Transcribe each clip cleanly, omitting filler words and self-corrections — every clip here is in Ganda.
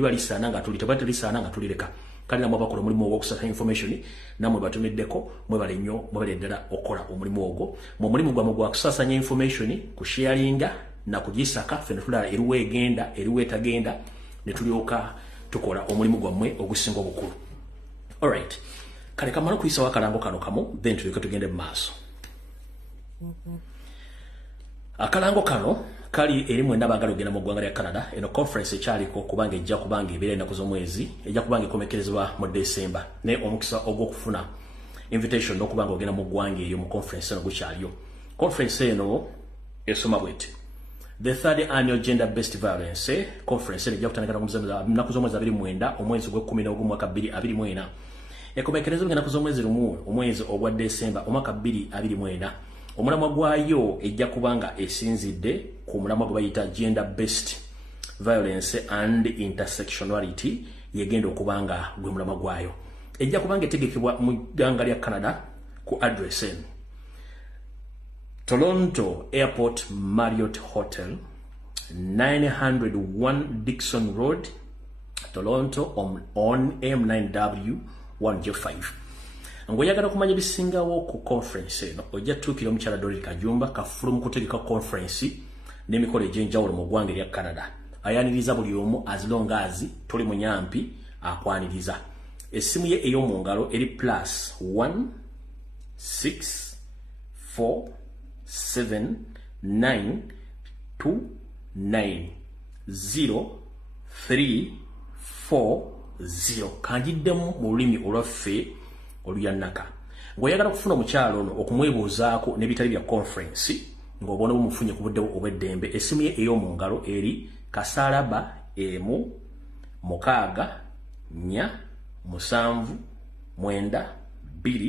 bwe lisana nga tulite bate lisana nga tulireka kandi namwe bakola omulimu ogwokusaka information namwe batumiddeko mwebale nnyo mwebale ddala okola omulimu ogwo mu mulimu gwammwe gwa kusasanya information ku sharinga na kugisaka fena tulala eriwe egenda eriwe etagenda ne tulyoka tukola omulimu gwammwe ogusinga obukulu. Alright, kale kamala kuyisawo akalango kano kamu then tulyoke tugende mu maaso. Akalango kano kali erimu endabagala ogenda mu ggwanga lya Canada eno conference ekyaliko kubanga ejja kubanga ebeera ennaku z'omwezi ejja kubanga ekomekerezebwa mu December ne omukisa ogw'okufuna invitation n'okubanga ogenda mu ggwanga eyo mu conference eno gukyaliyo. Conference eno esoma bweti the third annual gender based violence conference ejja kutandikira ku nnaku z'omwezi 29 omwezi gw'ekumi omwaka 2024 ekomekerezebwa ennaku z'omwezi lumu omwezi ogwa December omwaka 2024. Omulamwa gwayo ejja kubanga esinzidde ku mulamwa gwe bayita gender based violence and intersectionality yegenda okubanga gwe mulamwa gwayo ejja kubanga etegekebwa mu ggwanga lya Canada ku address en Toronto Airport Marriott Hotel 901 Dixon Road Toronto on M9W 1J5. Ngoyagala kumanya bisingawo ku conference eno ojja tukira omukyala Dorothy Kajumba kafulu mu kutegeka conference n'emikolo egy'enjawulo mu ggwanga lya Canada ayaniriza buli omu as long as tuli munyampi akwaniriza. Essimu ye ey'omu ngalo eri +1 6 4 7 9 2 9 0 3 4 0 kanjiddemu mu lulimi olwaffe oluyanaka. Ngoyagala kufuna omukyalo ono okumwebuuzaako n'ebitali bya conference ng'obona bumufunye ku budde obw'eddembe essimu ye ey'omu ngalo eri kasaraba emu 6 4 7 9 2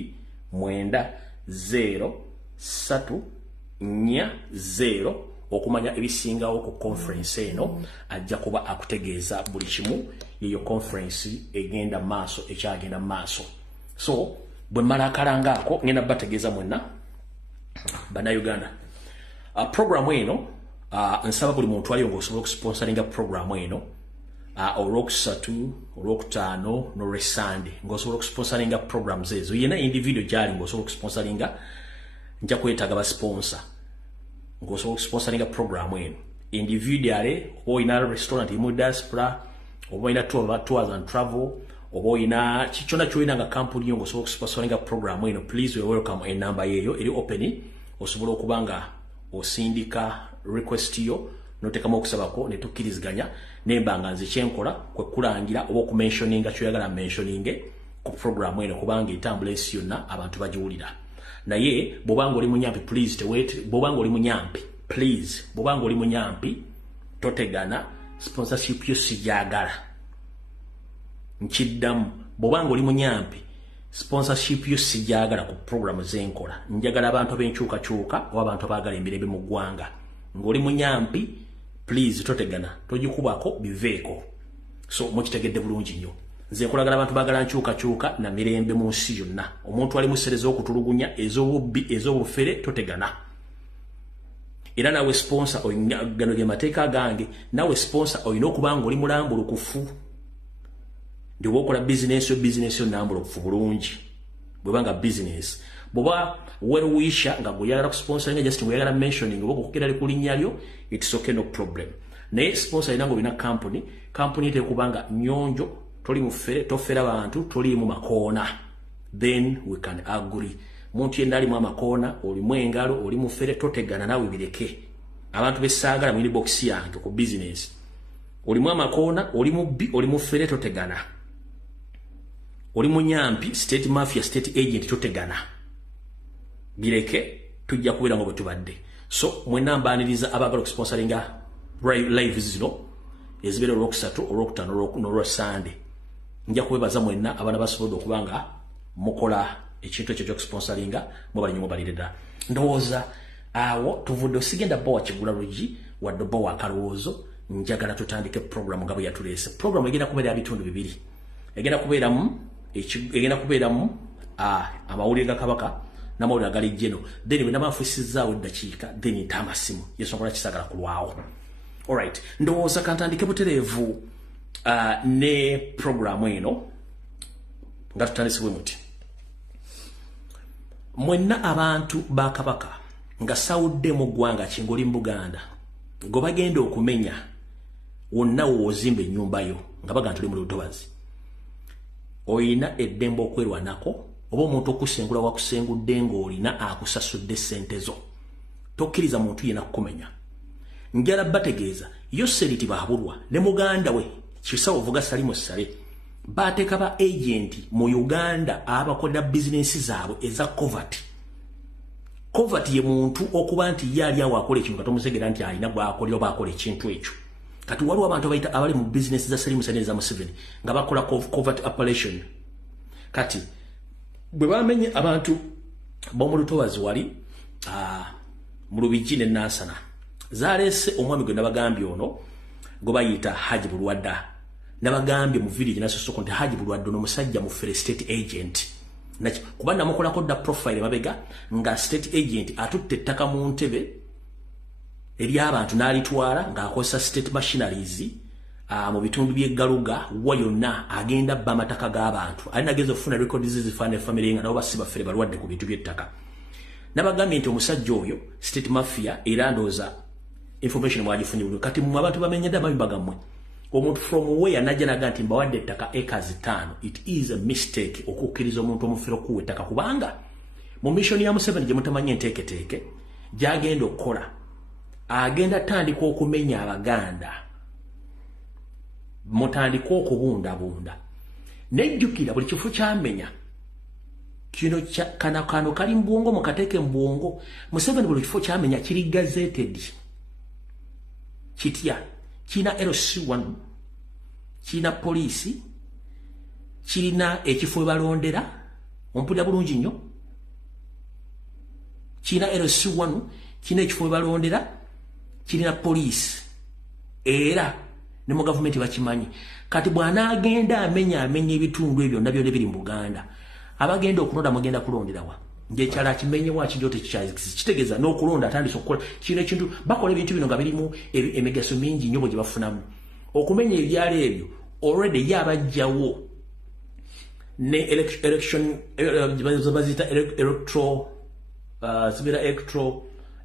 9 0 3 4 0 okumanya ebisingawo ku conference eno ajja kuba akutegeeza buli kimu yeyo conference egenda maaso ekyagenda maaso. So bwe mala akalanga ako ngenda bategeeza mwenna bana Uganda programu eno nsaba buli muntu aliyo ng'osobola okusponsoringa programu eno olwokusatu olwokutaano n'olwesande ng'osobola okusponsoringa programs ezo yena individual gyali ng'osobola okusponsoringa nja kwetaaga basponsa ng'osobola okusponsoringa programu eno individually oba oyina restaurant mu diaspora oba oyina tours and travel oba oyina kikyona kyoyina nga kampuni yo ng'osobola okusponsoringa programu eno please we welcome enamba yeeyo eri open osobola okuba nga osindika request yo n'oteekamu okusabako ne tukkiriziganya nemba nga nze kyenkola kwe kulangira oba okumentioninga kyoyagala mentioninge ku programu eno kubanga etambula ensi yonna abantu bagiwulira. Naye bw'obanga oli munyampi please bw'obanga oli munyampi please bw'obanga oli munyampi totegana sponsorship yo sijagala nkiddamu bw'obanga oli munyampi sponsorship yo sijagala ku programu zenkola njagala abantu ab'enkyukakyuka oba abantu abaagala emirembe mu ggwanga. Ng'oli munyampi please totegana togikubako biveeko so mukitegedde bulungi nnyo nze nkolagala abantu baagala nkyukakyuka na mirembe mu nsi yonna. Omuntu ali musereza okutulugunya ez'obubbi ez'obufere totegana era nawe sponsor gano ge mateeka gange nawe sponsor olina okuba nga oli mulambulukufu ndi wokola business yo nambulukufu bulungi bwebanga business bwoba weruwisha nga guyagala kusponsoringa just nguyagala mentioning oba okukira ku linnya lyo it's okay no problem. Naye sponsor inango bina company ite kubanga nyonjo toli mufere tofera abantu toli mu makoona then we can agree. Muntu yenda ali mu makoona oli mwengalo oli mufere totegana nawe bireke abantu besagala mu inbox yange ku business oli mu makoona oli mubbi oli mufere totegana oli munyampi state mafia state agent totegana bireke tujja kubeera ngo betubadde. So mwenamba aniriza abagala okusponsoringa live zino ezibere olwokusatu olwokutaano n'olwasande nja kubebaza mwenna abaana basobodde okubanga mukola ekintu ekyo ky'okusponsoringa mubali nnyo mubalire ddala. Ndowooza awo tuvudde osigenda bowa kigula lugi wadde bowa akalowoozo njagala tutandike programu nga bwe yatuleese. Programu egenda kubeera bitundu bibiri egenda kubeeramu amawulire ga Kabaka n'amawulire agalijjeno then bwe nabafuusizaawo eddakiika then ntamasimu yesongola kisagala kulwawo. Alright, ndowooza kantandike butereevu ne programu eno nga tutandisibwe muti mwenna abantu ba Kabaka nga sawudde mu ggwanga kingoli mu Buganda go bagenda okumenya wonna wozimba ennyumba yo nga baga tuli mu lutobazi oyina eddembe okwerwanako oba omuntu okusengula wakusengudde ng'olina akusasudde ssente zo tokkiriza muntu yena kukumenya njala bategeeza yo seriti bahabulwa ne muganda we kisawo vuga Salimu Sale bateeka ba agent mu Uganda abakolera bizinesi zaabwe eza covert ye muntu okuba nti yali awo akola ekintu katomusegera nti alina gwakolera oba akola ekintu ekyo kati waliwo abantu abayita abali mu bizinesi za Salimu Sale za Museveni nga bakola covert operation kati bwe bamenye abantu b'omu lutobazi wali mu Lubigi ne Nansana zalese omwami gwe nabagambye ono go bayita Haji Bulwadda nabagambye mu village nasosoko nti Haji Bulwadda no musajja mu Free State agent nachi kuba namukolako da profile mabega nga state agent atutte ettaka mu ntebe eri abantu n'alitwala ng'akozesa state machineries mu bitundu by'eggaluga wayonna agenda bamataka g'abantu alina gezo funa records zifane family nga nabo basiba fere balwadde ku bintu by'ettaka nabagambye nti omusajja oyo state mafia erandoza information mwagifunye kati mu abantu bamenye dda mabibagamwe omuntu from where najja naga nti mbawadde ettaka acres 5 it is a mistake okukkiriza omuntu omufero kuwa ettaka kubanga mu mission ya Museveni gye mutamanye enteeketeeke gyagenda okukola agenda tandika okumenya Abaganda mutandika okubundabunda nejjukira buli kifu kyamenya kino kano kali mbwongo mukateeke mbwongo Museveni buli kifu kyamenya kiri gazetted kitya kina LC1 kina polisi kirina ekifo balondera ompulira bulungi nnyo kina LC1 kina ekifo balondera kirina polisi era ne mu government bakimanyi kati bwana agenda amenya ebitundu ebyo nabyo ne biri mu Buganda abagenda okulonda mugenda kulonderawa nje kyala kimenye wa kijote kitegeza n'okulonda atandise okukola kino ekintu bakola ebintu bino nga birimu emigaso mingi nnyo gye bafunamu okumenya ebyalo ebyo already yabajjawo ne election bazita electoral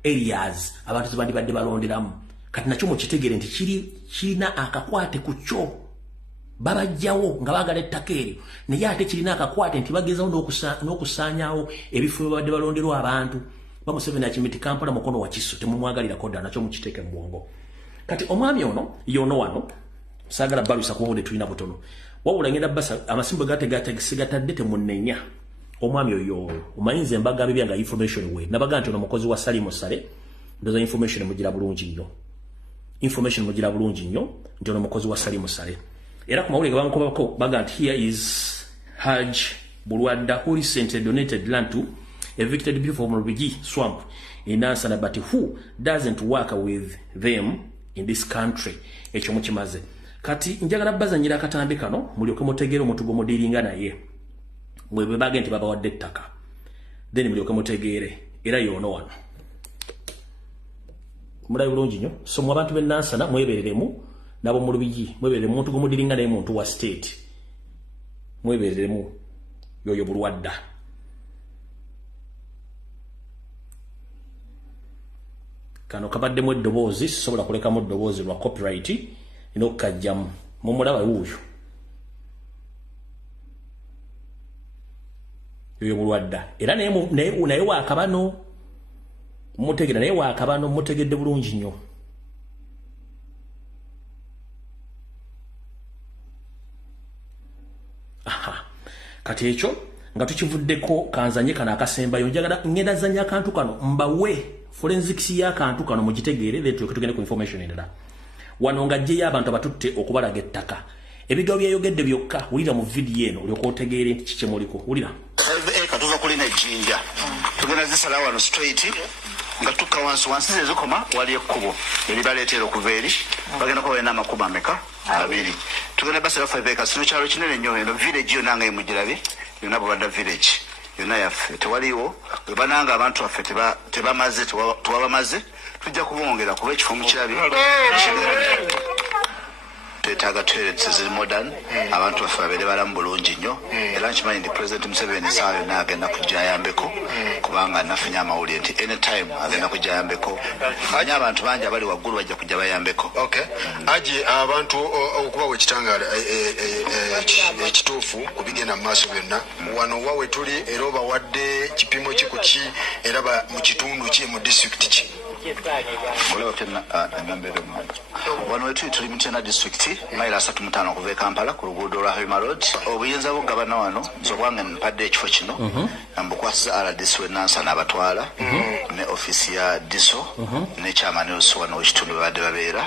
areas abantu zibandi badde balonderamu kati nakyo mukitegere nti kirina akakwate ku kyo babajjawo nga bagala ettaka eryo naye ate kirina akakwate nti bagezawo n'okusaanyawo ebifo badde balonderwa abantu bamuseveni akimiti Kampala mukono wa kiso temumwagalirako dda nakyo mukiteeke mu bwongo kati omwami ono yono wano saagala balusa kuba budde tulina butono wabula ngenda basa amasimbo gategatadde temunenya omwami oyo omayinza embaga bibyanga information we nabaga nti ono mukozi wa Salimu Sale ndoza information mugira bulungi nnyo nti ono mukozi wa Salimu Sale era ku mawulire gabankobako baga nti here is Haji Bulwadda who recently donated land to evicted people from Lubigi swamp in Nansana but who doesn't work with them in this country ekyo mukimaze kati njagala bazanyira akatambi kano mulyoke mutegeere omutugo mudiringa naye mwebe bage nti babawadde ettaka then mulyoke mutegeere era yono wano mulayi bulungi nnyo so mu abantu b'e Nansana mwebereremu nabo mu Lubigi mwebereremu omutugo mudiringa naye muntu wa state mwebereremu yoyo Bulwadda kano kabaddemu eddoboozi sobola kulekamu eddoboozi lwa copyright n'okukajjamu mumulaba wuuyo yoyo Bulwadda era naye waakabano mutegera naye waakabano mutegedde bulungi nnyo kati ekyo nga tukivuddeko kanzanye kana akasembayo njagala ngenda zanya akantu kano mbawe forensics y'akantu kano mugitegeere then tugende ku information endala wano nga jje y'abantu abatutte okubalaga ettaka ebigawo byayogedde byokka wulira mu video eno olyoka otegeere nti kiki muliko wulira tuva kulina ejjinja tugenda zisala wano straight nga tukka wansi zezikoma wali ekkubo eribaleetera okuva eri bagenda kuba balina amakubo ameka 2 tugenda basala 5 acres kino kyalo kinene nnyo eno village yonna nga emugirabe yonna Bulwadda village yonna yaffe tewaliwo bwe bananga abantu baffe tewabamaze tujja kubongera kuba ekifo mu kirabi twetaaga toilets ziri modern abantu baffe babeere balamu bulungi nnyo era nkimanyi ndi President Museveni essaawa yonna agenda kujja ayambeko kubanga nafunye amawulire nti anytime agenda kujja ayambeko anye abantu bangi abali waggulu bajja kujja bayambeko. Aji abantu okuba wekitangaala ekituufu ku bigenda mu maaso byonna wano wawe tuli era obawadde kipimo kikuki era mu kitundu ki mu disitulikiti ki? Olaba tena nambere mmoja wano wetu tuli Mutena district maila 35 okuva e Kampala ku luguudo lwa Hoima Road obuyinza bugabana wano so bwange mpadde ekifo kino nambukwasiza RDC wenansa n'abatwala ne ofisi ya DISO ne chairman wano w'ekitundu badde babeera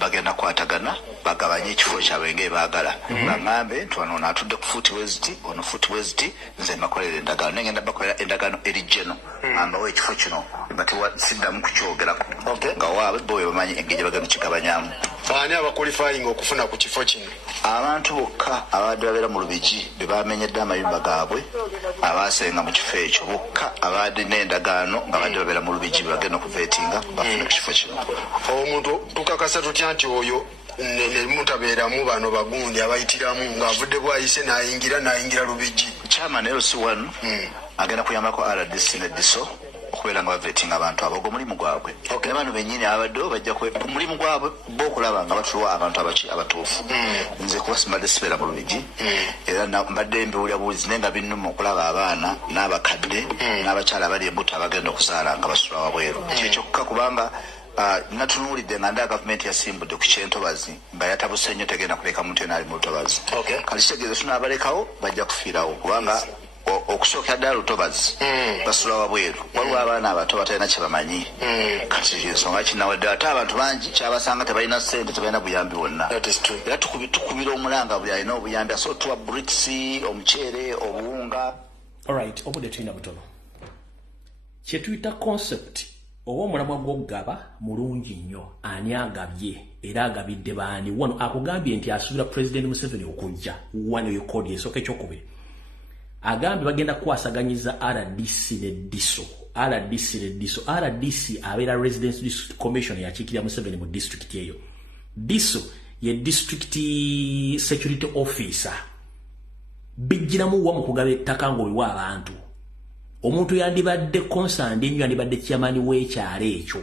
bagenda kwatagana bagabanye ekifo kyabwe ng'ebaagala baŋŋambe nti wano natudde ku Foot West ono Foot West nze makolera endagaano nengenda bakolera endagaano erijjeno ambawo ekifo kino siddamu kukyogerako nga waabwe bowe bamanyi engeri bagenda kigabanyaamu. Baani abaqualifying okufuna ku kifo kino? Abantu bokka abadde babeera mu Lubigi be bamenyedde amayumba gaabwe abaasenga mu kifo ekyo bokka abadde n'endagaano nga badde babeera mu Lubigi bagenda okuveetinga bafune ku kifo kino. Omuntu tukakasa tutya nti oyo ne mutabeeramu bano bagundi abayitiramu ng'avudde bwayise n'ayingira Lubigi? Chairman LC1 agenda kuyambako RDC ne DISO okubeera nga baveetinga abantu abo ogwo mulimu gwabwe ne bano bennyini abaddewo bajja mulimu gwabwe b'okulaba nga batulwa abantu abatuufu. Nze kuba simbadde sibeera mu Lubigi era mbadde mbiwulira buwulizi naye nga binnuma okulaba abaana n'abakadde n'abakyala abali embuto abagenda okuzaala nga basula wabweru kyekyokka kubanga natunuulidde nga nda gavumenti yasimbudde ku kyentobazi nga yatabuse nnyo tegenda kuleka muntu yena ali mu lutobazi kati kitegeeza tunaabalekawo bajja kufiirawo kubanga okusookera ddala lutobazi basula wabweru waliwo abaana abato batalina kye bamanyi kati ensonga kinawadde ate abantu bangi kyabasanga tebalina ssente tebalina buyambi bwonna era tukubira omulanga buli alina obuyambi asobola tuwa bricks omuceere obuwunga. Alright, obudde tulina butono kye tuyita concept oba omulamwa gw'okugaba mulungi nnyo ani agabye era agabidde baani wano akugambye nti asuubira President Museveni okujja wano yekodi esooka ekyokubiri agambye bagenda kukwasaganyiriza RDC ne DISO. RDC abeera Residence District Commission yakiikirira Museveni mu district eyo. DISO ye District Security Officer bijjiramu wa mu kugaba ettaka ng'oyiwa abantu. Omuntu yandibadde concerned ennyo yandibadde chairman w'ekyalo ekyo.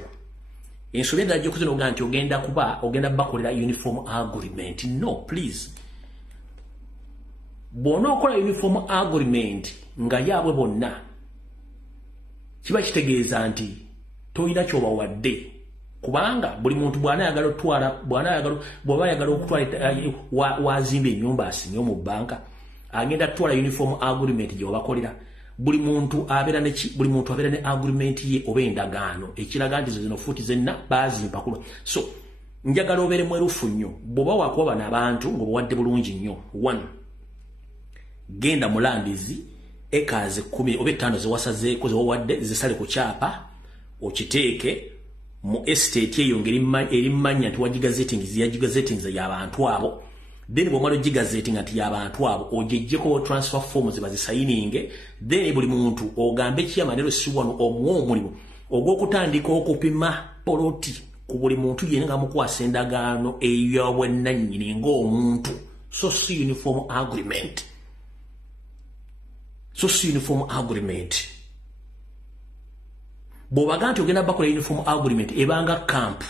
Ensobi endala gy'okuzina oga nti ogenda bakolera uniform agreement. No, please. Bw'ona okola uniform agreement nga yaabwe bonna kiba kitegeeza nti toyina ky'obawadde kubanga buli muntu bw'aba ayagala okutwala wazimba ennyumba asinye mu banka agenda tutwala uniform agreement gye wabakolera. Buli muntu abeera ne agreement ye oba endagaano ekiraga nti zino fuuti zenna baazimba kuba. So njagala obeere mwerufu nnyo bw'oba wakuba bano abantu ng'obawadde bulungi nnyo. 1 genda mulandizi ekaze 10 oba 5 zewasazeeko zewawadde zisale ku kyapa okiteeke mu estate eyo ngeri mmanya nti wagigazetingiza y'abantu abo. Then bw'omala ogigazetinga nti y'abantu abo ogyeggeko transfer forms bazisayininge. Then buli muntu ogambe chairman si wano omuwa omulimu ogw'okutandika okupima poloti ku buli muntu yenna nga mukwasa endagaano ey'obwannannyini ng'omuntu. So si uniform agreement. Bw'obaga nti ogenda bakola uniform agreement ebanga camp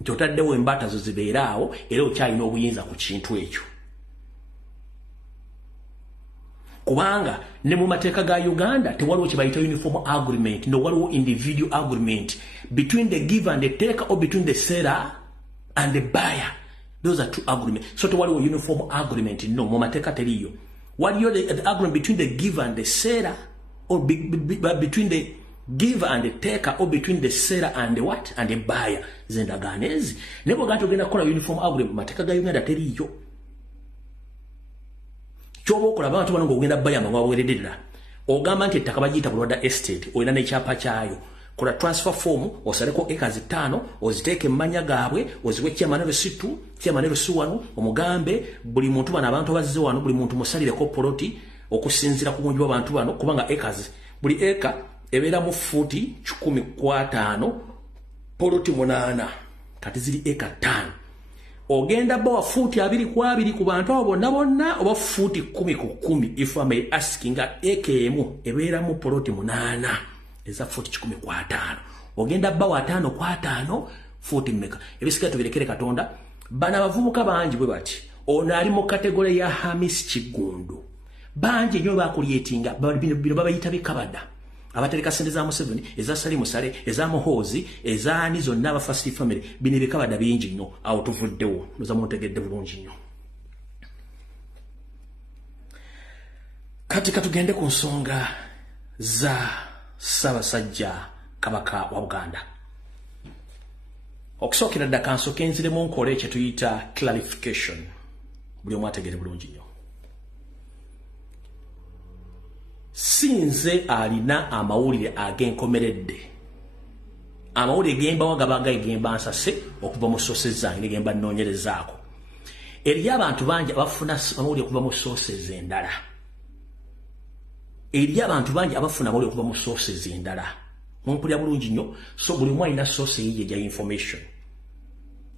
nti otaddewo embata zo zibeeraawo era okyalina obuyinza ku kintu ekyo. Kubanga ne mu mateeka ga Uganda tewaliwo kye bayita uniform agreement, no waliwo individual agreement between the giver and the taker or between the seller and the buyer. Those are two agreements. So tewaliwo uniform agreement, no, mu mateeka teriyo. Waliyo the agreement between the giver and the seller or between the giver and the taker or between the seller and the what? And the buyer. Zendaganezi. Nebo gato genda kola uniform agreement mateeka ga Uganda teriyo. Chobo okola abantu bano ng'ogenda bayamba nga waweredera. Ogamba nti ettaka bagiyita Bulwadda Estate olina n'ekyapa kyayo. Kola transfer form osaleko ekazi 5 oziteeke mmanya gaabwe oziwe chairman w'essitu chairman w'essiwano omugambe buli muntu bano abantu bazze wano buli muntu musalireko poloti okusinzira ku bungi bw'abantu bano kubanga ekazi buli eka ebeera mu fuuti 10 kwa 5 poloti 8 kati ziri eka 5 ogenda bawa futi 2 ku 2 ku bantu abo bonna oba futi 10 ku 10 if I may asking AKM ebeera mu poloti 8 eza futi 10 ku 5 ogenda bawa 5 ku 5 futi mmeka ebisikatu birekere Katonda bana bavubuka bangi bwe bati ono ali mu kategori ya Hamis Kigundu bangi nyo bakulietinga bino babayita bikabada abatereka sente za Museveni eza Salimu Sale eza Muhoozi eza ani zonna aba First Family bino bikabada bingi nnyo awo tuvuddewo noza mutegedde bulungi nnyo kati katugende ku nsonga za Ssaabasajja Kabaka wa Buganda okusookera dda kansoke nziremu nkole kye tuyita clarification buli omu ategere bulungi nnyo sinze alina amawulire agenkomeredde amawulire gemba wagabaga gemba nsase okuva mu sources zange gemba nnoonyerezaako eri abantu bangi abafuna amawulire okuva mu sources endala eri abantu bangi abafuna amawulire okuva mu sources endala mumpulya bulungi nnyo so buli omu alina source yiye ya information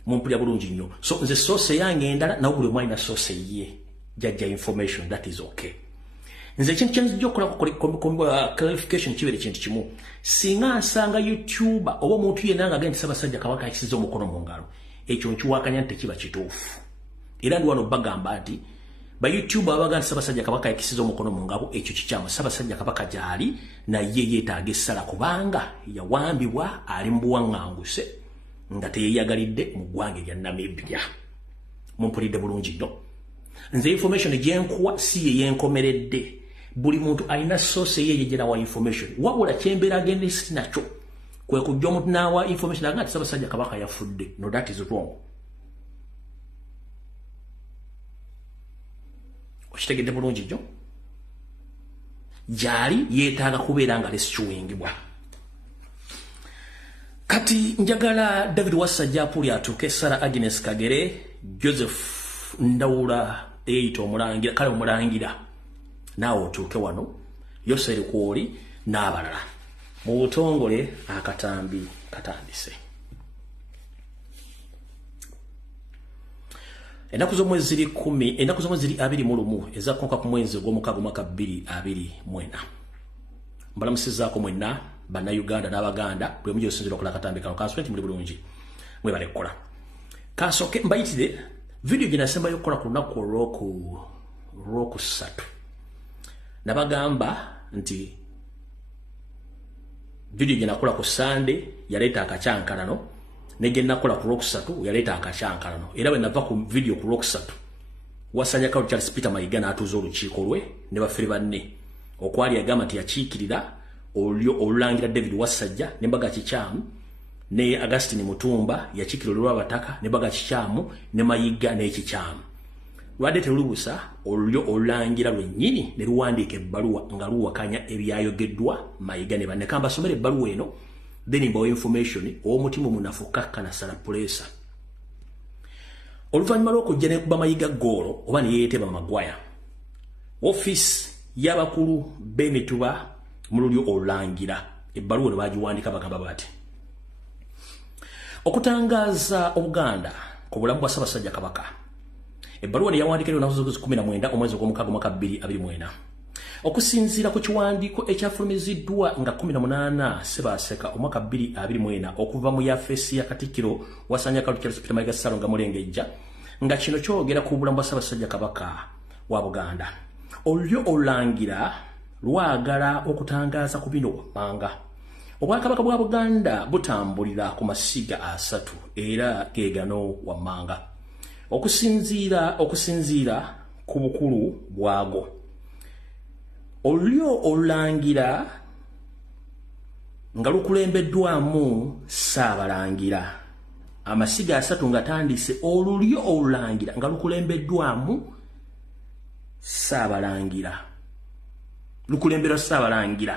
mumpulya bulungi nnyo so nze source yange endala nawe buli omu alina source yiye ya information that is okay nze kintu kyenzo kola clarification kibere kintu kimu singa nsanga YouTube oba omuntu yenna nga agenda Ssaabasajja Kabaka akisiza omukono mu ngalo ekyo nkiwakanya nti kiba kituufu era ndi wano bagamba nti ba YouTube abaganda Ssaabasajja Kabaka akisiza omukono mu ngalo ekyo kikyamu Ssaabasajja Kabaka gyali naye yeetaaga essala kubanga yawambibwa ali mu buwaŋŋanguse nga teyeyagalidde mu ggwanga erya Namibia mumpulidde bulungi nnyo nze information gyenkuwa si ye yenkomeredde buli muntu alina source ye yegera wa information wabula kyembera agende sinakyo kwe kujja omuntu nawa information agati Ssaabasajja Kabaka yafudde no that is wrong okitegedde bulungi nnyo gyali yeetaaga kubeera nga rescuingibwa kati njagala David Wasajja apuli atuuke Sarah Agnes Kagere Joseph Ndawula eyita omulangira kale omulangira naawe otuuke wano Yoseri Kwoli n'abalala mu butongole akatambi katandise ennaku z'omwezi ziri 10 ennaku z'omwezi ziri 21 ezakonka ku mwezi gw'omukaaga omwaka 2024 mbalamusizaako mwenna bannayuganda n'abaganda buli omu gyosinzira okola akatambi kano kanswenti muli bulungi mwebale kukola kansoke mbayitire video gye nasembayo okukola ku lunaku olwokusatu nabagamba nti video gye nakola ku Sunday yaleeta akacyankalano ne gye nakola ku lwokusatu yaleeta akacyankalano era bwe nava ku video ku lwokusatu Wasajja Kabaka Charles Peter Mayiga n'atuuza olukiiko lwe ne bafere banne okwali yagamba nti yakiikirira olulangira David Wasajja n'embaga kikyamu ne Augustine Mutumba yakiikirira olw'abataka n'embaga kikyamu ne Mayiga n'ekikyamu lwadde terulubusa olulangira lwennyini ne luwandiika ebbaluwa nga luwakanya ebyayogeddwa Mayiga ne banne kamba basomera ebbaluwa eno then mbawa information omutima munafu kakkana sala pulesa oluvannyuma lw'okujja ne kuba Mayiga goolo oba ne yeeteba Magwaya office y'abakulu b'emituba mu lulyo olulangira ebbaluwa eno bagiwandika bagamba bati okutangaza Obuganda ku bulamu bwa Ssaabasajja Kabaka ebbaluwa ne yawandiikira olunaku z'omwezi 19 omwezi gw'omukaaga omwaka 2024 okusinziira ku kiwandiiko ekyafulumiziddwa nga 18 Ssebaaseka omwaka 2024 okuva mu yafeesi ya Katikkiro Wasajja Kabaka Charles Peter Mayiga Ssaalonga Mulengejja nga kino kyogera ku bulamu bwa Ssaabasajja Kabaka wa Buganda olulyo olulangira lwagala okutangaza ku bino wammanga Obwakabaka bwa Buganda butambulira ku masiga asatu era gegano wammanga okusinziira ku bukulu bwago olulyo olulangira nga lukulembeddwamu Ssaabalangira amasiga asatu nga tandise olulyo olulangira nga lukulembeddwamu Ssaabalangira lukulembera Ssaabalangira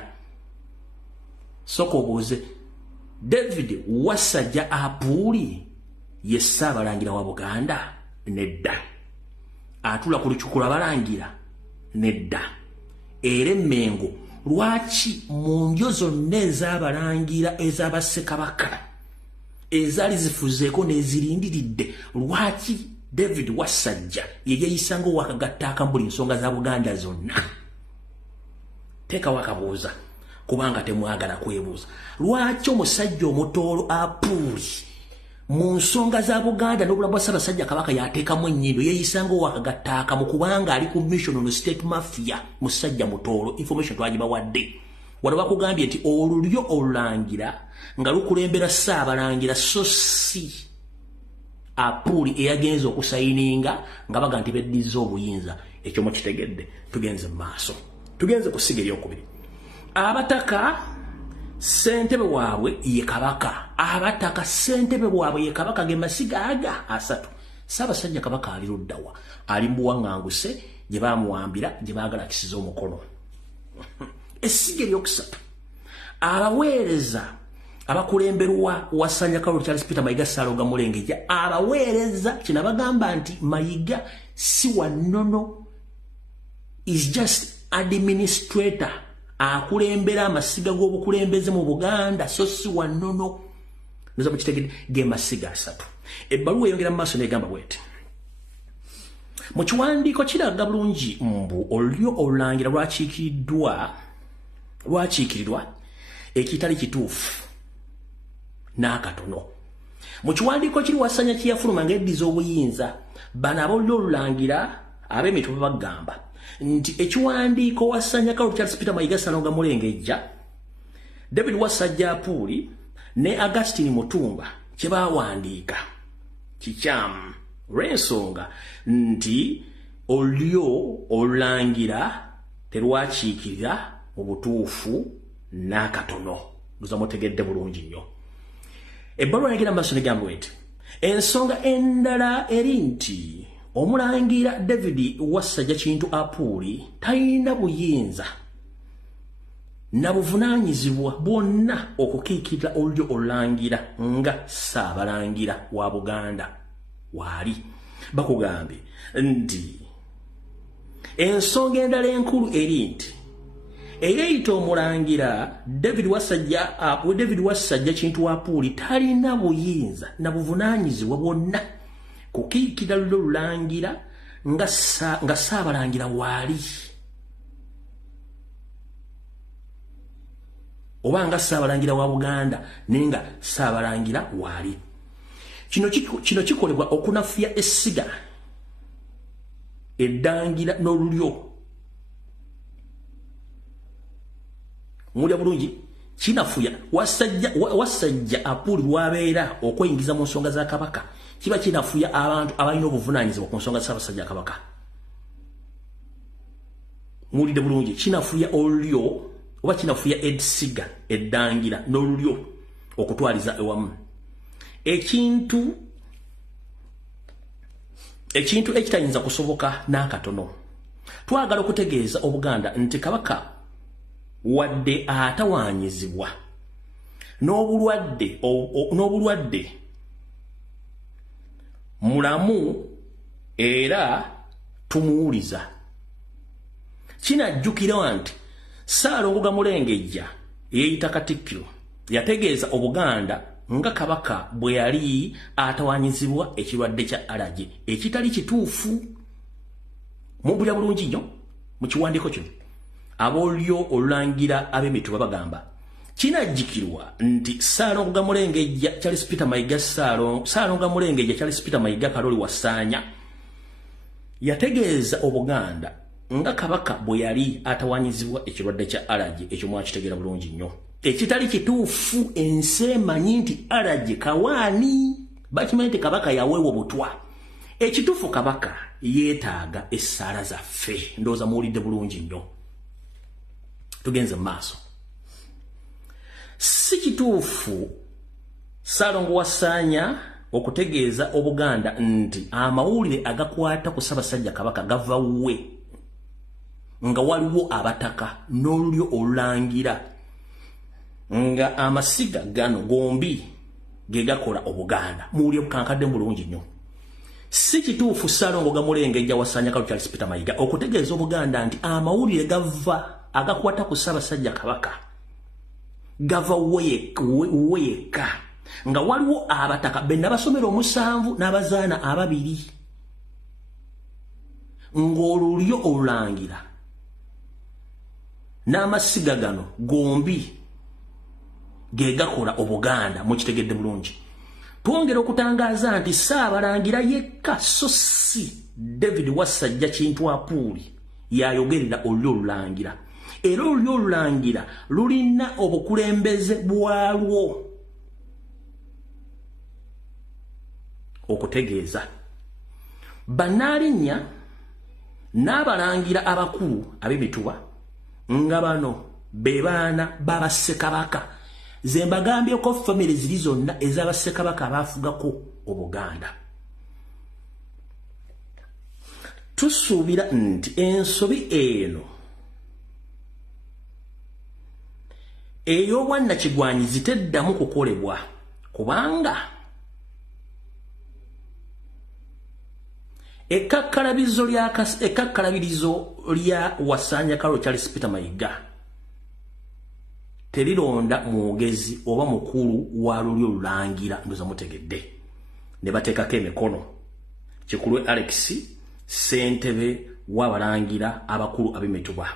soko obuuze David Wasajja Apuli ye Ssaabalangira wa Buganda nedda atula ku lukiiko lw'abalangira nedda era Emmengo lwaki mu njo zonna ez'abalangira ez'Abassekabaka ezaali zifuzeeko n'ezirindiridde lwaki David Wasajja yeyeyisanga owakagatta akambuli nsonga za Buganda zonna. Teekawo akabuuza kubanga temwagala kwebuuza. Lwaki omusajja omutoolo Apuli mu nsonga za Buganda n'obulamu bwa Ssaabasajja Kabaka yateekamu ennyindo yeyisanga owakagatta akamu kubanga ali ku mission on state mafia musajja mutoolo information twagibawadde. Wano bakugambye nti olulyo olulangira nga lukulembera Ssaabalangira so si Apuli eyagenza okusayininga nga baga nti beddiza obuyinza. Ekyo mukitegedde. Tugenze mu maaso. Tugenze ku ssiga eryokubiri. Abataka ssentebe waabwe ye Kabaka. Abataka ssentebe waabwe ye Kabaka ge masiga aga asatu. Ssaabasajja Kabaka ali luddawa. Ali mu buwaŋŋanguse gye baamuwambira gye baagala kisiza omukono. Essiga eryokusatu. Abaweereza abakulemberwa Wasanya Carol Charles Peter Mayiga Ssaalonga Mulengejja. Abaweereza kina bagamba nti Mayiga si wannono, is just administrator. Akulembera amasiga g'obukulembeze mu Buganda so si wannono. Nza mukitegedde ge masiga asatu. Ebbaluwa eyongera mu maaso n'egamba bw'eti. Mu kiwandiiko kiraga bulungi mbu olulyo olulangira lwakiikirirwa ekitali kituufu n'akatono. Mu kiwandiiko kiri Wasanya kyeyafuluma ng'eddiza obuyinza bano ab'olulyo olulangira ab'emitwe bagamba nti ekiwandiiko Wasanya Carol Charles Peter Mayiga Ssaalonga Mulengejja, David Wasajja Apuli ne Augustine Mutumba kye baawandiika kikyamu olw'ensonga nti olulyo olulangira terwakiikirira mu butuufu n'akatono. Luza mutegedde bulungi nnyo. Ebbaluwa yagenda mu maaso negamba nti ensonga endala eri nti omulangira David Wasajja Kintu Apuli talina buyinza na buvunaanyizibwa bwonna okukiikirira olulyo olulangira nga Ssaabalangira wa Buganda waali. Bakugambye nti ensonga endala enkulu eri nti eyayita omulangira David Wasajja Kintu Apuli talina buyinza na buvunaanyizibwa bwonna kukiikirira olulyo olulangira nga Ssaabalangira waali oba nga Ssaabalangira wa Buganda nenga Ssaabalangira waali. Kino kikolebwa okunafuya essiga eddangira n'olulyo. Mulya bulungi kinafuya Wasajja Apuli lwabeera okweyingiza mu nsonga za Kabaka kiba kinafuya abantu abalina obuvunaanyizibwa ku nsonga za Ssaabasajja Kabaka. Mulide bulungi kinafuya olulyo oba kinafuya essiga eddangira n'olulyo okutwaliza ewamu. Ekintu ekitayinza kusoboka n'akatono. Twagala okutegeeza Obuganda nti Kabaka wadde atawaanyizibwa n'obulwadde mulamu era tumuwuliza. Kinajjukira nti Ssaalonga Mulengejja eyeyita Katikkiro yategeeza Obuganda nga Kabaka bwe yali atawaanyizibwa ekirwadde kya allergy ekitali kituufu. Mubulya bulungi nnyo mu kiwandiiko kino ab'olulyo olulangira ab'emitwe bagamba kinajjukirwa nti Ssaalonga Mulengejja Charles Peter Mayiga Ssaalonga Mulengejja Charles Peter Mayiga Kaloli Wasaanya yategeeza Obuganda nga Kabaka bwe yali atawaanyizibwa ekirwadde kya allergy. Ekyo mwakitegeera bulungi nnyo. Ekitali kituufu ensi emanyi nti allergy kawaani bakimanyi nti Kabaka yaweewa butwa. Ekituufu Kabaka yeetaaga essaala zaffe. Ndowooza muwulidde bulungi nnyo. Tugenze mu maaso. Si kituufu Ssaalonga Wasaanya okutegeeza Obuganda nti amawulire agakwata ku Ssaabasajja Kabaka gava we nga waliwo abataka n'olulyo olulangira nga amasiga gano gombi ge gakola Obuganda. Muwulire bukankadde bulungi nnyo. Si kituufu Ssaalonga Mulengejja Wasaanya Kaloli Charles Peter Mayiga okutegeeza Obuganda nti amawulire gava agakwata ku Ssaabasajja Kabaka gava we yekka nga waliwo abataka benna basomera 7 n'abazaana 2 ng'olulyo olulangira n'amasiga gano gombi gegakola Obuganda mukitegedde bulungi. Twongera okutangaaza nti Ssaabalangira yekka so si David Wasajja Kintu Apuuli yayogerera olulyo olulangira. Era olulyo olulangira lulina obukulembeze bwalwo okutegeeza Bannaalinnya n'abalangira abakulu ab'emituba nga bano be baana b'Abassekabaka. Ze mbagambyeko family ziri zonna ez'Abassekabaka abaafugako Obuganda. Tusuubira nti ensobi eno ey'obwannakigwanyizi teddamu kukolebwa kubanga ekakkalabirizo lya Wasanya Kalo Charles Peter Mayiga terironda mwogezi oba mukulu wa lulyo lulangira ndoza mutegedde. Ne bateekako emikono Kikulwe Alex ssentebe w'abalangira abakulu ab'emituba.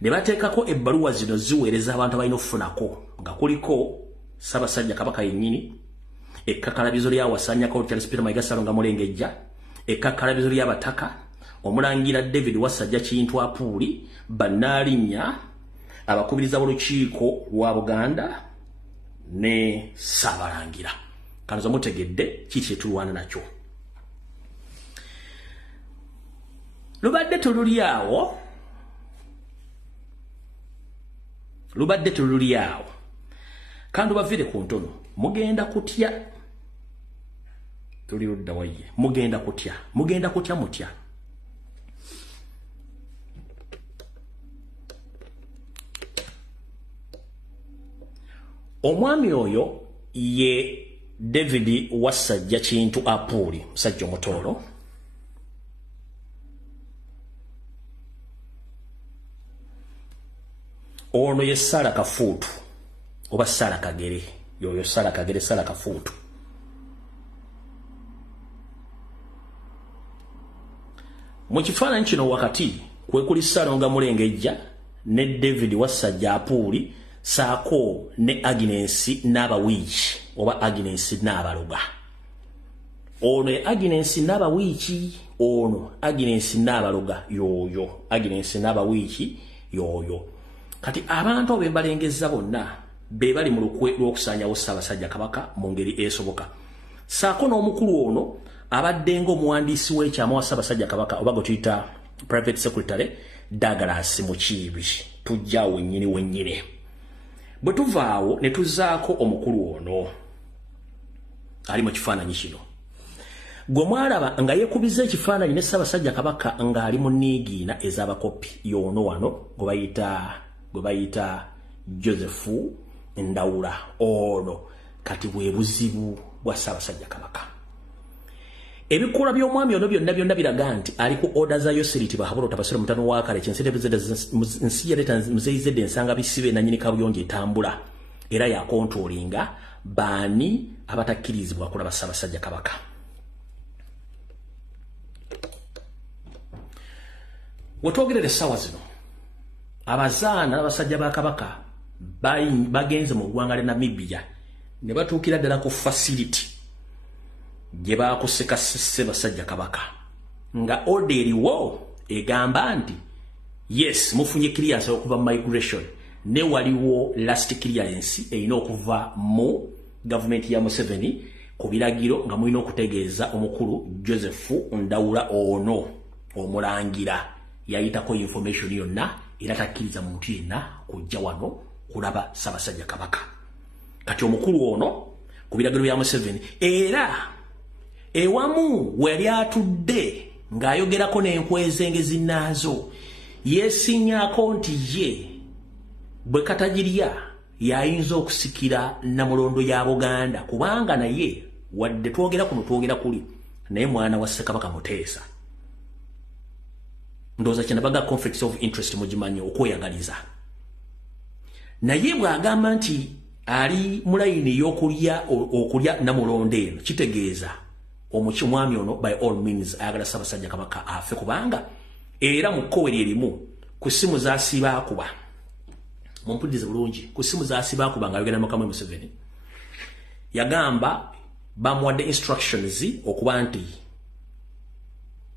Ne bateekako ebbaluwa zino ziweereza abantu abalina okufunako nga kuliko Ssaabasajja Kabaka yennyini, ekkakkalabizo lya Wasanya Kalo Charles Peter Mayiga Salonga Mulengejja, ekkakkalabizo ly'abataka, omulangira David Wasajja Kintu Apuuli, Bannaalinnya, abakubiriza b'olukiiko lwa Buganda ne Ssaabalangira. Kanoza mutegedde kiki kye tulwana nakyo. Lubadde tululyawo kandi baviire ku ntono mugenda kutya tuli ludda waye mugenda kutya mutya. Omwami oyo ye David Wasajja Kintu Apuuli, musajja omutoolo. Ono ye Sala Kafuutu oba Sala Kagere, yoyo Sala Kagere, Sala Kafuutu. Mu kifaananyi kino wakati kwe kuli Salonga Mulengejja ne David Wasajja Apuuli saako ne Agnes Nabawiiki oba Agnes Nabaloga. Ono ye Agnes Nabawiiki, ono Agnes Nabaloga yoyo, Agnes Nabawiiki yoyo. Kati abantu abo balengezza bonna be bali mu lukwe lw'okusaanyawo Ssaabasajja Kabaka mu ngeri esoboka. Saako n'omukulu ono abadde ng'omuwandiisi w'ekyama wa Ssaabasajja Kabaka oba gwe tuyita private secretary Douglas Mukiibi, tujjaawo wennyini. Bwe tuvaawo ne tuzaako omukulu ono ali mu kifaananyi kino. Gwe mwalaba nga yeekubiza ekifaananyi ne Ssaabasajja Kabaka ng'ali mu niigiina ez'abakopi y'ono wano gwe bayita Joseph Ndawula. Ono kati bwe buzibu bwa Ssaabasajja Kabaka. Ebikola by'omwami ono byonna biraga nti ali ku order za Yoseriti Bahabura Tabasiro mutano wa kale nsi yaleta muzeyizedde ensanga bisibe na nnyini kabuyonjo etambula era ya controllinga baani abatakkirizibwa kulaba Ssaabasajja Kabaka. Wetwogerera essaawa zino abazaana abasajja ba Kabaka bagenze mu ggwanga lya Namibia ne batuukira ddala ku facility gye baakuseka Ssaabasajja Kabaka nga order eriwo egamba nti yes mufunye clearance okuva migration ne waliwo last clearance erina okuva mu government ya Museveni ku biragiro nga mulina okutegeeza omukulu Joseph Ndawula ono omulangira yayitako information yonna era takkiriza muntu yenna kujja wano kulaba Ssaabasajja Kabaka. Kati omukulu ono ku biragiro bya Museveni era ewamu wali atudde ng'ayogerako n'enkwezenge zinnaazo yeesinyako nti ye bwe katagirya yayinza okusikira Namulondo ya Buganda kubanga naye wadde twogera kuno twogera kuli naye mwana wa Ssekabaka Muteesa. Ndowooza kinabaga conflicts of interest mugimanyi okweyagaliza. Naye bw'agamba nti ali mulaini yokulya namulonde eno kitegeeza omwami ono by all means ayagala Ssaabasajja Kabaka afe kubanga era mu kkowe erimu ku ssimu zaasiba akuba mumpulirize bulungi ku ssimu zaasiba akuba nga ayogera Mukamwe Museveni yagamba bamuwadde instructions okuba nti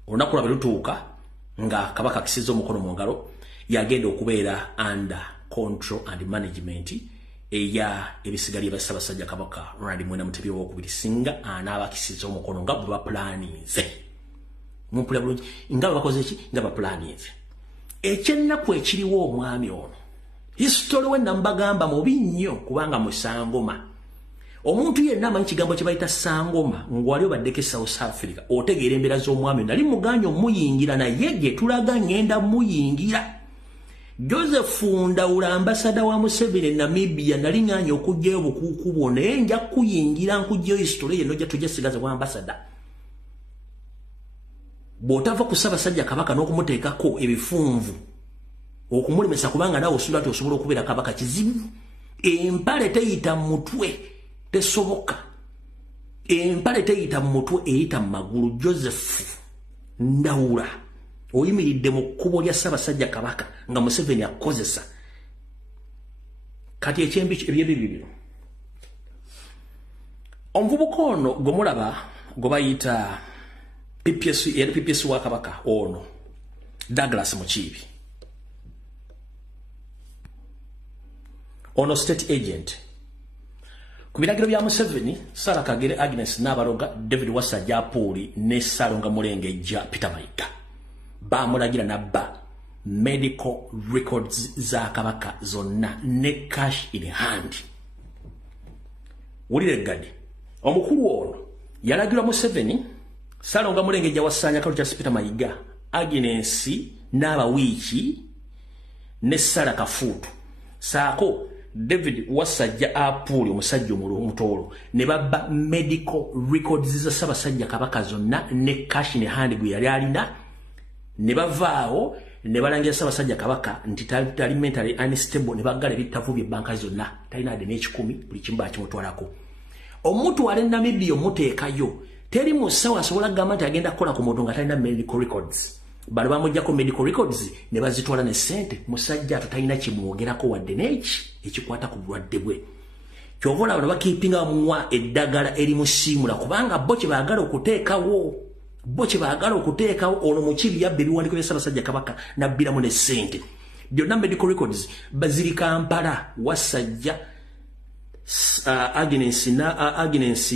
olunaku lwabe lutuuka nga Kabaka akisiza omukono mu ngalo yagenda okubeera under control and management eya ebisigali bya Ssaabasajja Kabaka Ronald Mwenda Mutebi w'okubiri singa anaaba akisiza omukono nga bwe baplaninze mumpulira bulungi nga bakoze ki nga baplaninze ekyennaku ekiriwo omwami ono history we nambagamba mubi nnyo kubanga musangoma omuntu yenna amanyi kigambo kye bayita sangoma ngwali obaddeko South Africa otegeera embeera z'omwami nali muganya omuyingira naye gye tulaga ngenda muyingira Joseph Ndawula ambasada wa Museveni Namibia nali nganya okujjayo bukuuku bwo naye nja kuyingira nkujjayo history yeno gye tujasigaza kwa ambasada bw'otava ku Ssaabasajja Kabaka n'okumuteekako ebifunvu okumulemesa kubanga nawe osula ati osobola okubeera Kabaka kizibu empale teyita mu mutwe tesoboka empale teyita mu mutwe eyita mu magulu Joseph Ndawula oyimiridde mu kkubo lya Ssaabasajja Kabaka nga Museveni akozesa kati ekyembi ebyebibiro omuvubuka ono gwe mulaba gwe bayita PPS wa Kabaka ono Douglas Mukiibi ono state agent ku biragiro bya Museveni Sarah Kagere Agnes Nabaroga David Wasajja Apuli ne Salonga Mulengejja Peter Mayiga bamulagira nabba medical records za Kabaka zonna ne cash in hand wulire gadi omukulu ono yalagira Museveni Salonga Mulengejja Wasanya Kalu Charles Peter Mayiga Agnes Nabawiiki ne Sarah Kafutu saako David Wasajja Apuli omusajja omutolo ne babba medical records za Ssaabasajja Kabaka zonna ne cash in hand gwe yali alina ne bavaawo ne balangira Ssaabasajja Kabaka nti tali mentally unstable ne bagala ebitavu bye banka zonna talina ade n'ekikumi buli kimu bakimutwalako omuntu ali Namibia omuteekayo teri musawo asobola kugamba nti agenda kukola ku muntu nga talina medical records bali bamujjako medical records ne bazitwala ne ssente musajja tutalina kimwogerako wadde n'eki ekikwata ku bulwadde bwe kyovola bano bakiipinga muwa eddagala erimusiimula kubanga bo kye baagala okuteekawo ono Mukiibi yabba ebiwandiiko bya Ssaabasajja Kabaka nabbiramu ne ssente byonna medical records baziri Kampala Wasajja Agnes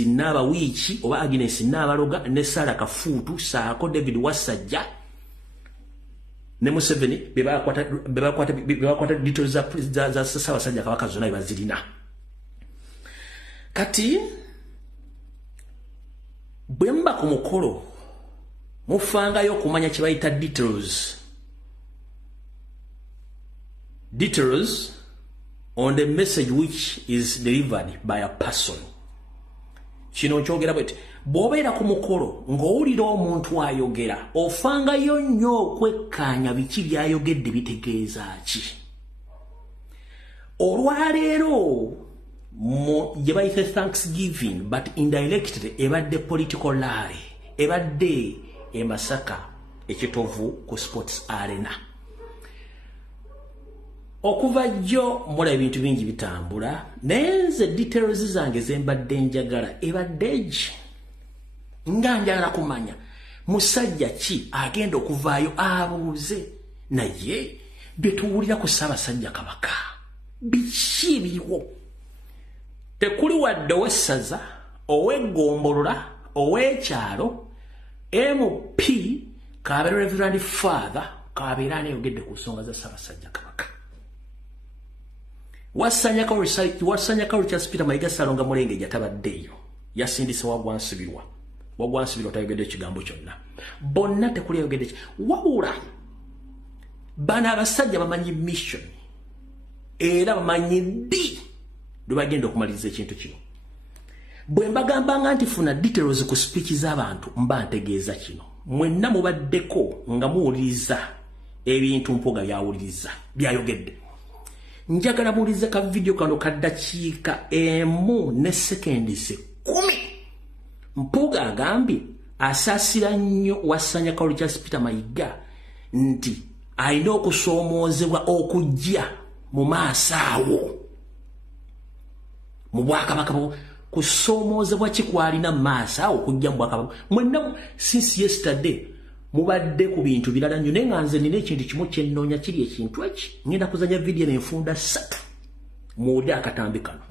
Nabawiiki oba Agnes Nabaloga ne Sarah Kafutu saako David Wasajja ne Museveni bebakwata details za Ssaabasajja Kabaka zonna bazirina kati bwemba ku mukolo mufangayo okumanya kye bayita details on the message which is delivered by a person kino nkyogera bwete bw'obeera ku mukolo ng'owulira omuntu ayogera ofangayo nnyo okwekkaanya biki byayogedde bitegeeza ki olwaleero gye bayita Thanksgiving but indirectly ebadde political rally ebadde e Masaka ekitovu ku Sports Arena okuva jjo mula ebintu bingi bitambula naye nze details zange zembadde njagala ebadde egi nga njagala kumanya musajja ki agenda okuvaayo abuuze naye byetuwulira ku Ssaabasajja Kabaka biki biriwo tekuli wadde owessaza ow'eggombolola ow'ekyalo MP kabeera Reverend Father kabeera anayogedde ku nsonga za Ssaabasajja Kabaka Wasanya Kalu Charles Peter Mayiga Salonga Mulengejja tabaddeeyo yasindise wagwansibirwa tayogedde ekigambo kyonna bonna tekuli ayogedde wabula bano abasajja bamanyi mission era bamanyi ddi lwe bagenda okumaliriza ekintu kino bwe mbagambanga nti funa details ku speech z'abantu mba ntegeeza kino mwenna mubaddeko nga muwuliriza ebintu mpoga byawuliriza byayogedde njagala mulize ka video kano kaddakiika 1 ne sekendi 10 Mpuuga agambye asaasira nnyo Wasanya Kaulu Charles Peter Mayiga nti alina okusoomoozebwa okujja mu maaso awo mu Bwakabaka kusoomoozebwa kikwalina mu maaso awo okujja mu Bwakabaka mwenna since yesterday mubadde ku bintu birala nnyo naye nga nze nina ekintu kimu kye nnoonya kiri ekintu eki ngenda kuzanya vidiyo n'enfunda 3 muwulire akatambi kano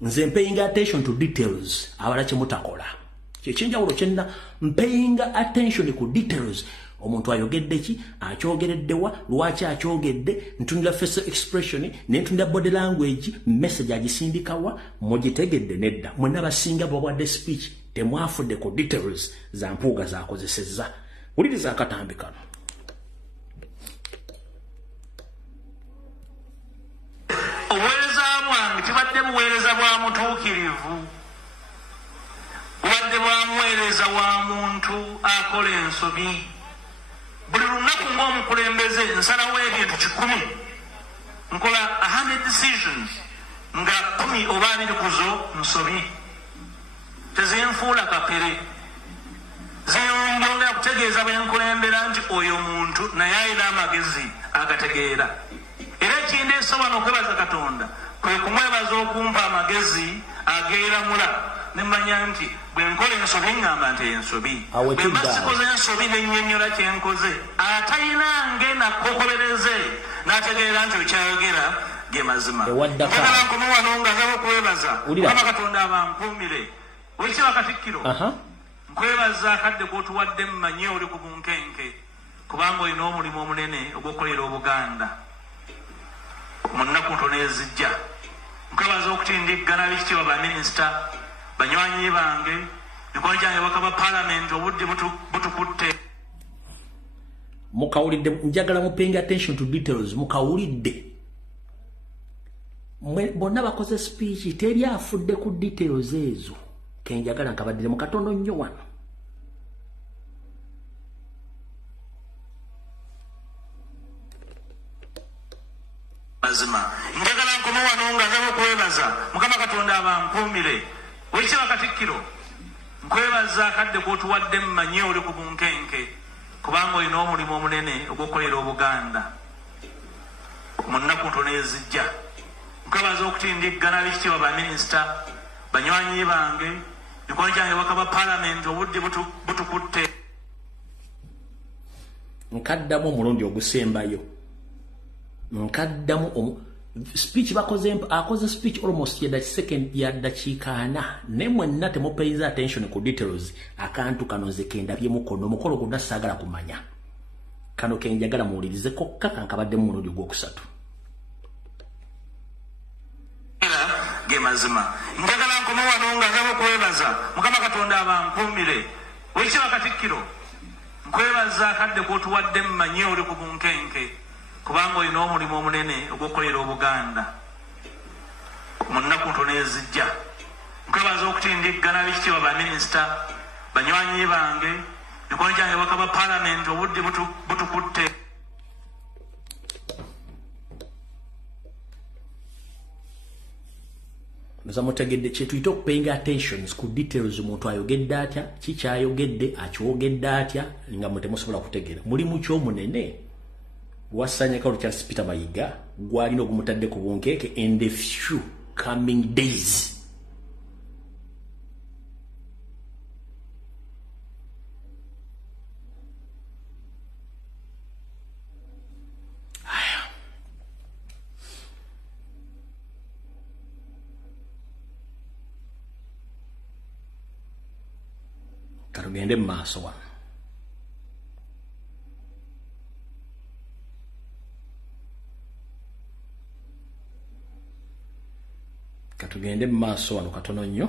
nze paying attention to details abala kye mutakola kyekyenjawulo kyenna paying attention ku details omuntu ayogedde ki akyogereddewa lwaki akyogedde ntunira facial expression nentunira body language message agisindikawa mugitegedde nedda mwenna basinga bwabwadde speech temwafudde ku details za Mpuuga zakozesezza wuliriza akatambi kano obuweereza bwange tibadde buweereza bwa mutuukirivu bubadde bwamuweereza wa muntu akola ensobi buli lunaku ng'omukulembeze nsalawo ebintu 100 nkola 100 decisions nga 10 oba 2 kuzo nsobi tezinfuula kapere zinjongera kutegeeza bwenkulembera nti oyo muntu naye alina amagezi agategeera era ekindeese wano okwebaza Katonda kwe kumwebaza okumpa amagezi ageeramula nemanya nti bwenkola ensobi ngamba nti ensobi bwemba sikoze ensobi nennyonnyola kyenkoze atayinange nakokobereze n'ategeera nti okyayogera ge mazima njagala nkomo wano nga nzaba okwebaza Mukama Katonda abankuumire Olikira Katikkiro nkwebaza akadde k'otuwadde mmanye oli ku bunkenke kubanga olina omulimu omunene ogw'okukolera Obuganda mu nnaku ntono ezijja nkwebaza okutindiggana b'ekitiibwa baminisita banywanyi bange mikono gyange bakaba paalamenti obudde butukutte mukawulidde njagala mupaying attention to details mukawulidde bonna bakoze speech teri afudde ku details ezo kenjagala nkabaddire mu katono nnyo wano mazima njagala nkomo wano nga nzaba okwebaza Mukama Katonda abankuumire Olikira Katikkiro nkwebaza akadde k'otuwadde mmanye oli ku bunkenke kubanga olina omulimu omunene ogw'okukolera Obuganda mu nnaku ntono ezijja nkwebaza okutindiggana b'ekitiibwa baminisita banywanyi bange mikono gyange bakaba paalamenti obudde butukutte nkaddamu omulundi ogusembayo nkaddamu speech akoze speech almost yaddakiika 4 ne mwenna temupayinza attention ku details akantu kano nze kendabye mukono omukolo gonna saagala kumanya kano kenjagala muwulirize kokka kankabaddemu mulundi ogwokusatu ge mazima njagala nkomo wano nga nzaba okwebaza Mukama Katonda abankuumire Olikira Katikkiro nkwebaza akadde k'otuwadde mmanye oli ku bunkenke kubanga olina omulimu omunene ogw'okukolera Obuganda mu nnaku ntono ezijja nkwebaza okutindiggana b'ekitiibwa baminisita banywanyi bange mikono gyange bakaba paalamenti obudde butukutte nza mutegedde kyetuyita okupayinga attentions ku details omuntu ayogedde atya kikyayogedde akyogedde atya nga mutemusobola kutegeera mulimu ky'omunene Wasanya Kaulu Charles Peter Mayiga gwalina ogumutadde ku bunkeeke in the few coming days katugende mu maaso wano katugende mu maaso wano katono nnyo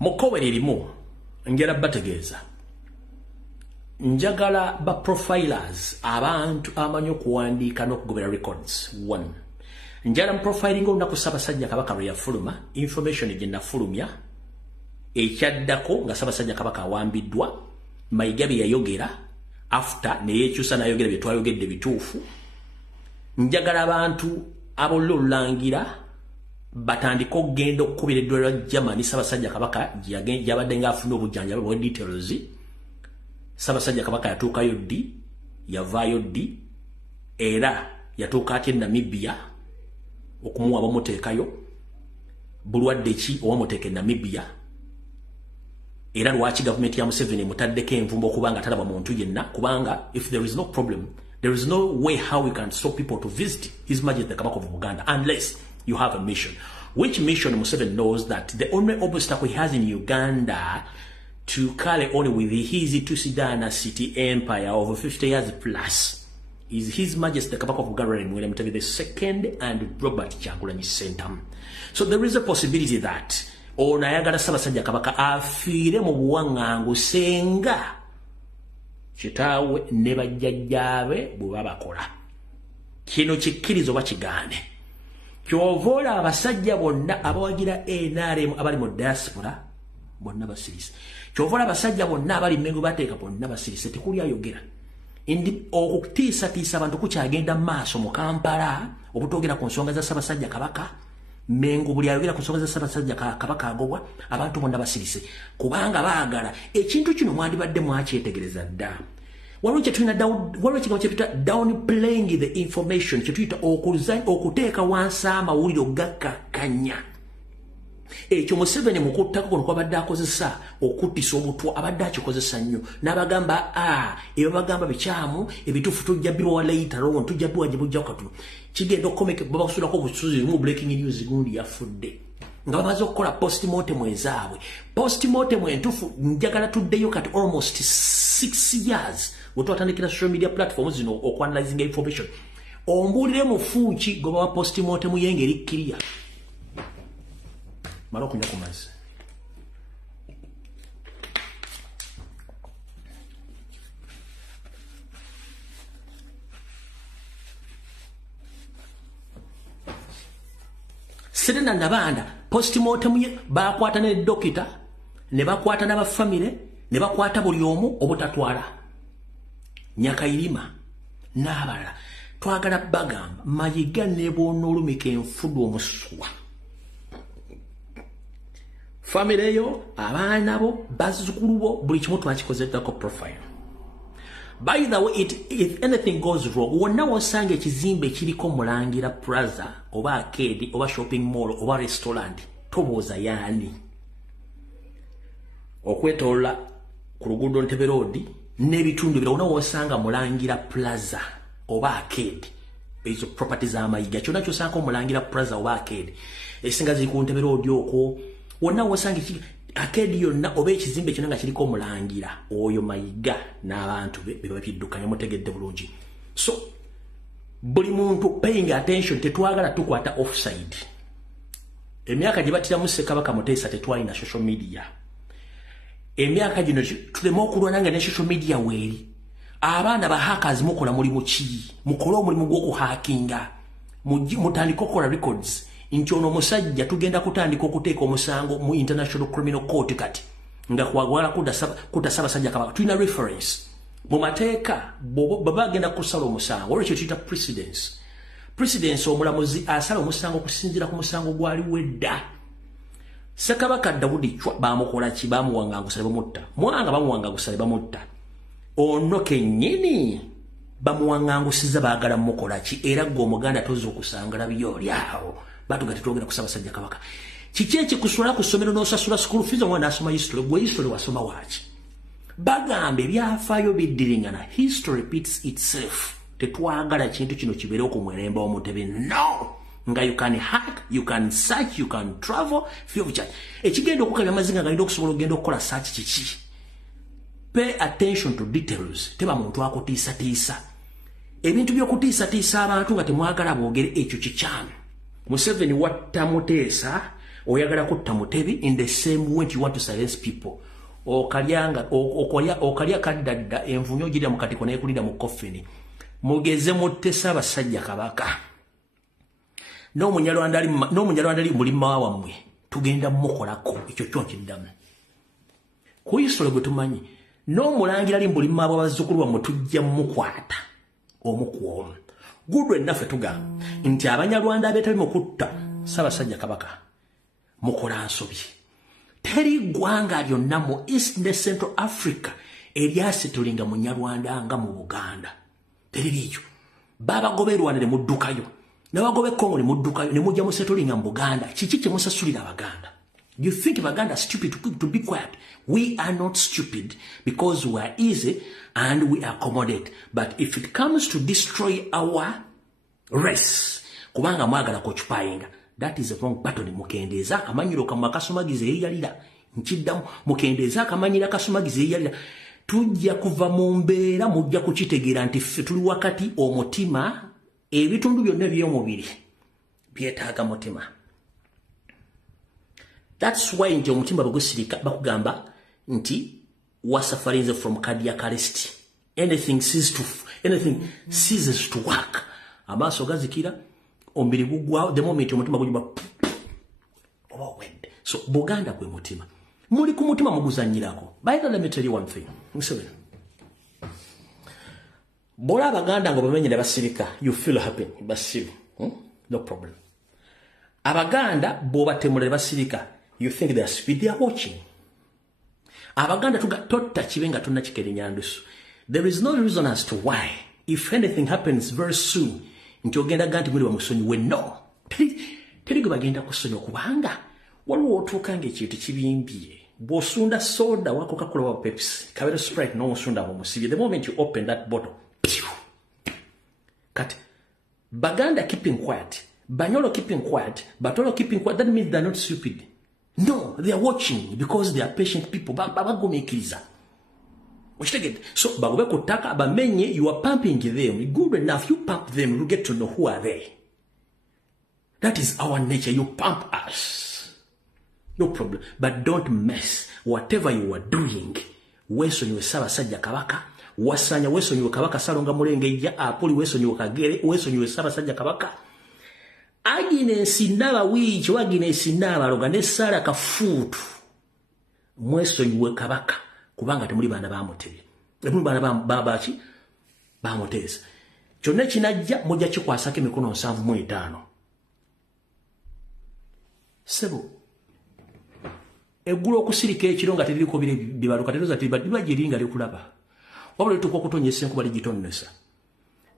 mukkowe lirimu njala bategeeza njagala ba profilers abantu amanyi okuwandiika n'okugobera records 1 njala mu profiling olunaku Ssaabasajja Kabaka lwe yafuluma information gye nafulumya ekyaddako nga Ssaabasajja Kabaka awambiddwa Mayiga bye yayogera after ne yekyusa n'ayogera bye twayogedde bituufu. Njagala abantu abolla olulangira batandika okugenda okukubira eddwaliro lya Germany Ssaabasajja Kabaka gy'abadde ng'afuna obujjanjabi bwa details. Ssaabasajja Kabaka yatuukayo ddi, yavaayo ddi, era yatuuka atya Namibia okumuwa bamuteekayo, bulwadde ki owamuteeka Namibia, era lwaki gavumenti ya Museveni mutaddeko envumbo okubanga talaba muntu yenna, kubanga if there is no problem, there is no way how we can stop people to visit His Majesty the Kabaka of Buganda unless you have a mission. Which mission Museveni knows that the only obstacle he has in Uganda to carry on with his Tutsi dynasty empire over 50 years plus is His Majesty the Kabaka of Buganda and William Mutebi II and Robert Kyagulanyi Ssentamu. So there is a possibility that onayagala Ssaabasajja Kabaka afiire mu buwaŋŋangu senga kitaawe ne bajjajjaabe bwe babakola. Kino kikkirizo bakigaane. Ky'ova abasajja bonna abawagira NRM abali mu diaspora bonna basirise. Ky'ova abasajja bonna abali Mengo bateeka bonna basirise, tekuli ayogera. Okutiisatiisa abantu kukyagenda mu maaso mu Kampala obutogera ku nsonga za Ssaabasajja Kabaka. Mengo buli ayogera ku nsonga za Ssaabasajja Kabaka agobwa, abantu bonna basirise kubanga baagala ekintu kino mwandibadde mwakyetegereza dda. Waliwo ekigambo kye tuyita downplaying the information, kye tuyita okuteeka wansi amawulire ogakkakkanya. Ekyo Museveni mu kuttako kuno kwabadde akozesa okuttisa obutwa abadde akikozesa nnyo n'abagamba ebyo bagamba bikyamu, ebituufu tujja bibawa later on, tujja biwa gye bujja katuno. Kigenda okukomeka babakusulako obusuzi mu breaking news gundi yafudde nga bamaze okukola postmortem ezaabwe. Postmortem entuufu njagala tuddeyo kati almost 6 years wetwatandikira social media platforms zino okuanalyzing information. Ombuulire mufuuki goba wa postmortem y'engeri kkiriya. Mala okunywa ku mazzi. Serena Nabanda postmortem ye bakwata ne dokita ne bakwata n'abafamile ne bakwata buli omu obutatwala. Nyakairima n'abalala twagala bagamba Mayiga ne Bonoolumika enfudu omuswa. Family yo, abaana bo, bazzukulu bo, buli kimu twakikozeddako profile. By the way, if anything goes wrong, wonna wosanga ekizimbe kiriko Mulangira Plaza, oba arcade, oba shopping mall, oba restaurant, tobooza yaani. Okwetoola ku luguudo Ntebe Road, n'ebitundu ebirala wonna wosanga Mulangira Plaza, oba arcade, ezo properties za Mayiga. Kyonna kyosanga Mulangira Plaza oba arcade. Esinga ziri ku Ntebe Road okwo. Wonna wasanga arcade yonna oba ekizimbe kyonna nga kiriko Mulangira oyo Mayiga n'abantu be babiddukanya mutegedde bulungi. So buli muntu paying attention, tetwagala tukwata offside. Emyaka gye batiramu Ssekabaka Muteesa tetwalina social media. Emyaka gino tulema okulwananga ne social media weeri. Abaana ba hackers mukola mulimu ki? Mukola omulimu gw'okuhackinga. Mutandika okukola records. Nti ono musajja tugenda kutandika okuteeka omusango mu International Criminal Court kati nga kwagala kuda Ssaabasajja Kabaka. Tulina reference mu mateeka baba agenda kusala omusango, olwekyo tuyita precedence. Omulamuzi asala omusango okusinziira ku musango gwaliwo edda. Ssekabaka Daudi Chwa bamukola ki? Bamuwangangusa ne bamutta. Mwanga bamuwangangusa ne bamutta. Ono kennyini bamuwangangusiza baagala mukola ki? Era gwe Omuganda tozza okusangala byoli awo. Batugati twogera ku Ssaabasajja Kabaka. Kiki ekikusula ku ssomero n'osasula school fees omwana asoma history? Gwe history wasoma waaki? Bagamba ebyafaayo biddiringana. History repeats itself. Tetwagala kintu kino kibeere okumweremba Omutebe. No! Nga you can hack, you can search, you can travel, free of charge. Ekigenda okukabya amazinga galina okusobola okugenda okukola search kiki? Pay attention to details. Teba muntu akutiisatiisa. Ebintu by'okutiisatiisa abantu nga temwagala boogere ekyo kikyamu. Museveni watta Muteesa, oyagala kutta Mutebi in the same way you want to silence people. Okalya kaddadda envunyo ogirya mu katiko naye kulinda mu coffin. Mugeze mutte Ssaabasajja Kabaka. N'omunyalwanda ali mulima wammwe tugenda mukolako ekyo kyo nkiddamu. ku history gwe tumanyi n'omulangira limbuli mabo bazzukulu bamwe tujja mukwata omukuomu gudwe naffe tugamba nti abanyarwanda abeetali mu kutta Ssaabasajja Kabaka mukola nsobi teri ggwanga lyonna mu East ne Central Africa eryasitulinga munyarwanda nga mu Buganda teririyo babagoberwana ne muddukayo nabagobe Congo ne muddukayo ne mujja musetulinga mu Buganda kiki kye musasulira Abaganda. You think Baganda are stupid to be quiet? We are not stupid because we are easy and we accommodate. But if it comes to destroy our race, kubanga mwagala kochupayinga, that is a wrong pattern. Mukendeza kamanyiro kama kasumagize yalira nchiddamu mukendeza kamanyira kasumagize yalira tujja kuva mu mbeera mujja kukitegera nti ffe tuli wakati omutima ebitundu byonna by'omubiri byetaaga mutima. That's why nti omutima bagusirika bakugamba nti wasafarinze from cardiac arrest. Anything ceases to work. Amaaso gazikira omubiri gugwa the moment omutima gujuba overwhelmed. So Buganda gwe mutima muli ku mutima muguzanyirako. By the way, let me tell you one thing. Bola Abaganda ngo bamenye basirika you feel happy basiru no problem. Abaganda bo batemulira basirika you think they are speed, they are watching. Abaganda tota chibenga tuna chikeri nyandusu. There is no reason as to why. If anything happens very soon, nti ogenda ganti muri wa musonyi we no. Teri bagenda kusonyo kubanga waliwo otuuka ng'ekintu kibimbye. Bw'osunda soda wako kakula wa Pepsi, kabera Sprite no osunda wa musibi. The moment you open that bottle, pew. Kati Baganda keeping quiet, Banyolo keeping quiet, Batolo keeping quiet, that means they're not stupid. No, they are watching because they are patient people. Bagomekiriza. So, bagobe kutaka bamenye, you are pumping them. Good enough, you pump them, you get to know who are they. That is our nature. You pump us. No problem. But don't mess. Whatever you are doing, wesonyiwe Ssaabasajja Kabaka, wasanya wesonyiwe Kabaka Salonga Mulenge ya apuli wesonyiwe Kagere, wesonyiwe Ssaabasajja Kabaka. Agnes Naba wichi Agnes Naba loga ne Sara Kafutu mwesonyiwe Kabaka kubanga temuli bana bamutebye temuli bana babachi bamuteza kyonna kinajja mujja kikwasako emikono 75 sebo eggulo okusirika ekiro nga teririko bibaluka teroza tiba jiringa likulaba wabula tuko kutonyesa enkuba ligitonnesa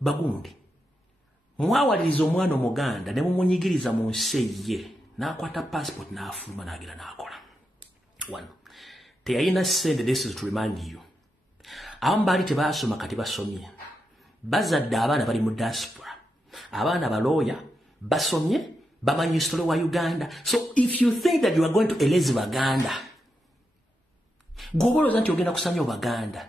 bagundi mwawaliriza omwana omuganda ne mumunyigiriza mu nsi ye n'akwata passport n'afuluma n'agira n'akola. One, teyalina ssente. This is to remind you. Abamu baali tebaasoma kati basomye. Bazadde abaana bali mu diaspora. Abaana balooya basomye bamanyi history wa Uganda. So if you think that you are going to erase Baganda, gobolooza nti ogenda kusanya Baganda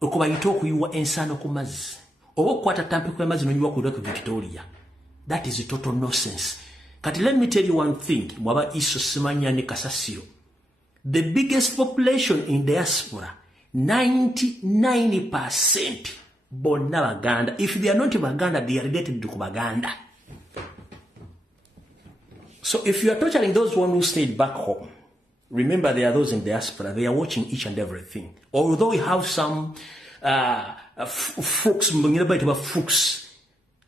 okubayita okuyuwa ensano ku mazzi oba okukwata tampeko y'amazzi n'onyuwa ku Lake Victoria. That is a total nonsense. Kati let me tell you one thing, mwaba Iso Simanya ne Kasasiro. The biggest population in diaspora, 99% bonna Baganda. If they are not Baganda, they are related to Baganda. So if you are torturing those one who stayed back home, remember there are those in diaspora, they are watching each and everything. Although we have some folks, folks,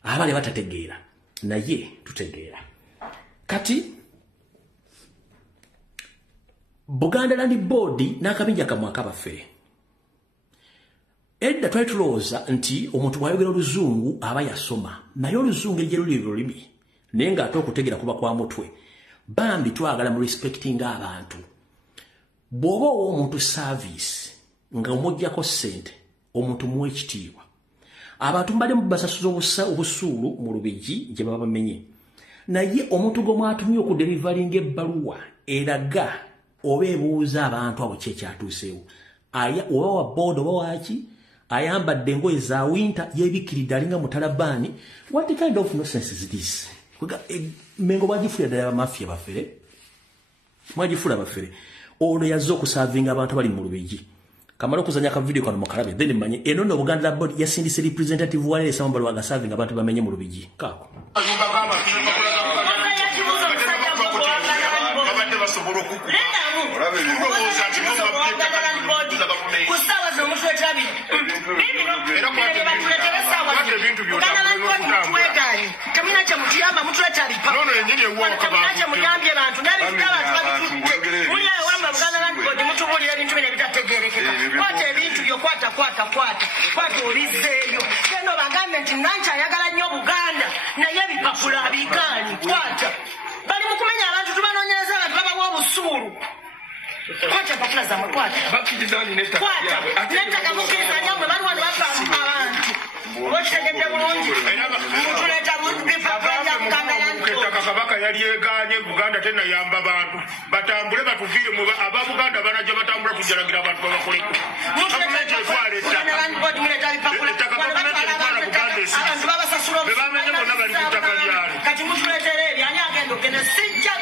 abali batategeera naye tutegeera. Kati Buganda Land Board n'akabinja kamwaka baffe edda twali tulowooza nti omuntu bw'ayogera oluzungu aba yasoma naye oluzungu ejje luli lulimi naye ng'ate okutegeera kuba kwa mutwe bambi twagala mu respecting abantu. Bw'oba omuntu service nga omuggyako ssente omuntu muwe ekitiibwa. Abantu mbadde basasuza obusuulu mu Lubigi gye baba bamenye. Naye omuntu gomwatumye okudelivaringa ebbaluwa eraga oba ebuuza abantu abo kyekyatuuseewo. Oba wa board oba waki ayambadde engoye za winter yeebikiridde alinga mutalabbaani. What kind of nonsense is this? Mengo bagifuula ddala bamafia bafere. Mwagifuula bafere. Ono yazze okusavinga abantu bali mu Lubigi. Kamala okuzanya ka video kano mukalabe then manye eno no Buganda Land Board yasindise representative wale samba lwa gasavinga abantu bamenye mu Lubigi. Kako. ebintu by'otambula tamina kye mutuyamba mutuleta bipatamina kye muyambye bantu n'ebintu muli awo wamba Buganda Land Board mutubulira ebintu bino ebitategeerekeka kwata ebintu byo kwata obizzeeyo genda obagambe nti nanki ayagala nnyo Buganda naye ebipapula abigaanyi kwata bali mu kumenya abantu tubanoonyereza abantu babawa obusuulu kwata papula zammwe kwata nettaka mukkiriza nnyo mwe bali wano bapamba abantu okitegedde bulungi mutuleeta bipapula bya Buganda Land Board Kabaka yali yegaanye Buganda tenayamba bantu batambule batuviire mu aba Buganda banajja batambula tujalagira abantu babakoleko gavumenti etwala abantu babasasula bebamenye bonna bali ku ttaka lyalo kati mutuleetera ebyo ani agenda okgenda sijja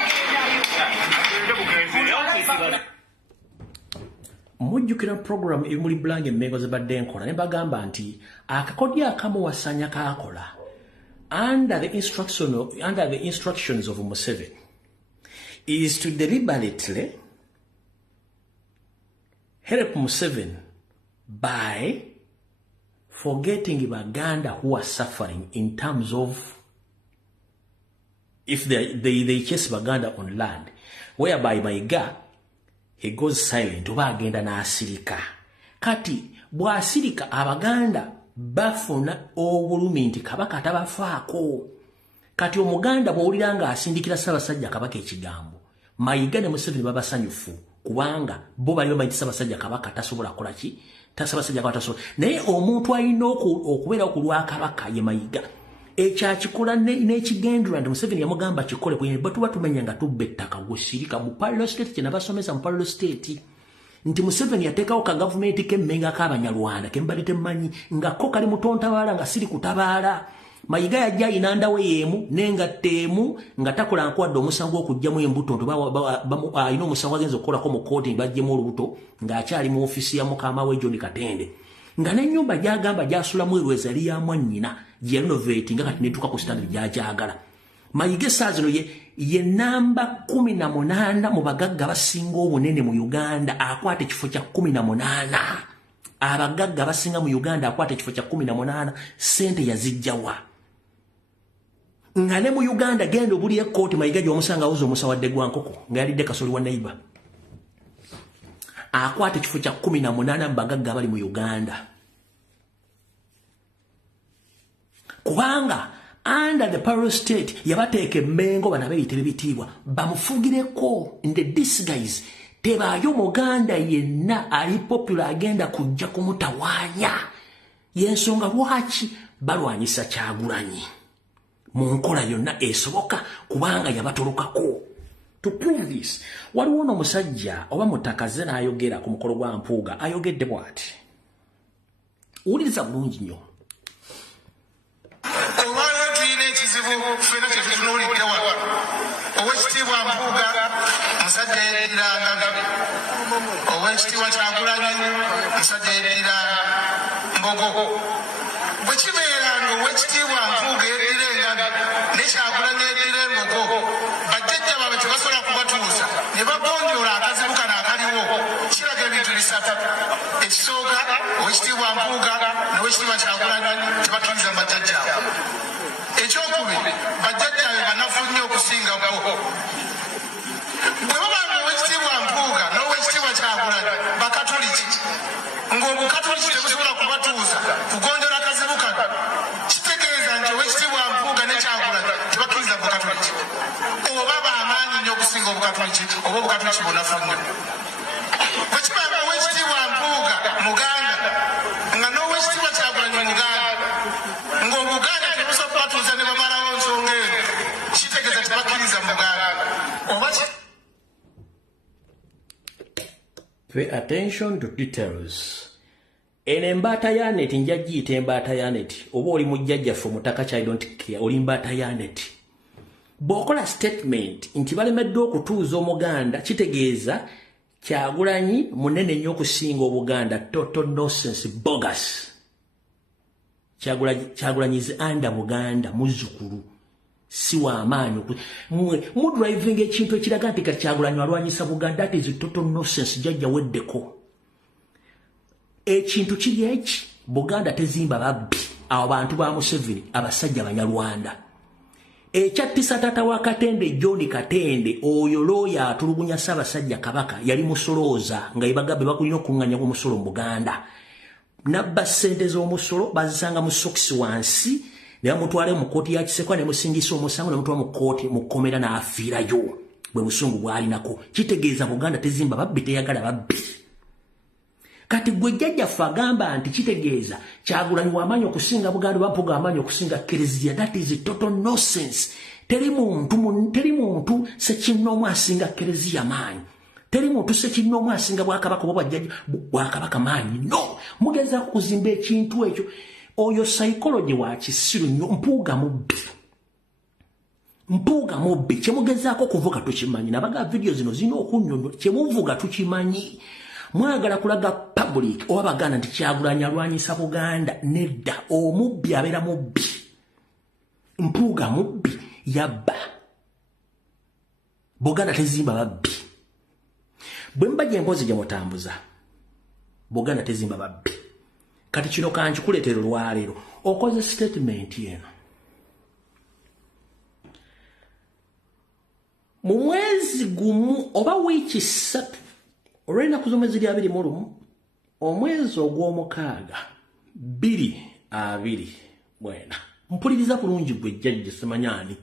mujjukira program ebimuli Blange Mmengo zibadde nkola ne bagamba nti akakodya akamu wasanya kaakola under the instructions of Museveni is to deliberately help Museveni by forgetting Baganda who are suffering in terms of if they chase Baganda on land, whereby Mayiga he goes silent oba agenda n'asirika. Kati bw'asirika Abaganda bafuna obulumi nti Kabaka tabafaako. Kati Omuganda bw'owulira nga asindikira Ssaabasajja Kabaka ekigambo, Mayiga ne Museveni babasanyufu kubanga bo bali bamanyi Ssaabasajja Kabaka tasobola kukola ki? Ssaabasajja Kabaka tasobola. Naye omuntu alina okubeera okulwa Kabaka ye Mayiga. Ekyakikola n'ekigendera nti Museveni yamugamba kikole bwe tuba tumenya nga tubba ettaka gusirika mu Parallel State kye nabasomesa mu Parallel State nti Museveni yateekawo ka gavumenti k'emmenga k'Abanyarwanda ke mbadde temmanyi nga ko kali mutontabaala nga siri kutabaala. Mayiga yajja ayina ndawe yeemu n'engatta emu nga takola nkwadde omusango okugyamu embuto nti alina omusango agenza okukolako mu kooti bajjemu olubuto ng'akyali mu ofisi ya mukama we John Katende nga n'ennyumba gy'agamba gy'asulamu erweza yali ya mwannyina gye renovate nga kati netuuka ku standard gy'agyagala. Mayiga essaawa zino ye namba 18 mu bagagga basinga obunene mu Uganda akwata ekifo kya 18. Abagagga basinga mu Uganda akwata ekifo kya 18 ssente yazijjawa. Nga ne mu Uganda genda obuli ekkooti Mayiga gy'omusanga awuza omusawadde gwa nkoko nga yalidde kasoli wa neighbor. Akwata ekifo kya 18 mu bagagga bali mu Uganda. Kubanga under the Parallel State yabateeka Mmengo banabeyitire bitiibwa bamufugireko in the disguise tebaayo Muganda yenna ali popular agenda kujja kumutawaanya. Yensonga lwaki balwanyisa Kyagulanyi mu nkola yonna esoboka kubanga yabatolokako. To prove this, waliwo n'omusajja oba mutakaze n'ayogera ku mukolo gwa Mpuuga ayogedde bw'ati. Wuliriza bulungi nnyo. Olwaleero tulina ekizibu ffenna kye tutunuulidde wano. Oweekitiibwa Mpuuga musajja yeddira Ngabi. Oweekitiibwa Kyagulanyi musajja yeddira Mbogo. Bwe kibeera nga Oweekitiibwa Mpuuga yeddira Ngabi ne Kyagulanyi yeddira Mbogo, bajjajja baabwe tebasobola kubatuuza ne bagonjoola akazibu kano akaliwo. Kiraga ebintu bisatu. Ekisooka, Oweekitiibwa Mpuuga n'Oweekitiibwa Kyagulanyi tebakkiriza mu bajjajjaabwe. Ekyokubiri, bajjajjaabwe banafu nnyo okusingako. Bwe baba nga Oweekitiibwa Mpuuga n'Oweekitiibwa Kyagulanyi Bakatoliki, ng'Obukatoliki tebusobola kubatuuza kugonjoola akazibu kano, kitegeeza nti Oweekitiibwa Mpuuga ne Kyagulanyi tebakkiriza mu Bukatoliki. Oba b'amaanyi nnyo okusinga Obukatoliki, oba Obukatoliki bunafu nnyo. Bwe kiba nga Oweekitiibwa Mpuuga Muganda nga n'Oweekitiibwa Kyagulanyi Muganda, ng'Obuganda tebusobola kubatuuza ne bamalawo nsonga eno, kitegeeza tebakkiriza Muganda. Oba Pay attention to details. Eno embaata ya neti nja giyita embaata ya neti. Oba oli mujjajjaffe omutaka I don't care, oli mbaata ya neti. Bw'okola statement nti balemedde okutuuza Omuganda kitegeeza Kyagulanyi munene nnyo okusinga Obuganda. Total nonsense, bogus. Kyagulanyi is under Buganda, muzzukulu. Si w'amaanyi mudriving ekintu ekiraga nti Kyagulanyi alwanyisa Buganda. That is total nonsense. Jjajja weddeko. Ekintu kiri eki, Buganda tezimba babbi abo bantu ba Museveni abasajja banyalwanda ekyatisa tata wa Katende John Katende oyo looya atulugunya Ssaabasajja Kabaka yali musolooza nga ibagabe bakulina okunganya ku musolo mu Buganda nabba ssente z'omusolo bazisanga mu sokisi wansi ne bamutwale mu kooti ya Kisekwa ne musingisa omusango ne mutwala mu kooti mu kkomera n'afiirayo bwe busungu bwalinako kitegeeza Buganda tezimba babbi teyagala babbi kati gwe jjajjaffe agamba nti kitegeeza Kyagulanyi w'amaanyi okusinga Buganda Bampuga amaanyi okusinga Kereziya. That is a total nonsense. Teri muntu sekinoomu asinga Kereziya maanyi. Teri muntu sekinoomu asinga Bwakabaka oba Bwakabaka maanyi. No! Mugezaako kuzimba ekintu ekyo. Oyo psychology wa kisiru nnyo Mpuuga mubbi. Kyemugezaako okuvuga tukimanyi. Nabaga video zino zina okunnyonnyola. Kyemuvuga tukimanyi. Mwagala kulaga public oba baganda nti Kyagulanyi alwanyisa Buganda nedda omubbi abeera mubbi Mpuuga mubbi yabba Buganda tezimba babbi bwe mbajja emboozi gye mutambuza Buganda tezimba babbi kati kino kankikuleetera olwaleero okoze statement eno mu mwezi gumu oba wiiki 3 olw'ennaku kuzomezi lya 21 omwezi ogw'omukaaga 2020 mpuliriza bulungi gwe jjajja Semanyani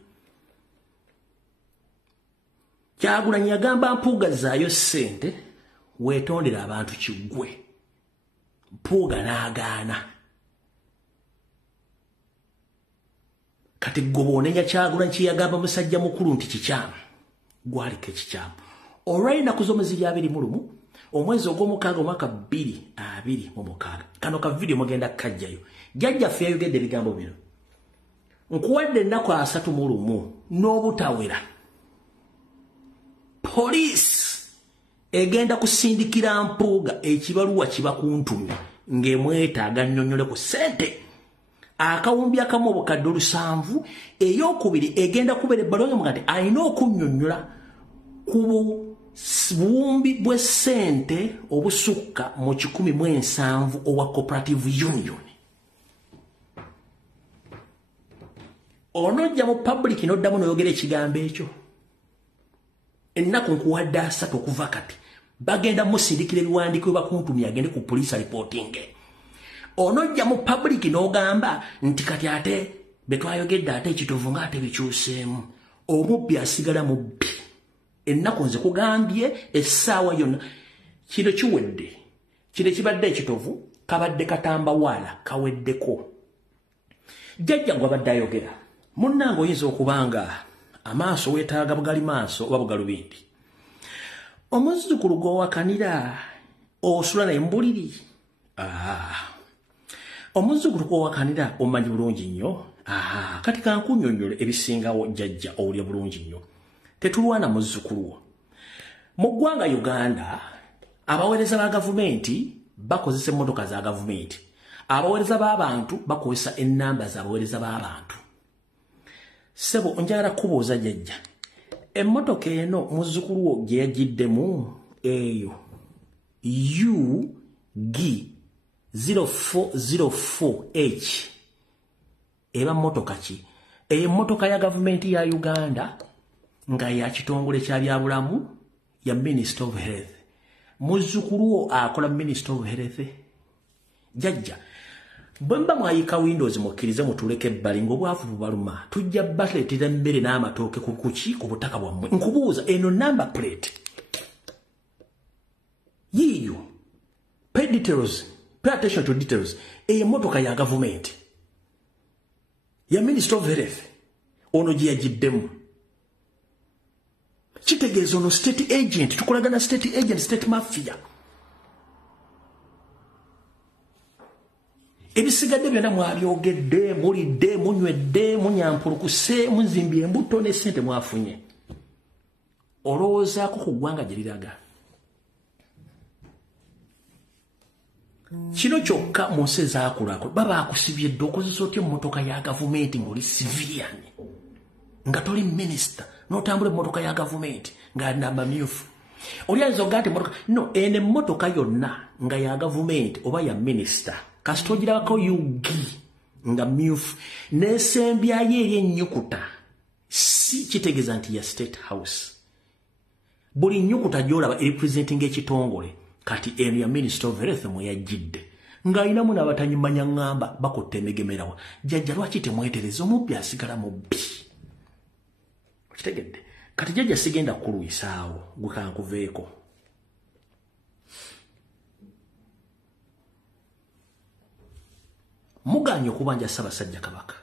Kyagulanyi yagamba Mpuuga zaayo ssente weetondera abantu kiggwe Mpuuga n'agaana kati gwe bw'onenya Kyagulanyi kye yagamba musajja mukulu nti kikyamu gwaliko ekikyamu olw'ennaku zomezi lya 21 omwezi ogw'omukaaga omwaka 2026 kano ka video mugenda kajjayo jjajjaffe yayogedde ebigambo bino nkuwadde ennaku 31 n'obutawera poliisi egenda kusindikira Mpuuga ekibaluwa kibakuntumya ng'emwetaaga nnyonnyole ku ssente akawumbi akamu obukadde 7 ey'okubiri egenda kubeera ebbaluwa nga nti alina okunnyonnyola ku buwumbi bw'essente obusukka mu 17 owa Cooperative Union. Onojja mu public n'oddamu n'oyogera ekigambo ekyo. Ennaku nkuwadde 3 okuva kati bagenda musindikira ebiwandiiko bakuntumya agende ku police reporting. Onojja mu public n'ogamba nti kati ate betwayogedde ate ekitovu ng'ate bikyuseemu omubbi asigala mubbi. Ennaku nze kugambye essaawa yonna kino kiwedde kino kibadde ekitovu kabadde katamba wala kaweddeko jjajja gwabadde ayogera munnange oyinza okubanga amaaso weetaaga bugali maaso oba bugalubindi omuzzukulu gw'owakanira osula naye mbuliri omuzzukulu gw'owakanira omanyi bulungi nnyo kati kankunnyonnyole ebisingawo jjajja owulya bulungi nnyo tetulwana muzzukulu mu ggwanga Uganda abaweereza ba gavumenti bakozesa emmotoka za gavumenti abaweereza b'abantu bakozesa ennamba z'abaweereza b'abantu sebo njagala kubuuza jjajja emmotoka eno muzzukulu wo gye yagiddemu eyo UG 0404H eba mmotoka ki emmotoka ya gavumenti ya Uganda nga ya kitongole kya byabulamu ya Minister of Health muzzukulu wo akola Minister of Health jjajja bwemba mwayika Windows mukkirize mutuleke ebbali ng'obwavu bubaluma tujja batuleetera emmere n'amatooke ku butaka bwammwe nkubuuza eno number plate yiyo pay attention to details eyo emmotoka ya gavumenti ya Minister of Health ono gye yagiddemu kitegeeza ono state agent tukolagana state agent state mafia ebisigadde byonna mwabyogedde mulidde munywedde munyampulukuse munzimbye embuto ne ssente mwafunye olowoozaako ku ggwanga gye liraga kino kyokka mu nsi ezaakulako baba akusibye dde okozesa otya emmotoka ya gavumenti ng'oli civilian nga toli minisita n'otambula emmotoka ya gavumenti ng'alina amamyufu oli ayinza okugaa nti emmotoka no eno emmotoka yonna nga ya gavumenti oba ya minisita kasita ogirabako UG nga myufu n'esembyayo eri ennyukuta si kitegeeza nti ya State House. Buli nnyukuta gy'olaba representing ekitongole kati eno ya Minister of Health mwe yajjidde ng'alinamu n'abatanyimanya ngamba bakutte emegemerawa. Jjajja lwaki temwetereza omubbi asigala mubbi? Kitegedde kati jjajja sigenda kukuluwisaawo gwe kankuveeko. Muganye okubanja Ssaabasajja Kabaka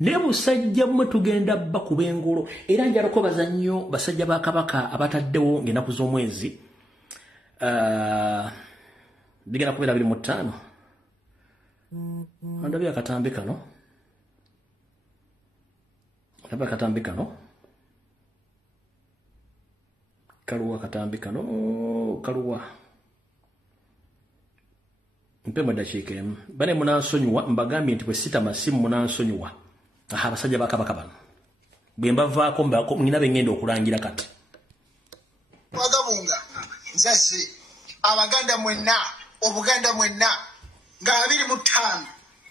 ne busajja bumwe tugenda bakuba engolo era njala kubaza nnyo basajja ba Kabaka abataddewo ng'ennaku z'omwezi bigenda kubeera 25 andabye akatambi kano kaluwa katambi kano kaluwa mpemwe dakiika emu bane munansonyiwa mbagambye nti bwe sita masimu munansonyiwa abasajja ba Kabaka bano bwe mbavaako ngina be ngenda okulangira kati wagabunga nzazze abaganda mwenna obuganda mwenna nga 25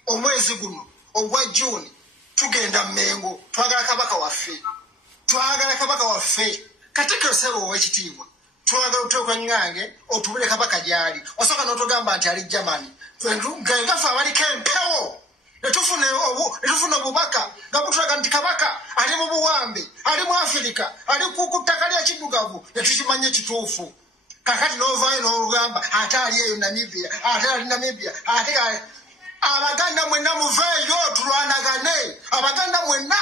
omwezi guno ogwa June tugenda Mmengo twagala Kabaka waffe Katikkiro Ssebo ow'ekitiibwa twagala otuuka ngange otubule Kabaka gyali osooka n'otugamba nti ali Germany ngafe abaliko empewo netufuna obubaka nga butulaga nti Kabaka ali mu buwambe ali mu Afirika ali ku ttaka lya kiddugavu netukimanye ekituufu kakati n'ovaayo n'olugamba ate ali eyo Namibia ate abaganda mwenna muveeyo tulwanagane abaganda mwenna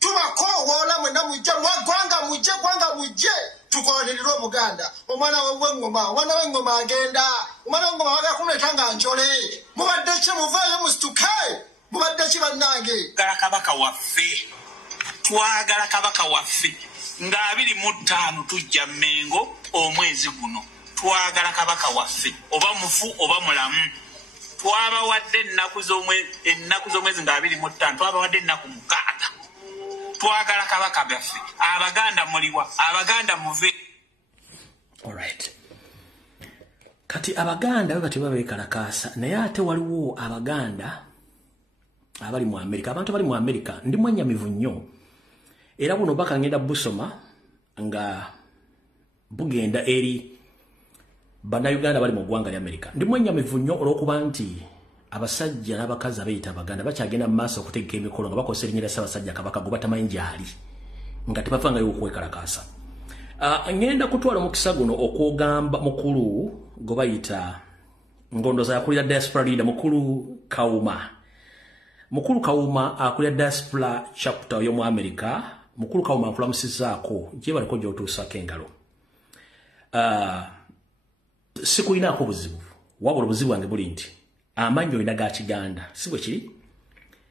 tubakoowoola mwenna mujje gwanga mujje tukolanirira obuganda omwana w'engoma agenda omwana w'engoma waga kumuleeta nga njole mubadde ki muveeyo musituke mubadde ki bannange twagala kabaka waffe nga 25 tujja Mmengo omwezi guno twagala Kabaka waffe oba mufu oba mulamu twabawadde ennaku z'omwezi nga 25 twabawadde ennaku 6 twagala Kabaka baffe abaganda muliwa abaganda muve. Alright, kati abaganda bwe bati babeekalakaasa naye ate waliwo abaganda abali mu Amerika. Abantu bali mu Amerika ndi mwenyamivu nnyo era buno baka ngenda busoma nga bugenda eri bannayuganda bali mu ggwanga lya Amerika. Ndi mwenyamivu nnyo olw'okuba nti abasajja n'abakazi abeeyita abaganda bakyagenda mu maaso okutegeka emikolo nga bakozesa erinnya lya Ssaabasajja Kabaka gwe batamanyi gyali nga tebavangayo okwekalakaasa. Ngenda kutwala omukisa guno okwogamba mukulu gwe bayita ngondoza yakulira diaspora leader Mukulu Kawuma. Mukulu Kawuma akulira diaspora chapter y'omu America. Mukulu Kawuma akulamusizaako gye baliko gy'otuusako engalo. Sikulinaako buzibu wabula obuzibu bwange buli nti amanyi olina ga Kiganda si bwe kiri.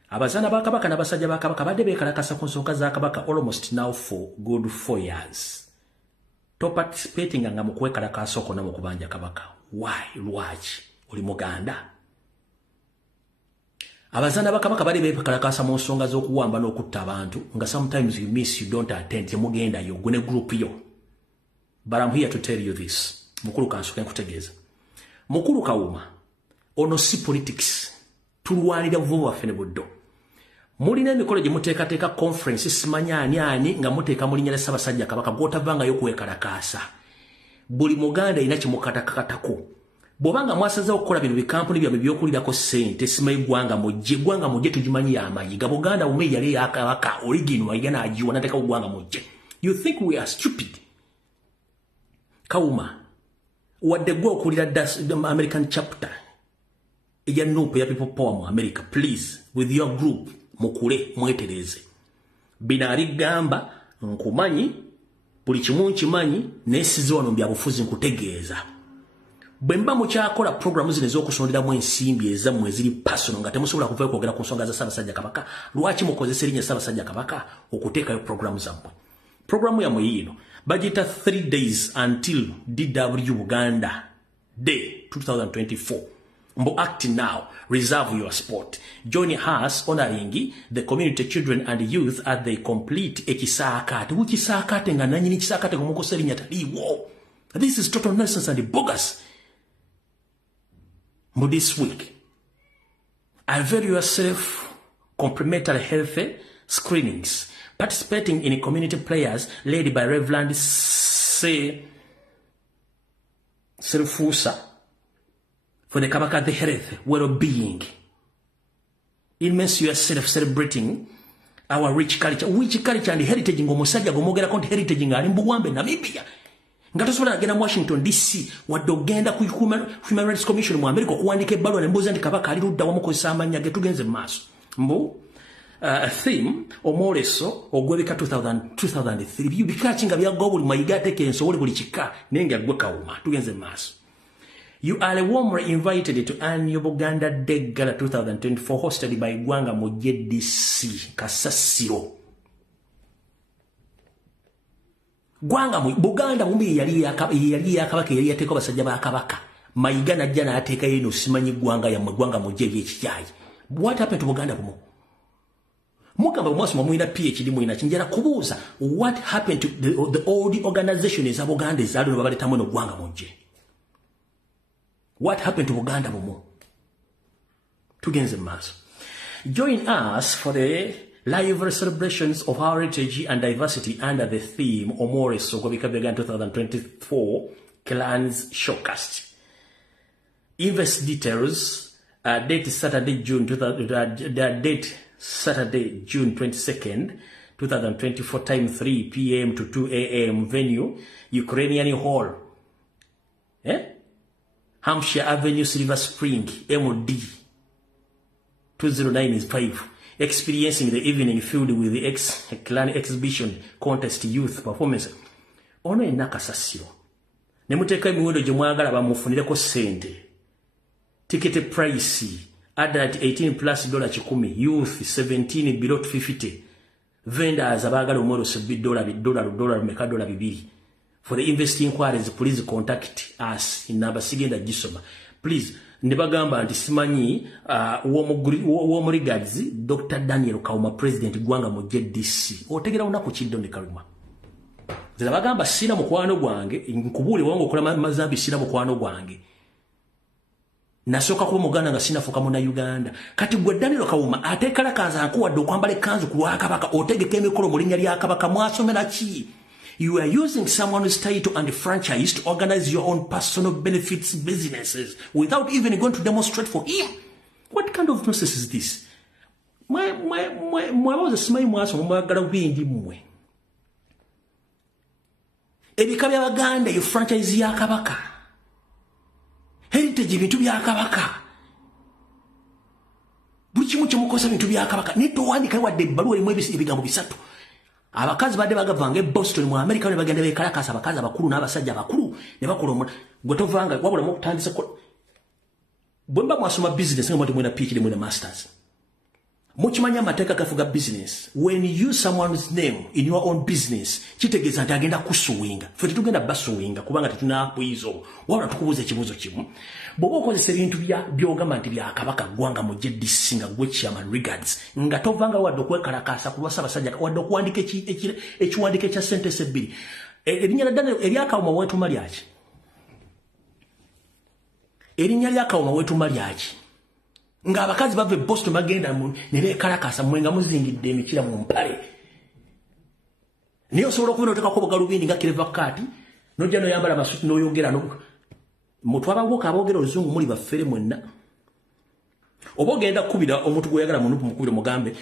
Abazaana ba Kabaka n'abasajja ba Kabaka badde beekalakasa ku nsonga za Kabaka almost now for good 4 years. Participating nga mu kwekalakaasa okwo mu kubanja Kabaka. Why? Lwaki? Oli Muganda? Abazaana ba Kabaka bali beekalakasa mu nsonga z'okuwamba n'okutta abantu nga sometimes you miss, you don't attend, temugenda yo gune group yo. But I'm here to tell you this. Mukulu kansoke nkutegeeza. Mukulu Kawuma ono si politics. Tulwanira vuba waffe ne buddo. Mulina emikolo gye muteekateeka conference simanya ani nga muteeka mu linnya lya Ssaabasajja Kabaka gw'otavangayo kwekalakaasa. Buli Muganda alina kimukatakatako. Bw'obanga mwasazeewo okukola bino bikampuni byammwe by'okulirako ssente simanyi gwanga mujje tugimanyi y'amayiga. Buganda bume yali ya Kabaka origin wayiga n'agiwa n'ateekawo gwanga mujje. You think we are stupid? Kawuma wadde gwe okulira American chapter eja nupu ya people power mu America, please with your group mukule mwetereze. Binaali gamba nkumanyi buli kimu nkimanyi nesize wano byabufuzi nkutegeeza. Bwe mba mukyakola programu zino ez'okusonderamu ensimbi ezammwe eziri personal nga temusobola kuvayo kwogera ku nsonga za Ssaabasajja Kabaka, lwaki mukozesa erinnya Ssaabasajja Kabaka okuteekayo programu zammwe? Programu yammwe yiino bagita 3 days until DW Buganda Day 2024. Mbo act now, reserve your spot. Join us honoring the community, children and youth as they complete ekisakate. Ukisakate nga nanyini kisakate kumukoseri nyataliwo. This is total nonsense and bogus. Mbo this week, Avail yourself complementary health screenings, participating in community prayers led by Reverend Selfusa for the Kabaka the health, well-being. Immerse yourself celebrating our rich culture and heritage ngo musajja gomogera konti heritage ngali mbuwambe Namibia ngato sola agenda Washington DC wadde ogenda ku Human Rights Commission mu America okuwandika ebbaluwa nembuuza nti Kabaka ali ludda wamu kozesa amannya ge tugenze mu maaso mbu theme omoleso ogwebika 2003 bibikachi nga byagwa buli mayiga atekenso buli kika nenge agwe kawuma tugenze mu maaso. You are warmly invited to annual Buganda Day Gala 2024 hosted by Gwanga Mujje DC Kasasiro. Gwanga Buganda mumbi yali yakabaka yali yateko basajja ba kabaka. Mayiga najja n'ateeka yeno simanyi Gwanga ya Gwanga Mujje ekiyayi. What happened to Buganda bumo? Mukamba mwaso mwina PhD mwina kinjera kubuuza what happened to the old organization is Buganda ezalo babaleta mwe no Gwanga Mujje. What happened to Buganda Mumu? Tugenze maso. Join us for the live celebrations of our heritage and diversity under the theme Omores Sogobika Began 2024 Clans Showcast. Invest details. Date Saturday, June 22nd, 2024. Time 3 p.m. to 2 a.m. Venue Ukrainian Hall. Hampshire Avenue, Silver Spring, MOD 209-5. Experiencing the evening filled with the clan exhibition, contest, youth performance. Ono enakasasiro. Nemuteka emiwendo gye mwagala bamufunireko sente. Ticket price adult 18 plus $10, youth 17 below 50. Vendors abagala omwero $2 meka $2. For the investing inquiries, please contact us in number sigenda gisoma. Please, nebagamba nti simanyi wo regards Dr. Daniel Kauma, President Gwanga Mujje DC. Otegera unaku kiddo ne kaluma. Zela bagamba sina mukwano gwange, nkubule wangu okola mazambi sina mukwano gwange. Nasoka kuba Muganda nga sina fuka muna Uganda. Kati gwe Daniel Kauma atekala kanza nkuwadde okwambala kanzu ku Kabaka otegeka emikolo mu linnya lya Kabaka mwasomera ki? You are using someone's title and franchise to organize your own personal benefits businesses without even going to demonstrate for him. What kind of process is this? Mwabaza simanyi mwaso mwagala bindi mmwe. Ebika by'Abaganda yo franchise ya Kabaka. Heritage bintu bya Kabaka. Buli kimu kyemukosa bintu bya Kabaka. Netowandika wadde ebbaluwa erimu ebigambo bisatu. Abakazi badde bagavanga Boston mu America ne bagenda bekalakasa abakazi abakulu n'abasajja abakulu ne bakola gwe tovanga wabula mu kutandisa ko bwemba mwasoma business nga mwina PhD mwina masters mukimanya amateeka gafuga business. When you use someone's name in your own business kitegeeza nti agenda kusuwinga ffe tetugenda basuwinga kubanga tetunakwizo wabula tukubuuza ekibuuzo kimu bw'oba okozesa ebintu byogamba nti bya Kabaka Gwanga Mujje DC nga gwe chairman regards nga tovanga wadde okwekalakasa ku lwasabasajja wadde okuwandika ekiwandiiko ekya sentence ebbiri erinnya lya Daniel eryakawuma weetuma lyaki erinnya lyakawuma weetuma lyaki nga abakazi bave Boston bagenda ne bekalakasa mwe nga muzingidde emikira mu mpale niyo osobola okubona otekako bugalubindi nga Clever Cat nojja noyambala amasuti n'oyogera mutwabawoka aboogera oluzungu muli baffere mwenna oba ogenda kukubira omuntu gweyagala munupu mukubire mugambe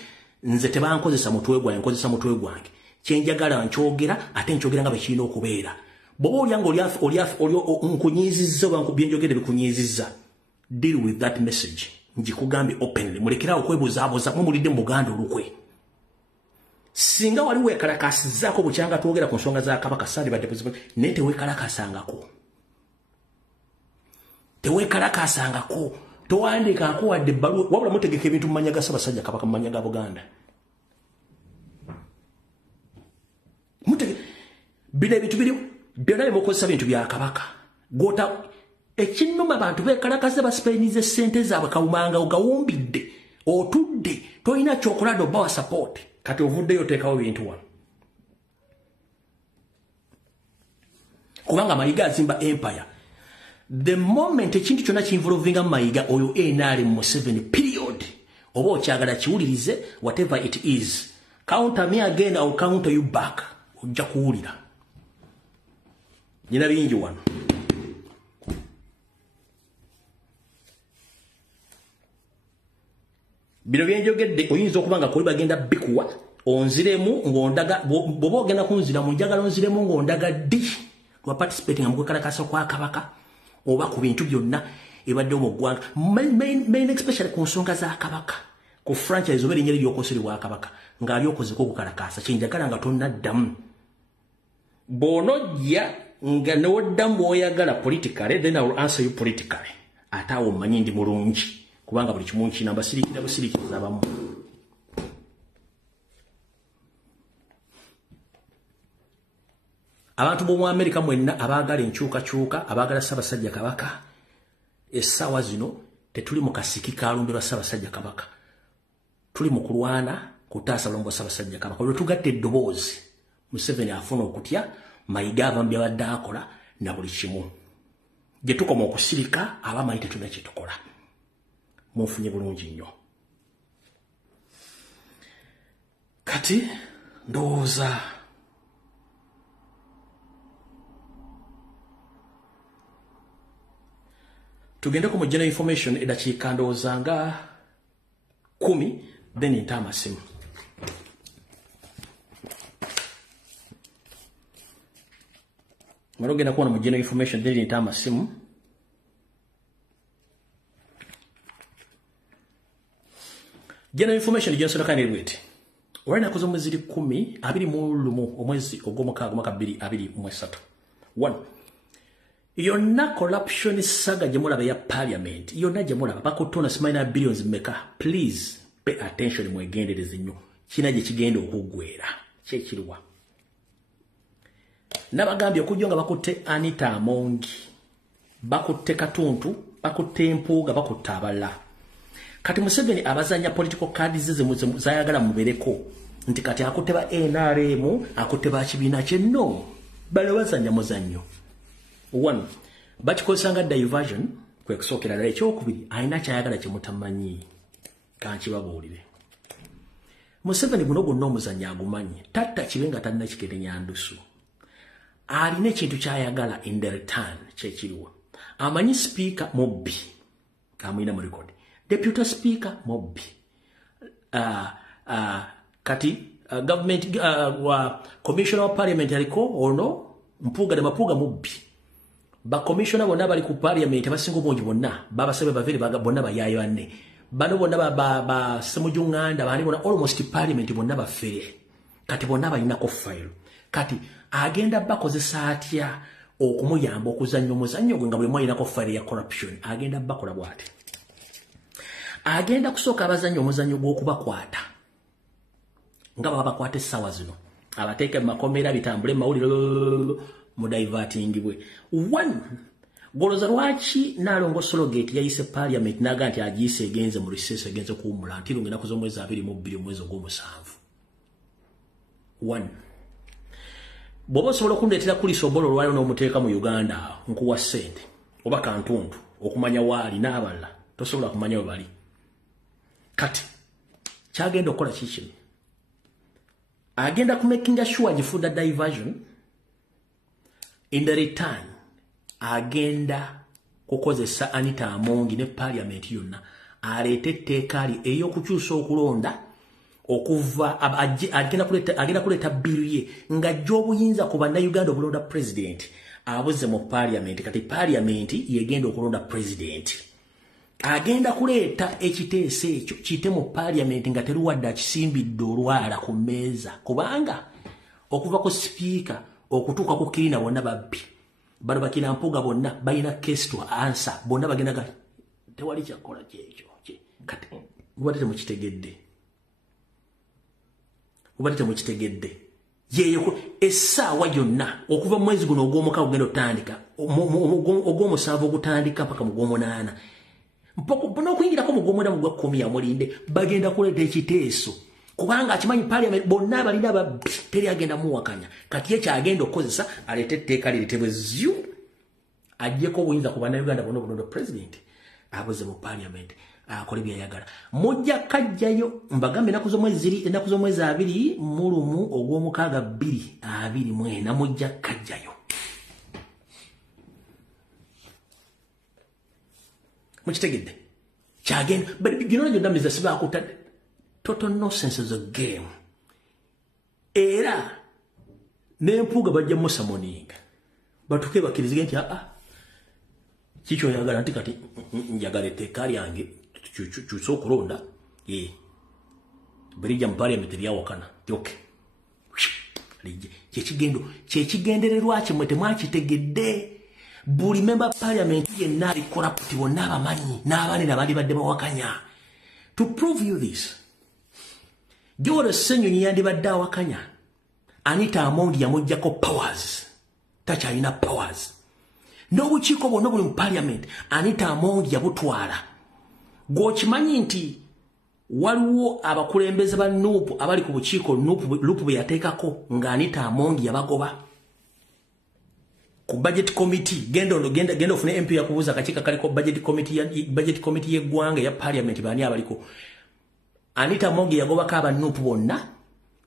nze tebankozesa mutwe gwange nkozesa mutwe gwange kyenjagala nkyogera ate nkyogera nga bwe kirina okubeera bw'oba olyanga nkunyizizza oba byenjogere bikunyizizza deal with that message njikugambye openly mulekerawo okwebuzaabuza mumulidde mu Buganda olukwe singa wali weekalakasizzaako bukyanga twogera ku nsonga za Kabaka sali badde naye teweekalakasangako towandiikaako wadde ebbaluwa wabula mutegeka ebintu mu mannya ga Ssaabasajja Kabaka mu mannya ga Buganda bino ebintu biri byonna byemukozesa bintu bya Kabaka gota ekinnuma abantu beekalakaze basipenize ssente zaabwe kawumanga ogawumbidde otudde tolina kyokola dde obawa support kati ovuddeyo oteekawo bintu wano kubanga Mayiga azimba empire. The moment ekintu kyonna kinvolvinga Mayiga oyo NRM Museveni period oba okyagala kiwulirize whatever it is. Counter me again, I'll counter you back. Ojja kuwulira. Nina bingi wano. Bino byenjogedde oyinza okubanga kuli bagenda bikuwa onziremu ng'ondaga bw'oba ogenda kunzira mu njagala onziremu ng'ondaga ddi lwa participating mu kwekalakaasa kwa Kabaka oba ku bintu byonna ebadde mu ggwanga main especially ku nsonga za Kabaka ku franchise oba erinnya ly'okoserebwa Kabaka ng'ali okozeko okukalakaasa kyenjagala nga tonnaddamu bw'onojja nga newoddamu bw'oyagala politically then I will answer you politically ate awo mmanyi ndi mulungi kubanga buli kimu nkina basirikira busirikiriza abamu. Abantu b'omu Amerika mwenna abaagala enkyukakyuka abaagala Ssaabasajja Kabaka essaawa zino tetuli mu kasiki kalumbilwa Ssaabasajja Kabaka, tuli mu kulwana kutaasa bulombo Ssaabasajja Kabaka. Olwo tugatte eddoboozi Museveni afuna okutya Mayiga ava mu byabadde akola na buli kimu gye tukoma okusirika abamanyi tetulina kye tukola. Munfunye bulungi nnyo. Kati ndowooza tugendeko mu general information edakiika ndowooza nga 10 then nta amasimu. Mara ogenda kuwona mu general information then nta amasimu. General information gyensona kandi lwete. Olina kuzo mwezi 10 21 omwezi ogw'omukaaga mwaka 2023. 1. Yonna corruption saga gye mulaba ya parliament yonna gye mulaba bakutona simaina billions meka. Please pay attention mwegendereze nnyo kina gye kigenda okuggwera kyekiriwa. Nabagambye okujjo nga bakutte Anita Amongi bakutte Katuntu bakutte Empuuga bakutte abalala. Kati Museveni abazanya political cards zayagala mubereko nti kati akutte ba NRM akutte ba kibiina kye no bale bazanya muzannyo. 1. Bakikozesanga diversion kwe kusookera ddala ekyokubiri alina kyayagala kye mutamanyi kankibabuulire. Museveni guno gwonna omuzannyo agumanyi tatta kibe nga talina kikere nyandusu alina ekintu kyayagala in the return kyekiriwa. Amanyi speaker mubbi kamwina mu record, deputy speaker mubbi kati government commissioner of parliament aliko ono Mpuuga de Mapuuga mubbi. Ba commissioner bonna bali ku parliament abasinga obungi bonna babasabe bavere bonna bayayo anne bano bonna ba Semujunganda bani bonna almost parliament bonna bafere kati bonna balina ko file kati agenda bakozesa atya okumuyamba okuzannya omuzannyo gwe nga bwe mwalina ko file ya corruption agenda bakola bwate agenda kusooka abazannyo omuzannyo gw'okubakwata nga baba bakwate essaawa zino abateeke mu makomera bitambule mawulire mu diverting bwe. 1. Goloza lwaki Nalongo Sologate yayise parliament naga nti agiyise egenze mu recess egenze kuwumula nti ngenda kuzo mwezi 22 omwezi ogw'omusanvu. 1. Bobo sobola okundeetera kulisobolo olwaliro n'omuteeka mu Uganda nkuwa ssente oba kantuntu okumanya waali n'abalala tosobola kumanya we bali. Kati kyagenda okukola kiki? Agenda kumakinga sure agifunda diversion. In the return agenda kukozesa Anita Amongi ne parliament yonna aleete etteeka li ey'okukyusa okulonda okuva agenda kuleeta bill ye nga gy'obuyinza ku bannayuganda okulonda president abuze mu parliament. Kati parliament yegenda okulonda president agenda kuleeta ekiteeso ekyo kiyite mu parliament nga teruwadde akisimbidde olwala ku mmeeza kubanga okuva ku speaker okutuuka ku kirina bonna babbi bano bakina Mpuuga bonna balina case to answer bonna bagenda tewali kyakola kyekyo kati ubadde temukitegedde yeyo essaawa yonna okuva mwezi guno ogw'omukaaga ogenda otandika ogw'omusanvu ogutandika paka mu gw'omunaana mpaka okuyingirako mu gw'omwenda mu gwa 10 amulinde bagenda kuleeta ekiteeso kubanga akimanyi parliament bonna balina babbi teri agenda muwakanya. Kati ye kyagenda okukozesa aleete etteeka liritebwe zyu ajjeko obuyinza ku bannayuganda bonna obulondo president abuze mu parliament akole byayagala mujja kajjayo mbagambe enaku z'omwezi 2 mulumu ogw'omukaaga 2024 mujja kajjayo mukitegedde kyagenda but you know ndamiza sibakuta total nonsense is a game era n'empuuga bajja musamoninga batuke bakirizige nti kikyo yagala nti kati njagala etteeka lyange kyusa okulonda birijja mu parliament lyawakana tyoke kyekigendererwa kimwe temwakitegedde buli member parliament yenna ali corrupt bonna abamanyi n'abanene abali badde bawakanya to prove you this George Ssenyonyi yandibadde awakanya Anita Amongi yamujjako powers takyalina powers n'obukiiko bwonna buli mu parliament Anita Amongi yabutwala gwokimanyi nti waliwo abakulembeze ba NUP abali ku bukiiko NUP bwe yateekako nga Anita Amongi yabagoba ku budget committee genda ofune MP yakubuuza akakiiko kaliko budget committee y'eggwanga ya parliament bani abaliko Anita Amongi yagobako aba NUP bonna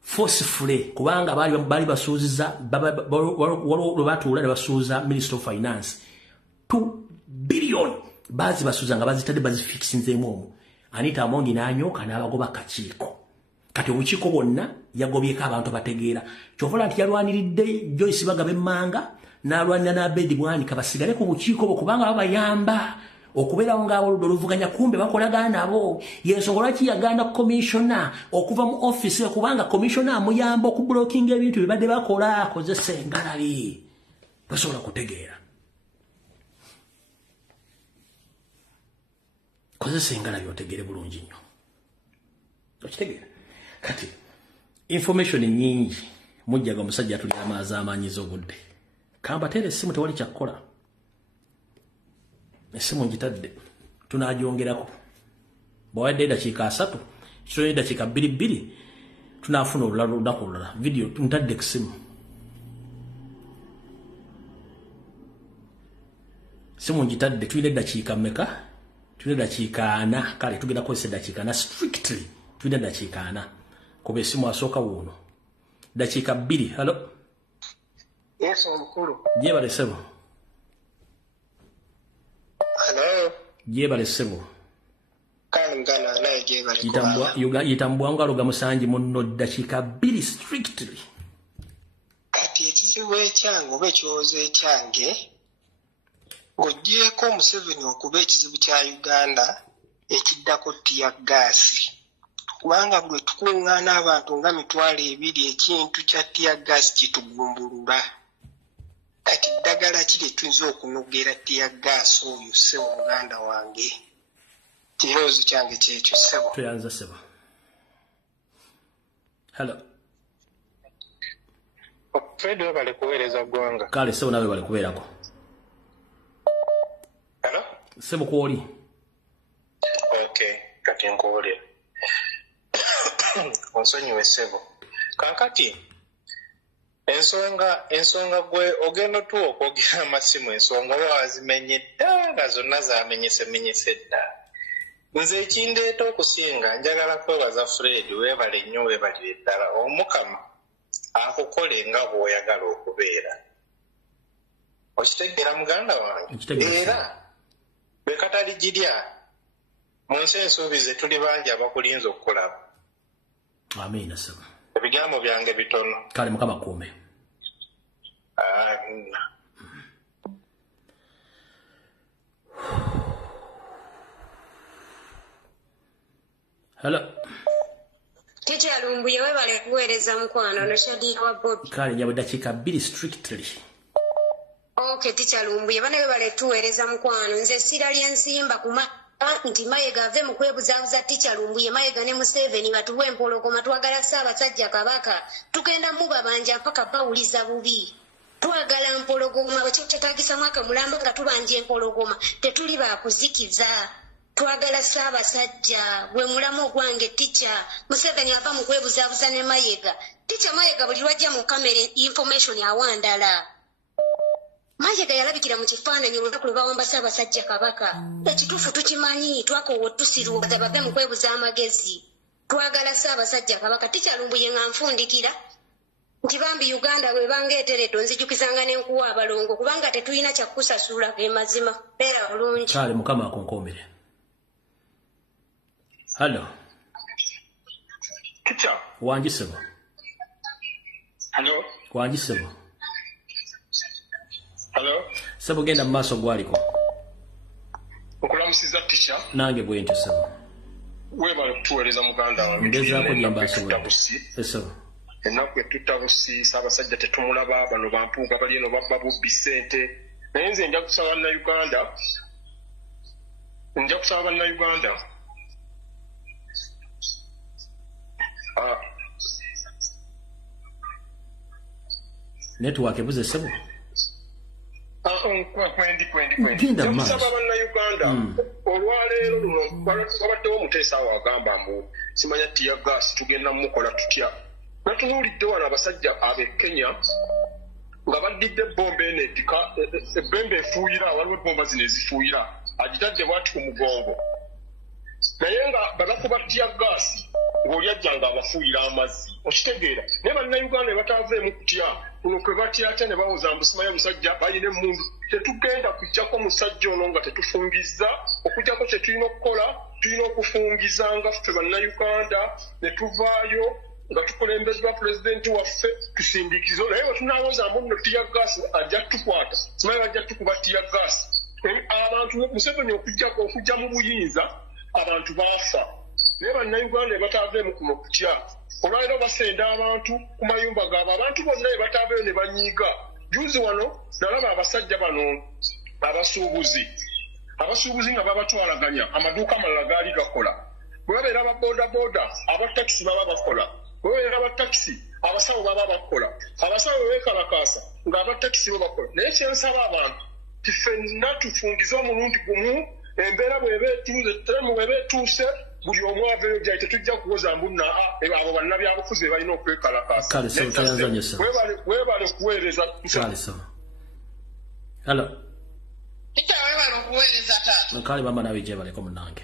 forcefully kubanga bali basuuziza waliwo batuula ne basuuza Minister of Finance 2 billion bazi basuuza nga bazitadde bazifikisinzeemu omwo Anita Amongi n'anyoka n'abagoba kakiiko kati obukiiko bwonna yagobyeko abantu bategeera kyovola nti yalwaniridde Joyce Bagabe Manga n'alwanira n'Abedi Bwanika basigale ku bukiiko bwo kubanga babayamba okubeerawo ng'aboludde oluvuganya kumbe bakolagana nabo yensonga lwaki yaganda commissioner okuva mu office kubanga commissioner amuyamba okublockinga ebintu bibadde bakola akozesa engalabi basobola kutegeera kozesa engalabi otegeere bulungi nnyo okitegeera kati information nyingi mujjaga omusajja atuli amaazi amanyiza obudde kambateere essimu tewali kyakkola essimu ngitadde tunaagyongerako bwawadde eddakiika 3 kitone eddakiika 2 tunaafuna olunaku olulala video ntadde ku ssimu simu ngitadde tulina eddakiika mmeka tulina eddakiika 4 kale tugenda kukozesa eddakiika 4 strictly tulina eddakiika 4 kuba essimu asooka wuuno eddakiika 2 halo yes omukulu gyebale ssebo hello gyebale ssebo kale muganda naye gyebale yitambwa nga luga musanji munno ddakiika 2 strictly kati ekizibu ekyange oba ekirowoozo ekyange ng'oggyeeko Museveni okuba ekizibu kya Uganda ekiddako ttiya gaasi kubanga bwe tukuŋŋaana abantu nga 2,000 ekintu kya ttiya gaasi kitugumbulula kati ddagala ki lye tuyinza okunogera ttiya gaasi oyo ssebo muganda wange kirowoozo kyange kyekyo ssebo tuyanza ssebo hello Fred we bali kuweereza ggwanga kale ssebo nawe bali kubeerako hello ssebo kwoli okay kati nkuwulira onsonyiwe ssebo kaakati ensonga gwe ogenda otuwa okwogera amasimu ensonga oba wazimenye dda nga zonna zamenyesemenyese dda nze ekindeeta okusinga njagala kwebaza Fred weebale nnyo weebalire ddala omukama akukole nga bw'oyagala okubeera okitegeera muganda wange era bwe katali girya mu nsi ensuubize tuli bangi abakulinza okukulaba amiina ssebo ebigambo byange bitono kale mukama kuume hello Teacher Lumbuye webale kuweereza mukwano no Shadia wa Bobby kale nyabu dakiika 2 strictly okay Teacher Lumbuye bana webale tuweereza mukwano nze sira lyensimba kuma nti Mayiga ave mu kwebuzaabuza Teacher Lumbuye Mayiga ne Museveni batuwe empologoma twagala Ssaabasajja Kabaka tugenda muba banja mpaka bawuliza bubi twagala mpologoma bwe kyetaagisa mwaka mulamba nga tubanja empologoma tetuli baakuzikiza twagala Ssaabasajja gwe mulamu ogwange Teacher Museveni ava mu kwebuzaabuza ne Mayiga Teacher Mayiga buli lwajja mu kamera information awandala Mayiga yalabikira mu kifaananyi olunaku lwe bawamba Ssaabasajja Kabaka. Ekituufu tukimanyi twakoowa tusiruwaza bave mu kwebuza amagezi. Twagala Ssaabasajja Kabaka. Tikyalumbuye nga nfundikira nti bambi Uganda bwe bangeeteredde nzijukizanga n'enkuwa abalongo kubanga tetulina kyakusasula ge mazima. Beera bulungi. Kale Mukama akunkuumire. Hello. Kicha. Wanjisebo. Hello. Wanjisebo. Hello. Sebo genda mu maaso gwaliko. Okulamusiza Kicha. Nange bwe ntyo sebo. Webale kutuweereza muganda wange. Ngezaako gyemba asobola. Sebo. Ennaku etutabusi Ssaabasajja tetumulaba bano bampuuga bali eno babba bubbi ssente. Naye nze nja kusaba Bannayuganda. Network ebuze sebo. Genda maaso. Nsaba Bannayuganda olwaleero luno wabaddewo omuteesa awo agamba mbu simanya tiya gaasi tugenda mukola tutya. Natunuulidde wano abasajja ab'e Kenya nga baddidde ebbomba eno ebbembe efuuyira waliwo ebbomba zino ezifuuyira agitadde bwati ku mugongo naye nga babakuba tiya gaasi ng'oli ajja nga abafuuyira amazzi okitegeera naye Bannayuganda bataaveemu kutya kuno kwe batya ate ne bawoza mbu simanya musajja balina emmundu tetugenda kujjako musajja ono nga tetufungizza okujjako kye tulina okukola tulina okufungiza nga ffe Bannayuganda ne tuvaayo nga tukulembezebwa pulezidenti waffe tusindikizo naye bwe tunaalowooza mbu nno tiya gaasi ajja tukwata simanyi bajja tukuba tiya gaasi abantu Museveni okujja mu buyinza abantu baafa naye Bannayuganda ne bataaveemu kuno kutya olwaleero basenda abantu ku mayumba gaabwe abantu bonna ne bataaveeyo ne banyiiga juzi wano nalaba abasajja bano abasuubuzi nga babatwalaganya amaduuka amalala gaali gakola bwe babeera ababoodaboda abatakisi baba bakola bwe babeera abatakisi abasawo baba bakola abasawo beekalakaasa ng'abatakisi bo bakola naye kyensaba abantu tifenna tufungize omulundi gumu embeera bw'eba etuuze teremu bw'eba etuuse buli omu aveeyo gyali tetujja kuwoza mbunna abo bannabyabufuzi be balina okwekalakaasa weebale kuweereza kale bamba nawe gyebaleko munange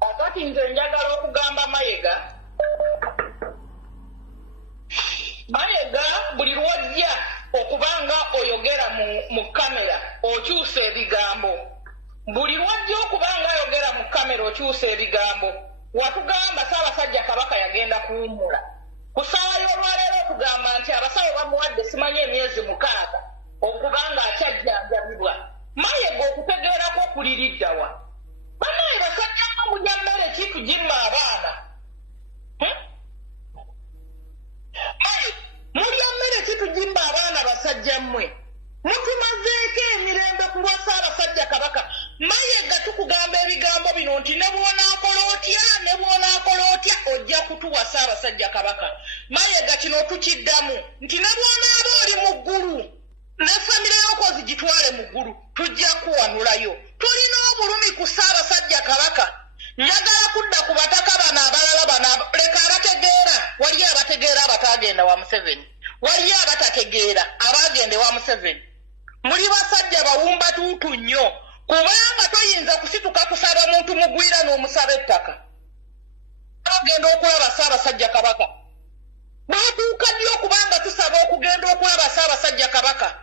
akati nze njagala okugamba Mayiga buli lwojja okubanga oyogera mu kamera okyusa ebigambo buli lwojja okubanga oyogera mu kamera okyusa ebigambo watugamba Ssaabasajja Kabaka yagenda kuwummula ku ssaawa y'olwaleero okugamba nti abasawo bamuwadde simanyi emyezi 6 okubanga akyajjanjabibwa Mayiga okutegeerako okuliriddawa banaye basajja mulya mmere ki tugimma abaana mulya mmere ki tugimma abaana basajja mmwe mutumazeeko emirembe ku lwa Ssaabasajja Kabaka Mayiga tukugamba ebigambo bino nti ne bw'onaakola otya ojja kutuwa Ssaabasajja Kabaka Mayiga kino tukiddamu nti ne bw'onaaba oli mu ggulu ne famire y'okozi gitwale mu ggulu tujja kuwanulayo tulina obulumi ku Ssaabasajja Kabaka njagala kudda ku bataka bano abalala bano leka abategeera waliyo abategeera abatagenda wa Museveni waliyo abatategeera abagende wa Museveni muli basajja bawumbatuutu nnyo kubanga toyinza kusituka kusaba muntu mugwira n'omusaba ettaka agenda okulaba Ssaabasajja Kabaka bwatuuka ddi okubanga tusaba okugenda okulaba Ssaabasajja Kabaka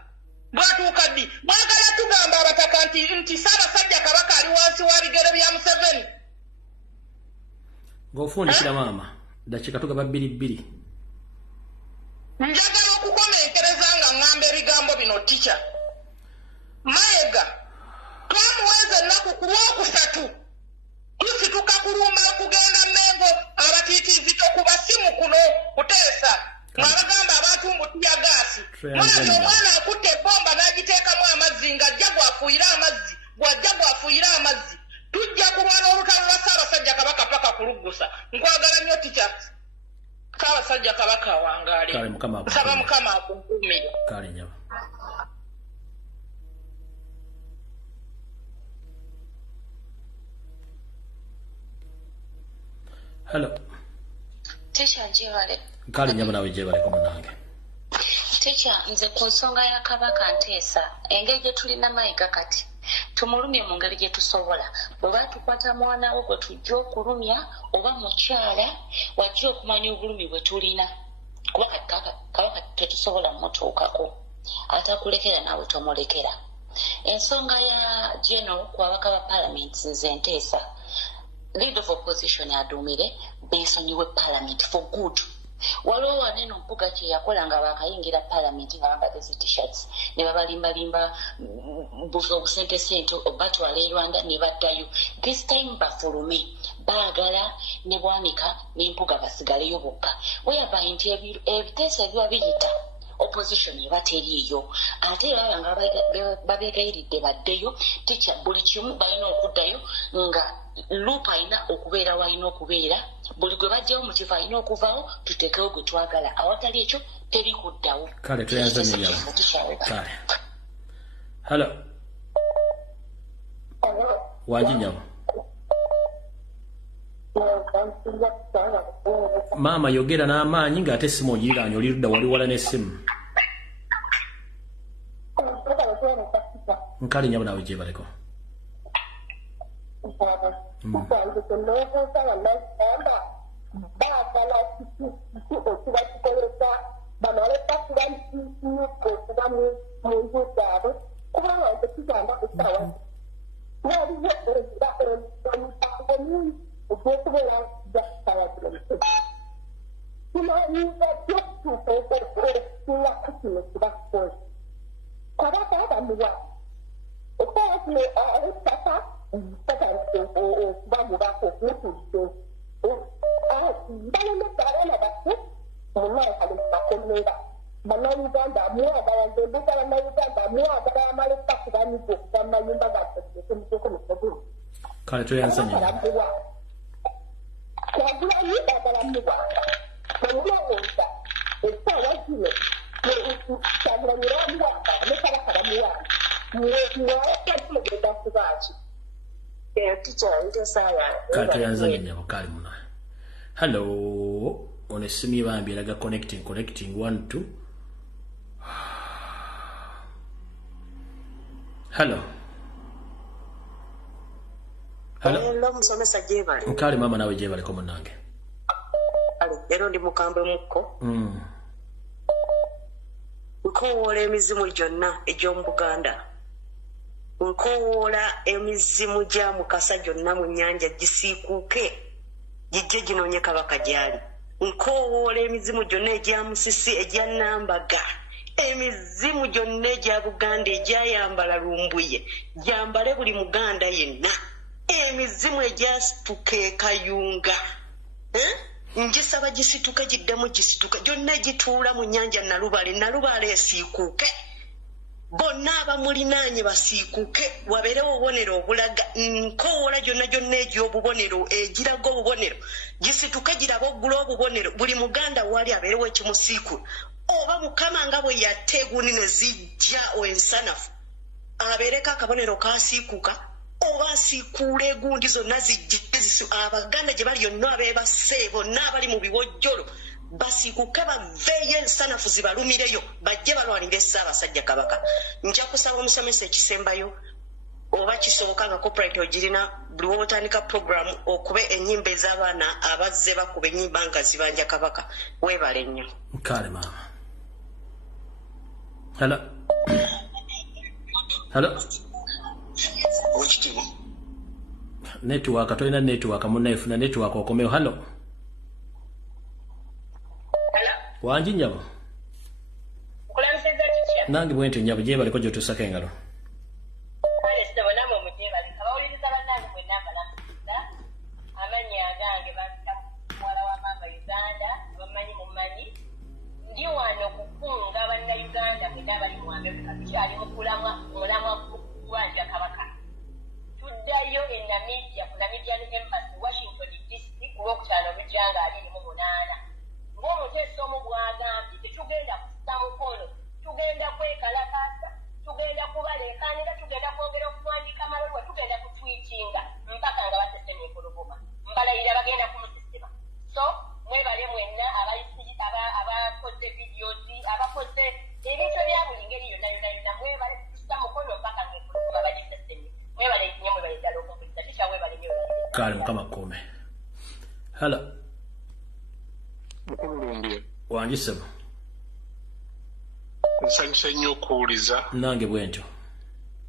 bwatuuka ddi mwagala tugamba abataka nti Ssaabasajja Kabaka ali wansi wa bigere bya Museveni ng'ofundikira maama dakiika tugaba 2 njagala okukomenkereza nga ŋŋamba ebigambo bino tica Mayiga twamuweeza ennaku ku Lwokusatu tusituka kulumba okugenda Mengo abatiitiizi tokuba simu kuno kuteesa mwabagamba abantu mbu tiya gaasi mulabye omwana akutte ebbomba n'agiteekamu amazzi ng'ajja gwafuuyira amazzi tujja kulwana olutalo lwa Ssaabasajja Kabaka paka kuluggusa nkwagala nnyo tica Ssaabasajja Kabaka awangaale nsaba Mukama akunkuumire kale nyaba Teacher Jebale. Kale nyaba nawe gyebaleko munange Teacher, nze ku nsonga ya Kabaka Nteesa, engeri gye tulina Mayiga kati tumulumye mu ngeri gye tusobola. Bw'oba tukwata mwana wo gwe tujja okulumya oba mukyala wajja okumanya obulumi bwe tulina. Kuba Kabaka tetusobola mutuukako. Atakulekera naawe tomulekera. Ensonga ya General ku babaka ba Parliament nze Nteesa. Leader of opposition aduumire beesonyiwe Parliament for good. Waliwo waneno mpuga kye yakola nga bakayingira Parliament nga bambadde zi t-shirts ne babalimbalimba obusente batwala e Rwanda ne baddayo. This time bafulume baagala ne bwanika n'empuga basigaleyo bokka. Whereby nti ebiteeso ebiba biyita opposition eba teriiyo. Ate era nga babeegayiridde baddeyo teacher buli kimu balina okuddayo nga loop ayina okubeera walina okubeera buli gwe bajjawo mu kifo alina okuvaawo tuteekewo gwe twagala awatali ekyo teri kuddawo. Kale tweyanzanirawo. Kale. Hello. Wajinyawo. Maama yogera n'amaanyi ng'ate essimu ogiriraanye oli ludda wali wala n'essimu. Nkale nyabo naawe gyebaleko. Kale tweyanzanirawo. Kale tweyanzanirawo kale muno. Hello. On essimu ebambi eraga connecting 1 2. Hello. Hello, musomesa gyebale. Nkale mama nawe gyebaleko munnange. Leero ndi mukambwe mukko. Nkowoola emizimu gyonna egy'omu Buganda. Nkowoola emizimu gya Mukasa gyonna mu nnyanja gisiikuuke gijje ginoonye Kabaka gy'ali. Nkowoola emizimu gyonna egya Musisi egya Nambaga. Emizimu gyonna egya Buganda egyayambala Lumbuye gyambale buli Muganda yenna. Emizimu egyasituka e Kayunga ngisaba gisituka giddemu gisituka gyonna gituula mu nnyanja Nalubale esiikuuke. Bonna abamulinaanye basiikuuke wabeerewo obubonero obulaga. Nkowoola gyonna egy'obubonero egiraga obubonero gisituke girabe oggula obubonero buli Muganda wali abeerewo ekimusiikula. Oba Mukama nga bwe yatta eguuni ne zijja ensanafu abeereko akabonero kasiikuka oba asiikuula egundi zonna zijje Abaganda gye bali yonna abeebase bonna abali mu biwojjolo basiikuke baveeyo ensanafu zibalumireyo bajje balwanire Ssaabasajja Kabaka. Nja kusaba omusomesa ekisembayo oba kisoboka nga corporate ogirina buli wotandika program okube ennyimba ez'abaana abazze bakuba ennyimba nga zibanja Kabaka. Weebale nnyo. Kale maama. Hello. Hello. Network tolina network munnaye funa network okomewo. Hello. Wanji nyabo. Nange bwente nyabo gyebaleko gyotuusako engalo. Tuddayo e Namibia ku Namibian Embassy Washington DC ku Lwokutaano Mijanga 28. Ng'omuteesa omu bw'agambye tetugenda kussa mukono, tugenda kwekalakaasa, tugenda kubaleekaanira, tugenda kwongera okuwandiika amabaluwa, tugenda kutwitinga mpaka nga basesemye empologoma. Mbalayira bagenda kumusesema. So mwebale mwenna abakoze videos, abakoze Kale mukama kome. Hello. Mukulumbi. Wanji sebo. Nsanyusa nnyo okuwuliza. Nange bwentyo.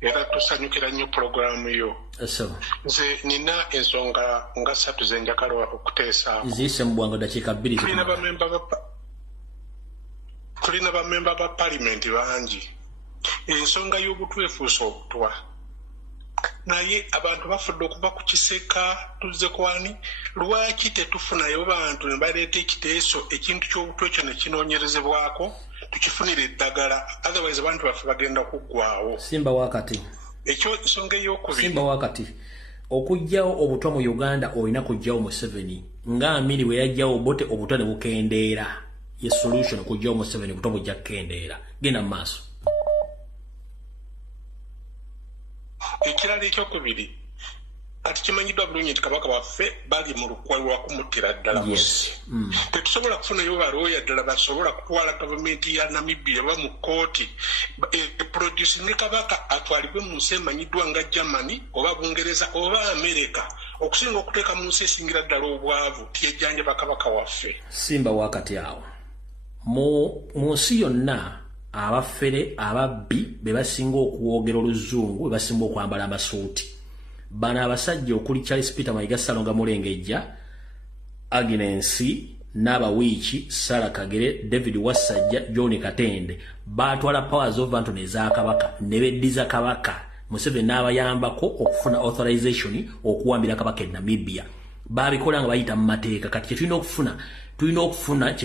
Era tusanyukira nnyo pulogulaamu yo. Sebo. Nze nina ensonga nga 3 ze njagala okuteesa. Ziyise mu bwangu dakiika 2. Tulina bamemba ba palimenti bangi. Ensonga y'obutwefuusa obutwa. Naye abantu bafudde okuva ku kiseka tuzze kwani lwaki tetufunayo bantu ne baleeta ekiteeso ekintu ky'obutwa ekyo ne kinoonyerezebwako tukifunira eddagala otherwise abantu baffe bagenda kuggwaawo. Simba wakati. Ekyo nsonga ey'okubiri. Simba wakati. Okujjawo obutwa mu Uganda olina kujjawo Museveni. Nga Amini bwe yajjawo bote obutwa ne bukendeera. Ye solution okujjawo Museveni obutwa bujja kukendeera. Genda mu maaso. Ekirala ekyokubiri ati kimanyiddwa bulungi nti kabaka waffe bali mu lukwayi lwa kumuttira ddala musi. Tetusobola kufunayo balooya ddala basobola kutwala gavumenti ya Namibia oba mu kkooti producinge kabaka atwalibwe mu nsi emanyiddwa nga Germany oba Bungereza oba America okusinga okuteeka mu nsi esingira ddala obwavu tiyejjanjaba kabaka waffe. Simba wakati awo mu nsi yonna abafere ababbi be basinga okuwogera oluzungu be basinga okwambala amasuuti bano abasajja okuli Charles Peter Mayiga Salonga Mulengejja Agnes Nabawiiki Sara Kagere David Wasajja John Katende batwala powers of Anthony eza kabaka ne beddiza kabaka Museveni n'abayambako okufuna authorization okuwambira kabaka e Namibia babikola nga bayita mu mateeka kati tulina okufuna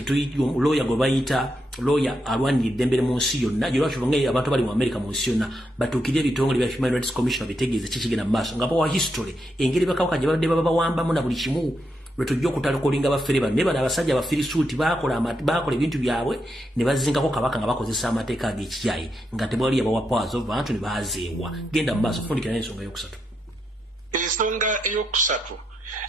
lawyer gwe bayita lawyer alwanira eddembe mu nsi yonna gye lwaki bonge abantu bali mu America mu nsi yonna batuukirira ebitongole bya Human Rights Commission bitegeeze kikigenda mu maaso nga bawa history engeri bakawuka gye babadde babawambamu na buli kimu lwe tujja okutalokolinga abafere bano ne bano abasajja abafirisuuti bakola ebintu byabwe ne bazingako kabaka nga bakozesa amateeka ag'ekikyayi nga tebwali yabawa powers of abantu ne baazeewa. Genda mu maaso fundikira n'ensonga ey'okusatu. Ensonga ey'okusatu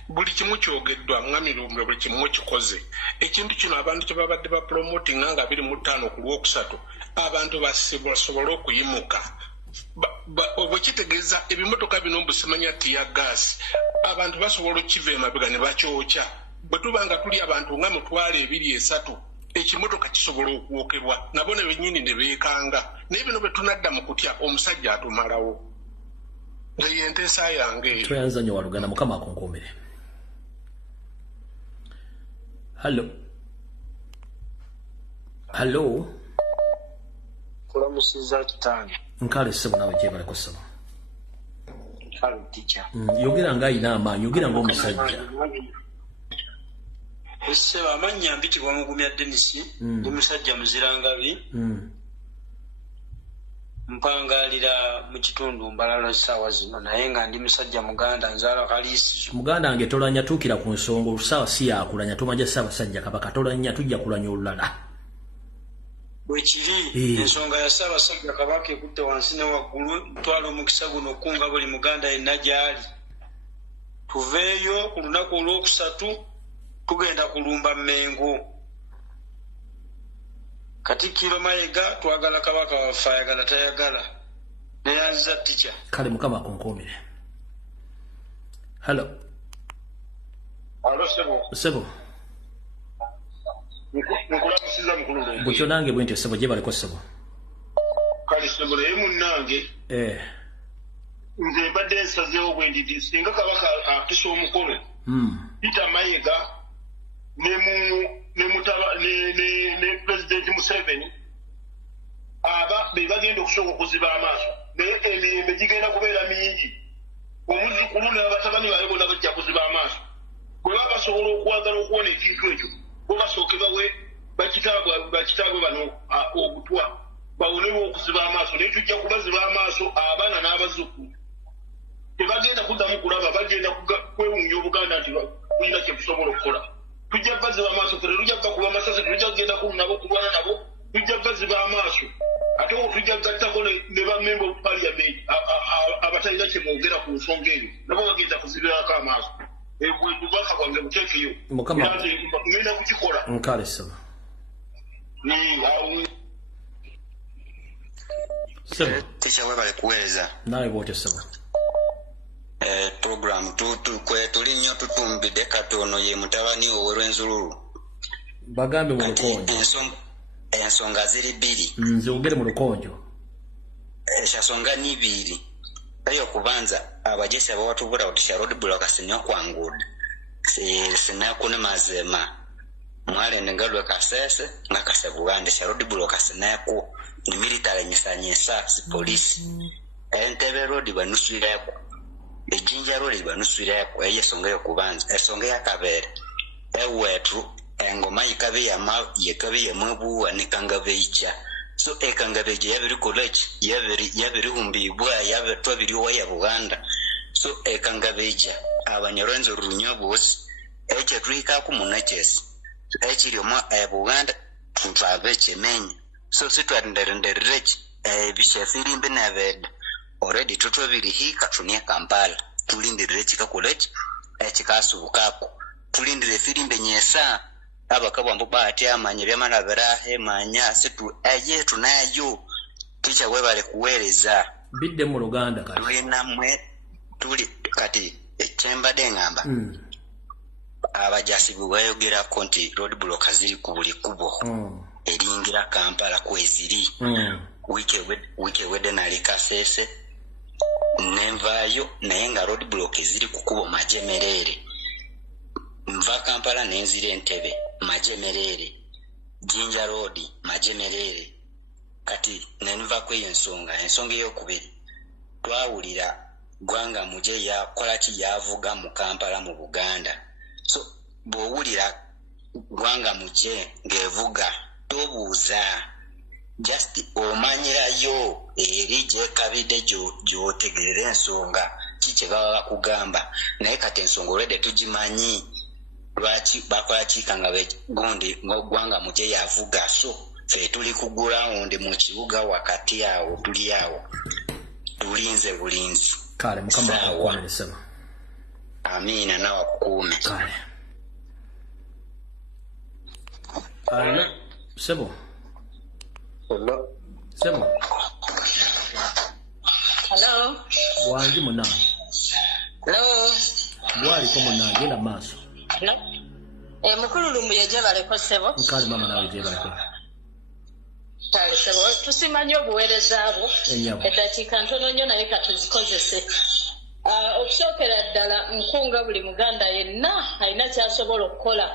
buli kimu kyogeddwa mwami Lumbe buli kimu kikoze ekintu kino abantu kye babadde bapromotinga nga 25 ku Lwokusatu abantu basobole okuyimuka bwekitegeeza ebimotoka bino mbusimanya tiya gas abantu basobola okukiva emabega ne bakyokya bwe tuba nga tuli abantu nga 2-3 ekimotoka kisobola okwokerwa nabo ne bennyini ne beekanga naye bino bwe tunadda mu kutya omusajja atumalawo. Nteesa yange twayanza nnyo waluganda mukama akonkomere. Hello kulamusiza kitange nkale ssebo nawe gyebaleko ssebo kale ticha yogera ng'ayina amaanyi yogera ng'omusajja ssebo amannya mbitibwa Mugumya Dennis ndi musajja muzirangabi mpangalira mu kitundu mbalala ssaawa zino naye nga ndi musajja muganda nzaala Kalisi muganda wange tolanya tuukira ku nsonga olusaawa si yakulanya tumanja Ssaabasajja Kabaka tolanya tujja kulanya olulala bwekiri ensonga ya Ssaabasajja Kabaka ekutte wansi ne waggulu twala omukisa guno okunga buli muganda yenna gy'ali tuveeyo ku lunaku olwokusatu tugenda kulumba Mmengo. Katikkiro Mayiga twagala kabaka waffe ayagala tayagala neyanziza ticha kale mukama akonkomere. Hello Sebo nkulamusiza mukulu bwekyo nange bwentyo Sebo gyebaleko Sebo kale Sebo naye munnange nze mbadde nsazeewo bwe ndidi singa kabaka akisa omukolo Peter Mayiga ne President Museveni aba be bagenda okusobola okuziba amaaso naye emirembe gigenda kubeera mingi omuzukulu n'abatabani baabwe bonna bajja kuziba amaaso bwe baba basobola okwagala okuwona ekintu ekyo bo basooke bawe bakitaabwe bano obutwa bawonewo okuziba amaaso naye tujja kubaziba amaaso abaana n'abazzukulu tebagenda kuddamu kulaba bagenda kwewuunya Obuganda nti bulina kye tusobola okukola. Tujja baziba amaaso fere tujja bakuba amasasi tujja kugenda nabo kulwana nabo tujja baziba amaaso ate tujja gattako ne bamemba parliament abatalina kye boogera ku nsonga eyo nabo bagenda kuzibirako amaaso bubaka bwange buteekeyo ngenda kukikola nkale Sebo ticha webale kuweereza nawe bwotyo Sebo program tuli nnyo tutumbidde katono ye mutabani ow'Olwenzululu bagambe mu lukonjo ensonga ziri bbiri nze ogere mu lukonjo ensonga ni bbiri eyokubanza abajesi abawatubula otisha road block sinyakwangudde sinakune mazema mwale nengalwe kasese nga kasebugande sha road block sinaku ni military nyisanyisa si police Entebbe road banuswirako ejinja road banuswirako eyesonga yokubanza esonga yakabere ewetu engoma yikabe ya mabuwa nikangabeija so ekangabeija yabiri college yabiri humbibwa yabetwa biriwa ya Buganda so ekangabeija abanyorenzo runyobosi eche tuika ku munachesi echiri mu Buganda tutrabe chemenye so sitwanderendereche bishafiri mbenaved already tutobiri hika tunia Kampala tulindirire chika college echikasubukako tulindire firimbe nyesa abakabo ambo bati amanya byamalaberahe manya situ aye tunayo ticha webale kuwereza bidde mu Luganda kati tulinamwe tuli kati echemba dengamba abajasi bwayogera konti road block ziri kubuli kubo eringira Kampala kweziri wike wede nalikasese nenvayo nayenga road block ziri kukubo majemerere mva Kampala nenzire Entebbe majemerere Jinja road majemerere kati nenva kwe ensonga yokubiri twawulira gwanga muje ya kolaki yavuga mu Kampala mu Buganda so bowulira gwanga muje ngevuga tobuuza just omanyirayo erije kabide gyotegerera ensonga kiche baba bakugamba naye kati ensonga olwedde tugimanyi lwaki bakola kikanga gundi gwanga muje yavuga so fe tuli kugula onde mu kibuga wakati awo tuli awo tulinze bulinzi kale mukama akwanisema amina na wakume kale Allo sebo hello sebo hello bwanji munange hello bwali ko munange na maso hello mukulu mu yeje baleko sebo nkali mama nawe je baleko tali sebo tusimanye obuweereza abo eddakiika ntono nnyo naye katuzikozese okusookera ddala nkunga buli muganda yenna alina kyasobola okukola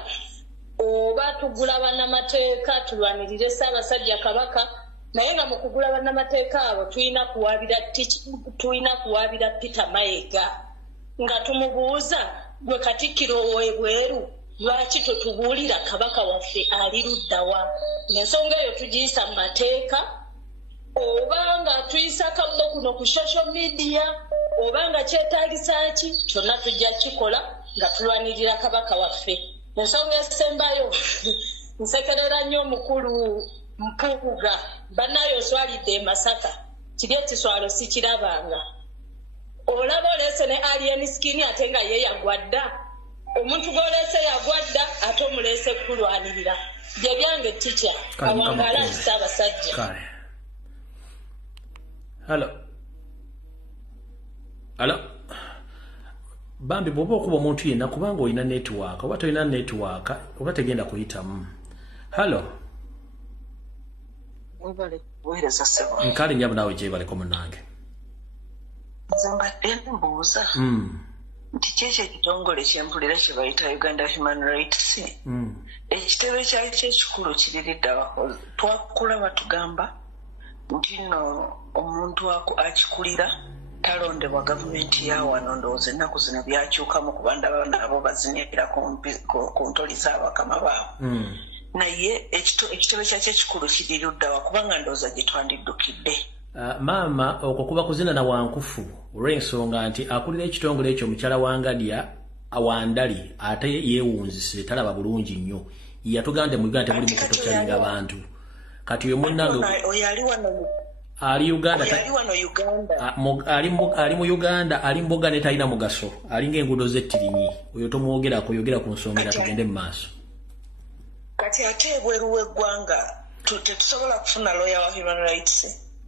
oba tugula bannamateeka tulwanirire Ssaabasajja Kabaka naye nga mu kugula bannamateeka abo tulina kuwaabira Peter Mayiga nga tumubuuza gwe Katikkiro w'ebweru lwaki totubuulira Kabaka waffe ali luddawa ensonga eyo tugiyisa mu mateeka oba nga tuyisa kabbo kuno ku social media oba nga kyetaagisa ki kyonna tujja kikola nga tulwanirira Kabaka waffe ensonga esembayo nsekerera nnyo omukulu Mpuuga bannayo oswalidde Masaka kiri ekiswalo sikirabanga olaba oleese ne alien skin ate nga ye yagwadda omuntu gw'oleese yagwadda ate omuleese kulwanirira bye byange tikya awangala Ssaabasajja Hello bambi bwoba okuba omuntu yenna kubanga olina network oba tolina network oba tegenda kuyitamu hello nkali nyabu nawe gye baleko munange nze mbadde mbuuza nti kyekyo ekitongole kyempulira kye bayita Uganda Human Rights ekitebe kyali kyekikulu kiriridde abakozi twakulaba tugamba nti nno omuntu akikulira talondebwa gavumenti ya wano ndowooza ennaku zino byakyukamu kubanda abo bazinyira ku ntoli z'abakama baabo naye ekitebe kyakyo ekikulu kiriruddawa kubanga ndowooza gye twandiddukidde maama okwo kuba kuzina na wankufu olw'ensonga nti akulira ekitongole ekyo omukyala wa Ngadia Wandali ate yeewunzise talaba bulungi nnyo yatugande mu Uganda temuli mukutokyalinga bantu kati oyo munnange oyo ali wano ali Uganda ali mu Uganda ali mboga ne talina mugaso alinga enguudo z'ettirinyi oyo tomwogerako oyogera ku nsonga tugende mu maaso kati ate ebweru w'eggwanga tetusobola kufuna lawyer wa human rights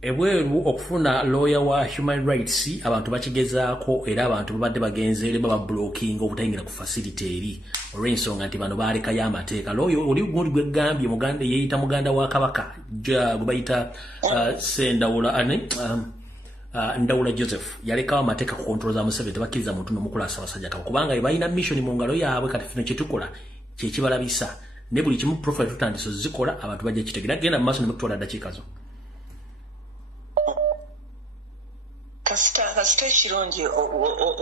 ebweru okufuna lawyer wa human rights abantu bakigezaako era abantu babadde bagenze eri baba blocking obutayingira ku facility eri olw'ensonga nti bano baalekayo amateeka lawyer oli gundi gwegambye muganda yeeyita muganda wa kabaka gwe bayita Sendawula Ndawula Joseph yalekawo amateeka ku control za Museveni tebakkiriza muntu n'omukulasa abasajja kabo kubanga balina mission mu ngalo yaabwe kati fino kyetukola kyekibalabisa ne buli kimu profile tutandise zikola abantu bajja kitegera genda mu maaso ne mutwala ddakiika zo. kasita ekirungi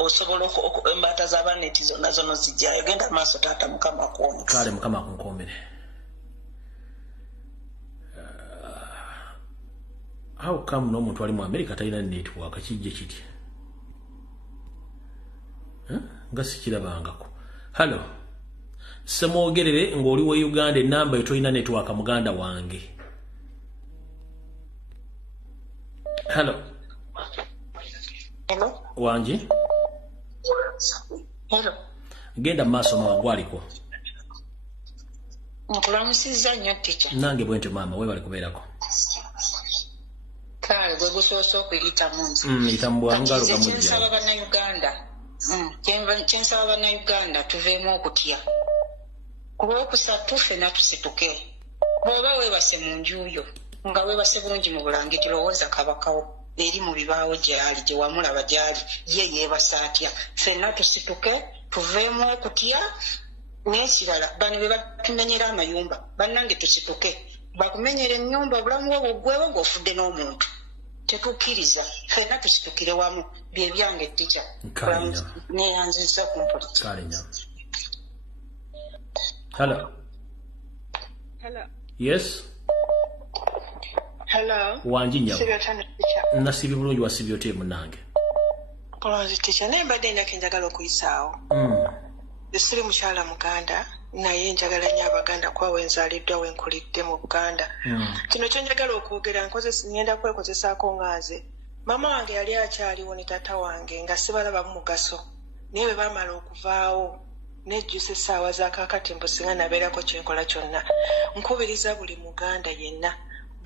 osobola embaata z'abaneti zonna zono zijjayo genda maaso taata mukama kuono kale mukama kunkomere how come n'omuntu ali mu America talina network kijje kiti nga sikirabangako hello semwogerere ng'oli we Uganda enamba etolina network muganda wange hello Hello? Wanji? Hello? Genda maaso mawa gwaliko. Nkulamusiza nnyo teacher. Nange bwente mama weebale kubeerako. Kale gwe gusoose okuyita munsi. Yitambwa ngalo gamujja. Kyensaba bannayuganda. Kyensaba bannayuganda tuveemu okutya. Ku lwokusatu ffenna tusituke. Bw'oba weebase mu njuyo nga weebase bulungi mu bulangiti lowooza kabakawo. Eri mu bibaawo gyali gye wamulaba gyali ye yeebasa atya ffenna tusituke tuveemu okutya n'ekirala bano be batumenyera amayumba bannange tusituke bakumenyera ennyumba obulamu bwo buggwewo ng'ofudde n'omuntu tetukkiriza ffenna tusitukire wamu bye byange tica neeyanziza ku mpulira. Hello. Yes. Hello. Wanji nyawo. Sibyotana teacher. Nasibye bulungi wasibye ote munange. Polonzi teacher naye mbadde ndake njagala okuyisaawo. Siri mukyala Muganda naye njagala nnyo Abaganda kwawe nzaaliddwa we nkulidde mu Buganda. Kino kyo njagala okwogera ngenda kwekozesaako ngaaze. Mama wange yali akyaliwo ne taata wange nga sibalabamu mugaso. Naye bwe baamala okuvaawo nejjusa essaawa za kaakati mbusinga nabeerako kyenkola kyonna. Nkubiriza buli Muganda yenna.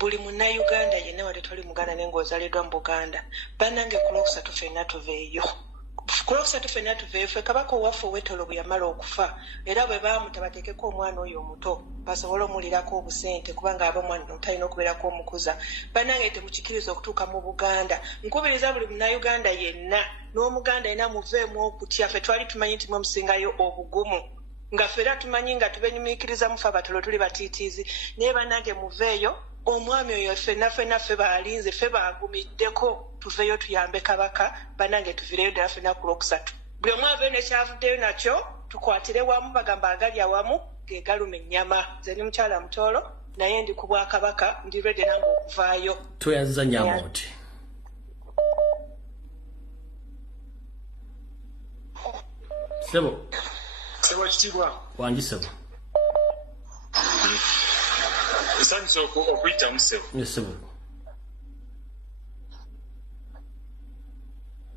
Buli munnayuganda yenna wali toli Muganda naye ng'ozaaliddwa mu Buganda bannange ku lwokusatu ffenna tuveeyo ku lwokusatu ffenna tuveeyo ffe kabaka owaffe ow'ettolo bwe yamala okufa era bwe baamuta bateekeko omwana oyo omuto basobole omulirako obusente kubanga aba omwana talina okubeerako omukuza bannange temukikiriza okutuuka mu Buganda nkubiriza buli munnayuganda yenna n'Omuganda yenna muveemu okutya ffe twali tumanyi nti mwemusingayo obugumu nga ffe era tumanyi nga tubenyumiikiriza mufe abatolo tuli batiitiizi naye bannange muveeyo omwami oyo ffenna ffe baalinze ffe baagumiddeko tuveeyo tuyambe kabaka bannange tuvireyo ddala ffenna ku lwokusatu buli omu aveeyo nekyavuddeyo nakyo tukwatire wamu bagamba agali awamu ge galuma ennyama nze ndi mukyala mutoolo naye ndi ku Bwakabaka ndi redde nange okuvaayo tweyanziza nyamooti sebo ekitiibwa wangi sebo nsanyusa okuyitamu sebo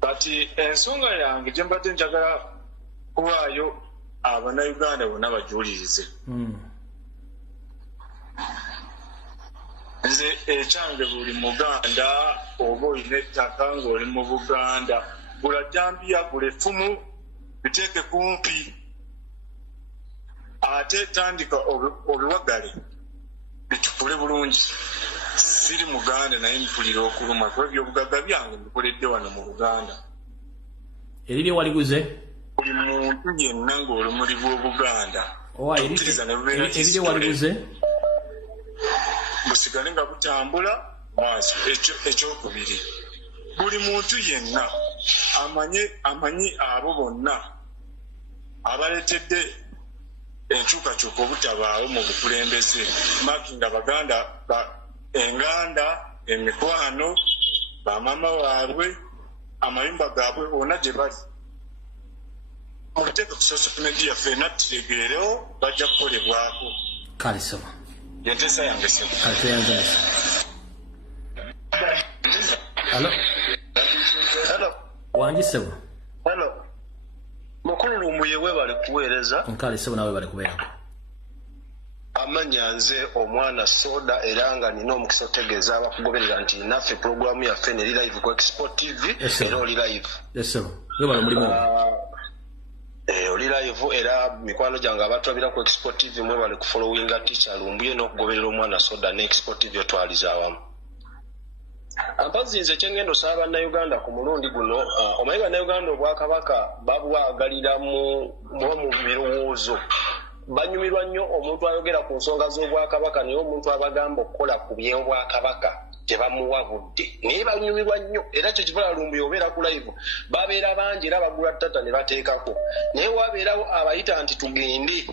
kati ensonga yange gye mbadde njagala kuwaayo abannayuganda bonna bagiwulirize nze ekyange buli Muganda oba olina ettaka ng'oli mu Buganda gula jambiya gula effumu biteeke kumpi ate tandika obiwagale bitukule bulungi siri Muganda naye mpulira okuluma kuba ebyobugagga byange mbikoledde wano mu Buganda eriri waliguze buli muntu yenna ng'olumuli bw'Obuganda eriri waliguze busigale nga butambula maaso ekyokubiri buli muntu yenna amanyi abo bonna abaleetedde enkyukakyuka obutabaawo mu bukulembeze makinga Baganda enganda emikwano bamama waabwe amayumba gaabwe bonna gye bali muteeka ku social media ffenna tutegeerewo bajja kukolebwako kale sebo yenteesa yange sebo kale tweyanzanisa wangi sebo mukulu lumbuye weebale kuweereza nkale sebo nawe bale kubeerako amanya nze omwana soda era nga nina omukisa otegeeza abakugoberera nti naffe pulogulaamu yaffe neri live ku Export TV era oli live oli live era mikwano gyange abatwabira ku Export TV mwebale ku followinga Teacher Lumbuye n'okugoberera omwana soda ne Export TV otwaliza awamu. Ampazi nze kyengendo osaba bannayuganda ku mulundi guno omanyi bannayuganda obwakabaka babwagalira mu birowoozo. Banyumirwa nnyo omuntu ayogera ku nsonga z'obwakabaka naye omuntu abagamba okukola ku by'obwakabaka tebamuwa budde. Naye banyumirwa nnyo era kyo kivala Lumbuye obeera ku live babeera bangi era bagula ttata ne bateekako. Naye wabeerawo abayita nti tugende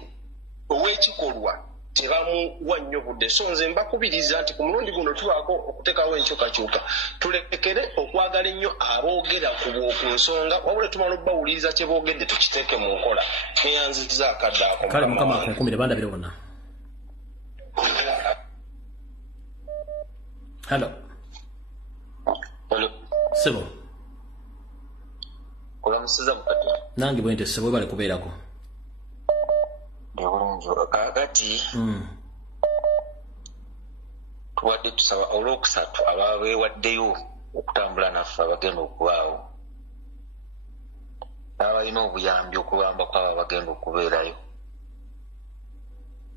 ow'ekikolwa tebamuwa nnyo budde. So nze mbakubiriza nti ku mulundi guno tubaako okuteekawo enkyukakyuka. Tulekere okwagala ennyo aboogera ku nsonga wabula tumala obbawuliriza kye boogedde tukiteeke mu nkola. Neyanziza akadde ako. Kale Mukama akunkumire bandabire wonna. Hello. Sebo. Olamusiza mukati. Nange bwente sebo bale kubeerako. Kakati tuwadde tusaba olwokusatu ababeewaddeyo okutambula naffe abagenda okubaawo n'abalina obuyambi okubamba kwabo abagenda okubeerayo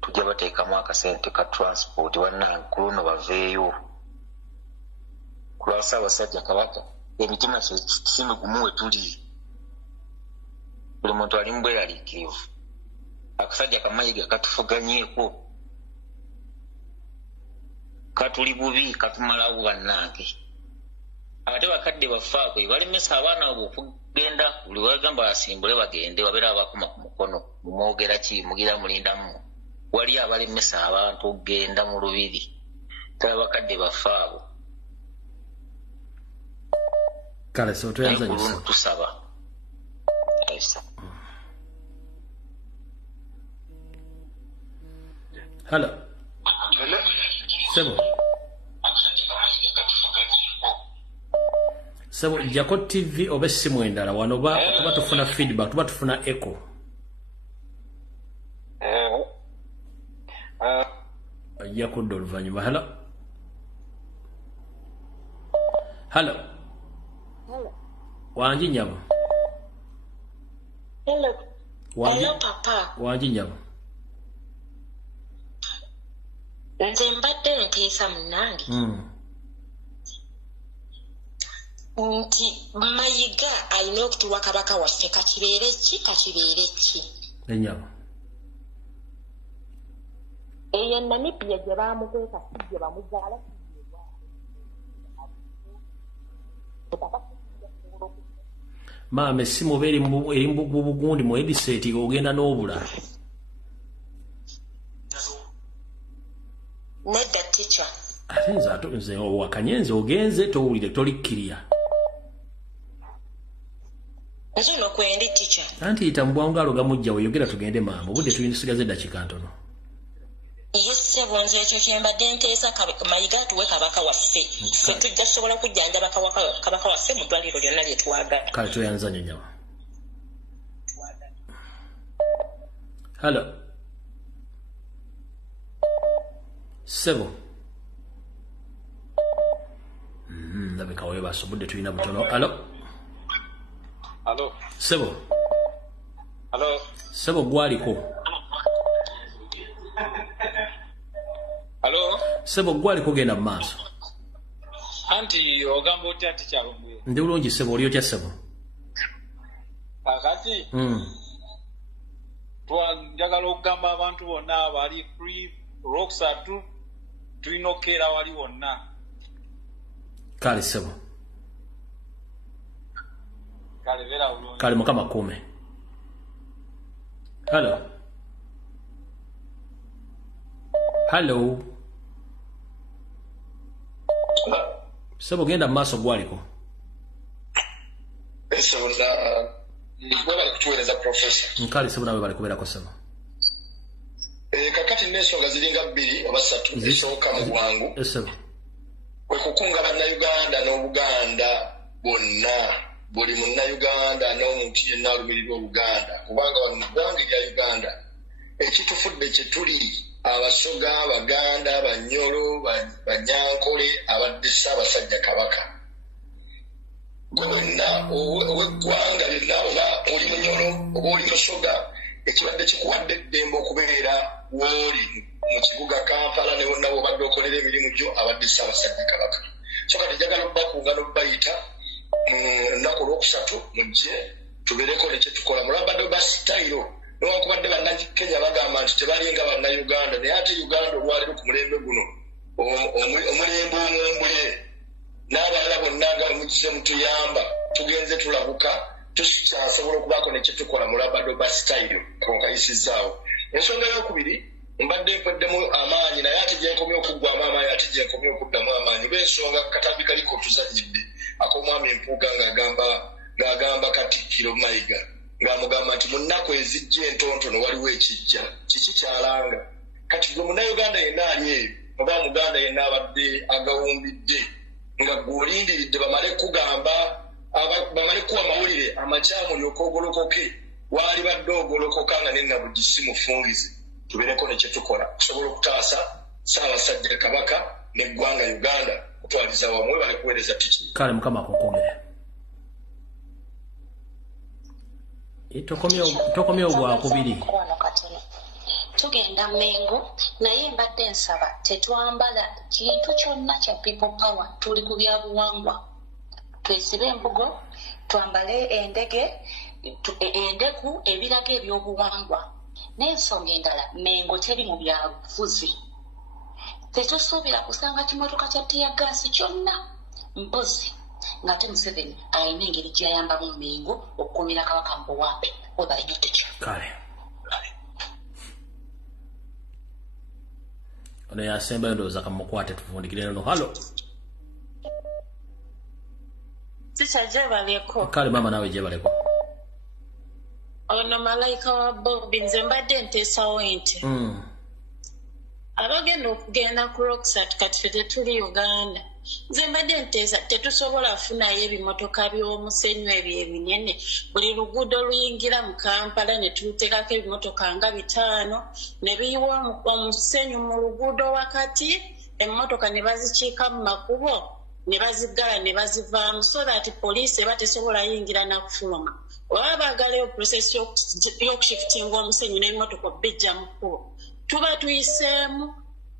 tujja bateekamu akasente ka transport wannange ku luno baveeyo ku lwa Ssaabasajja Kabaka emitima kisimbe gumu we tuli buli muntu ali mu bweraliikirivu akasajja kamayiga katufuganyeeko katuli bubi katumalawo bannange ate bakadde bafaako balemesa abaana abo okugenda buli bagamba basimbule bagende babeera abakoma ku mukono mumwogera ki mugira mulindamu wali abalemesa abantu okugenda mu lubiri tala bakadde bafaabo kale so tuyanzanyisa tusaba Hello. Sebo. Sebo jako TV obe simu endala wano tuba tufuna feedback tuba tufuna echo. Jako dolvanyuma. Hello. Hello. Wanji nyabo. Hello. Hello papa. Wanji nyabo. Nze mbadde nteesa munnange nti Mayiga alina okutuwa kabaka waffe kakibeere ki enyabo eyo Namibia gye baamukweka si gye bamuzaala maama essimu oba eri mu bugundi mu headset ogenda n'obula nedda Teacher ate nze owakanye nze ogenze towulire tolikiriya nze no kwendi Teacher anti yita mu bwangalo gamujja weyogera tugende maama obudde tuyinisigaze eddakiika ntono yesebo nze ekyo kyembadde nteesa Mayiga atuwe kabaka waffe ffe tujja kusobola kujjanjaba kabaka waffe mu ddwaliro lyonna lye twagala kale toyanzanya nyawa Hello. Sebo. Ndabika wewe basobodde tulina butono. Hello. Hello. Sebo. Hello. Sebo gwaliko. Hello. Sebo gwaliko genda maaso. Anti ogamba otya Teacher Lumbuye. Ndi bulungi Sebo oli otya Sebo? Kakati. Njagala okugamba abantu bonna abali free Rocksatu tulina okukeera wali wonna. Kale Sebo. Kale beera bulungi. Kale Mukama kuume. Hello. Hello. Sebo genda maaso gwaliko. Sebo bali kutuweereza professor. Nkali Sebo nawe bali kubeerako Sebo. Kakati n'ensonga ziringa 2 oba 3 esooka mu bwangu. Sebo. Kwe kukunga bannayuganda n'Obuganda bonna buli munnayuganda n'omuntu yenna alumirirwa Obuganda kubanga wano mu ggwanga erya Uganda ekitufudde kye tuli abasoga abaganda abanyolo banyankole abadde Ssaabasajja Kabaka bonna ow'eggwanga lyonna oba oli munyolo oba oli musoga ekibadde kikuwadde eddembe okubeera w'oli mu kibuga Kampala ne wonna w'obadde okolera emirimu gyo abadde Ssaabasajja Kabaka so kati njagala okubakunga n'okubayita ennaku olwokusatu mujje tubeereko ne kye tukola mulabadde basitayiro newankubadde bannakenya bagamba nti tebalinga bannayuganda naye ate Uganda olwaliro ku mulembe guno omulembe omumbule n'abalala bonna nga mugize mutuyamba tugenze tulabuka tukyasobola okubaako ne kye tukola mulabadde basitayiro konkayisizaawo ensonga y'okubiri mbadde mpweddemu amaanyi naye ate gyenkomye okuggwamu amaanyi ate gyenkomye okuddamu amaanyi oba ensonga katabi kaliko tuzanyidde ak'omwami Empuuga ng'agamba Katikkiro Mayiga ng'amugamba nti mu nnaku ezijja entontono waliwo ekijja kiki kyalanga kati gwe munnayuganda yenna ali eyo oba muganda yenna abadde agawumbidde nga gw'olindiridde bamale kugamba bamale kuwa amawulire amakyamu olyoka ogolokoke waali badde ogolokoka nga nennabugi si mufungizi tubeereko ne kye tukola okusobola okutaasa Ssaabasajja Kabaka n'eggwanga Uganda kutwaliza wamu bale kuweereza tiki kale mukama akonkomere tokomye obwakubiri tugenda Mengo naye mbadde nsaba tetwambala kintu kyonna kya people power tuli ku byabuwangwa twesibe embugo twambale endeku ebiraga ebyobuwangwa n'ensonga endala Mengo teri mu byabufuzi tetusuubira kusanga kimotoka kya tiyagaasi kyonna mpozi ng'ate Museveni alina engeri gy'ayambamu Mengo okukuumira Kabaka mu buwambe webalina tekyo kale ono yasembayo ndowooza kamukwate tuvundikire no halo sikyajebaleko kale mama nawe jebaleko ono malayika wa Bobi nze mbadde nteesawo ente abagenda okugenda ku Rocksat kati ffe tetuli Uganda nze mbadde nteesa tetusobola kufunayo ebimotoka by'omusenyu ebyo ebinene buli luguudo luyingira mu Kampala ne tuteekako ebimotoka nga 5 ne biyiwa omusenyu mu luguudo wakati emmotoka ne bazikiika mu makubo ne bazigala ne bazivaamu so that poliisi eba tesobola yingira na kufuluma oba baagalayo process y'okushifitinga omusenyu n'ebimotoka bijja mu kkubo tuba tuyiseemu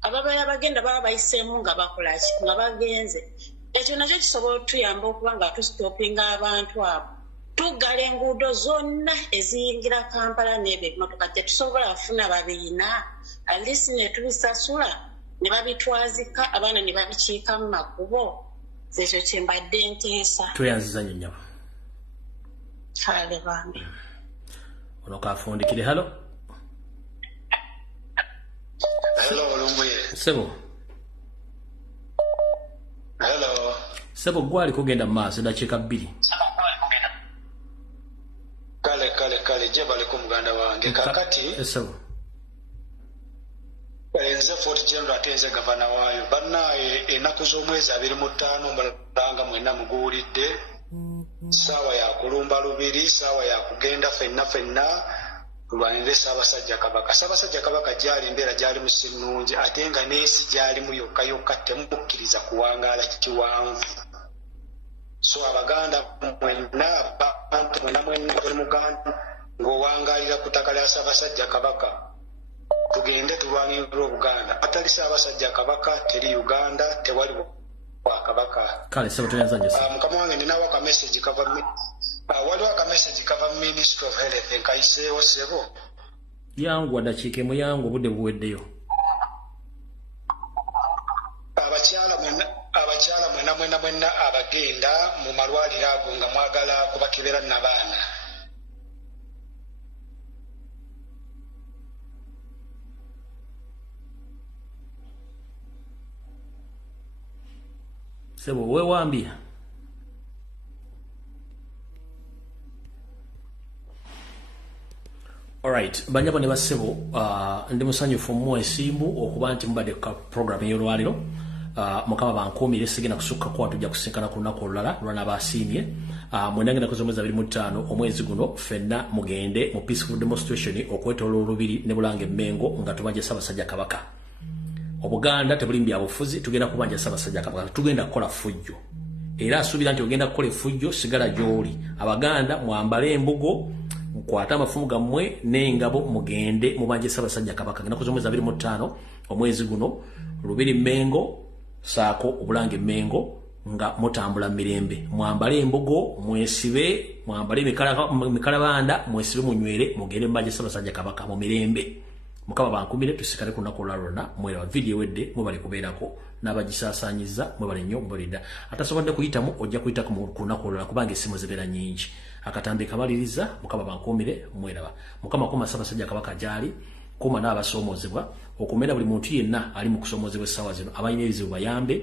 ababeera bagenda baba bayiseemu nga bakolaki nga bagenze ekyo nakyo kisobola otuyamba okuba nga tusitopinga abantu abo tuggala enguudo zonna eziyingira Kampala n'ebyo ebimotoka tetusobola kufuna babiina alisi ne tubisasula ne babitwazika abaana ne babikiika mu makubo ekyo kyembadde nteesa tweyanziza nnyo kale bambi ono kafundikire halo hello Lumbuye sebo hello sebo gwali kugenda maaso dakiika 2 kale je bali ku muganda wange kakati sebo nze Fort General atenze gavana waayo bannaye ennaku z'omwezi 25 mulanga mwenna muguwulidde saawa ya kulumba lubiri saawa ya kugenda fenna tulwanire Ssaabasajja Kabaka gyali mbeera gyali musinnungi ate nga n'ensi gyalimu yokka temukkiriza kuwangaala kiwanvu so abaganda mwenna abantu mwenna buli muganda ng'owangaalira ku ttaka lya Ssaabasajja Kabaka tugende tulwanire Obuganda atali Ssaabasajja Kabaka teri Uganda tewali Kabaka kale sebo tuyanza nnyo mukama wange ninawo akamessage kava waliwo akamessage kava mu Ministry of Health enkayiseewo sebo yangu dakiika emu yangu obudde buweddeyo abakyala mwenna abagenda mu malwaliro ago nga mwagala kubakebera n'abaana sebo wewambia alright banyabo ne basebo ndi musanyufu mu esimbu okuba nti mbadde ka program y'olwaliro mukama bankumire sigena kusukka kwa tujja kusinkana ku lunaku olulala lwana basiimye mwenange nakozomwezi 25 omwezi guno fenna mugende mu peaceful demonstration okwetola olubiri ne Bulange Mengo nga tubanje Ssaabasajja Kabaka. Obuganda tebulimbi abufuzi tugenda kubanja Ssaabasajja Kabaka tugenda kukola fujjo era asuubira nti ogenda kukola fujjo sigala gy'oli. Abaganda mwambale embugo nkwata amafumu gammwe n'engabo mugende mubanje Ssaabasajja Kabaka ngenda kuzomwezi 25 omwezi guno lubiri Mengo saako Obulange Mengo nga mutambula mirembe mwambale embugo mwesibe mwambale mikalabanda mwesibe munywere mugende mubanje Ssaabasajja Kabaka mu mirembe. Mukama bankumire tusikale ku lunaku olulala mwera video wedde mubale kubeerako n'abagisaasaanyiza mwebale nnyo mbalida atasobodde kuyitamu ojja kuyita ku lunaku olulala kubanga essimu zibeera nnyingi. Akatambi kamaliriza Mukama bankumire mweraba. Mukama kuma Ssaabasajja Kabaka gyali kuma n'abasoomozebwa okumera buli muntu yenna ali mu kusoomozebwa essaawa zino abalina ebizibu bayambe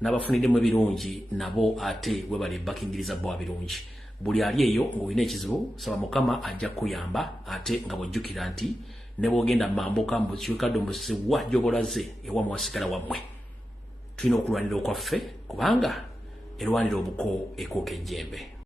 n'abafuniddemu ebirungi nabo ate webale bakingiriza bo birungi. Buli ali eyo ng'olina ekizibu saba Mukama ajja kuyamba ate nga bw'ojjukira nti ne bw'ogenda mambuka mu kiwekadde omusiwa gy'obolaze ewamu wasigala wammwe. Tulina okulwanira okwaffe kubanga erwanira obuko ekooka ejjembe.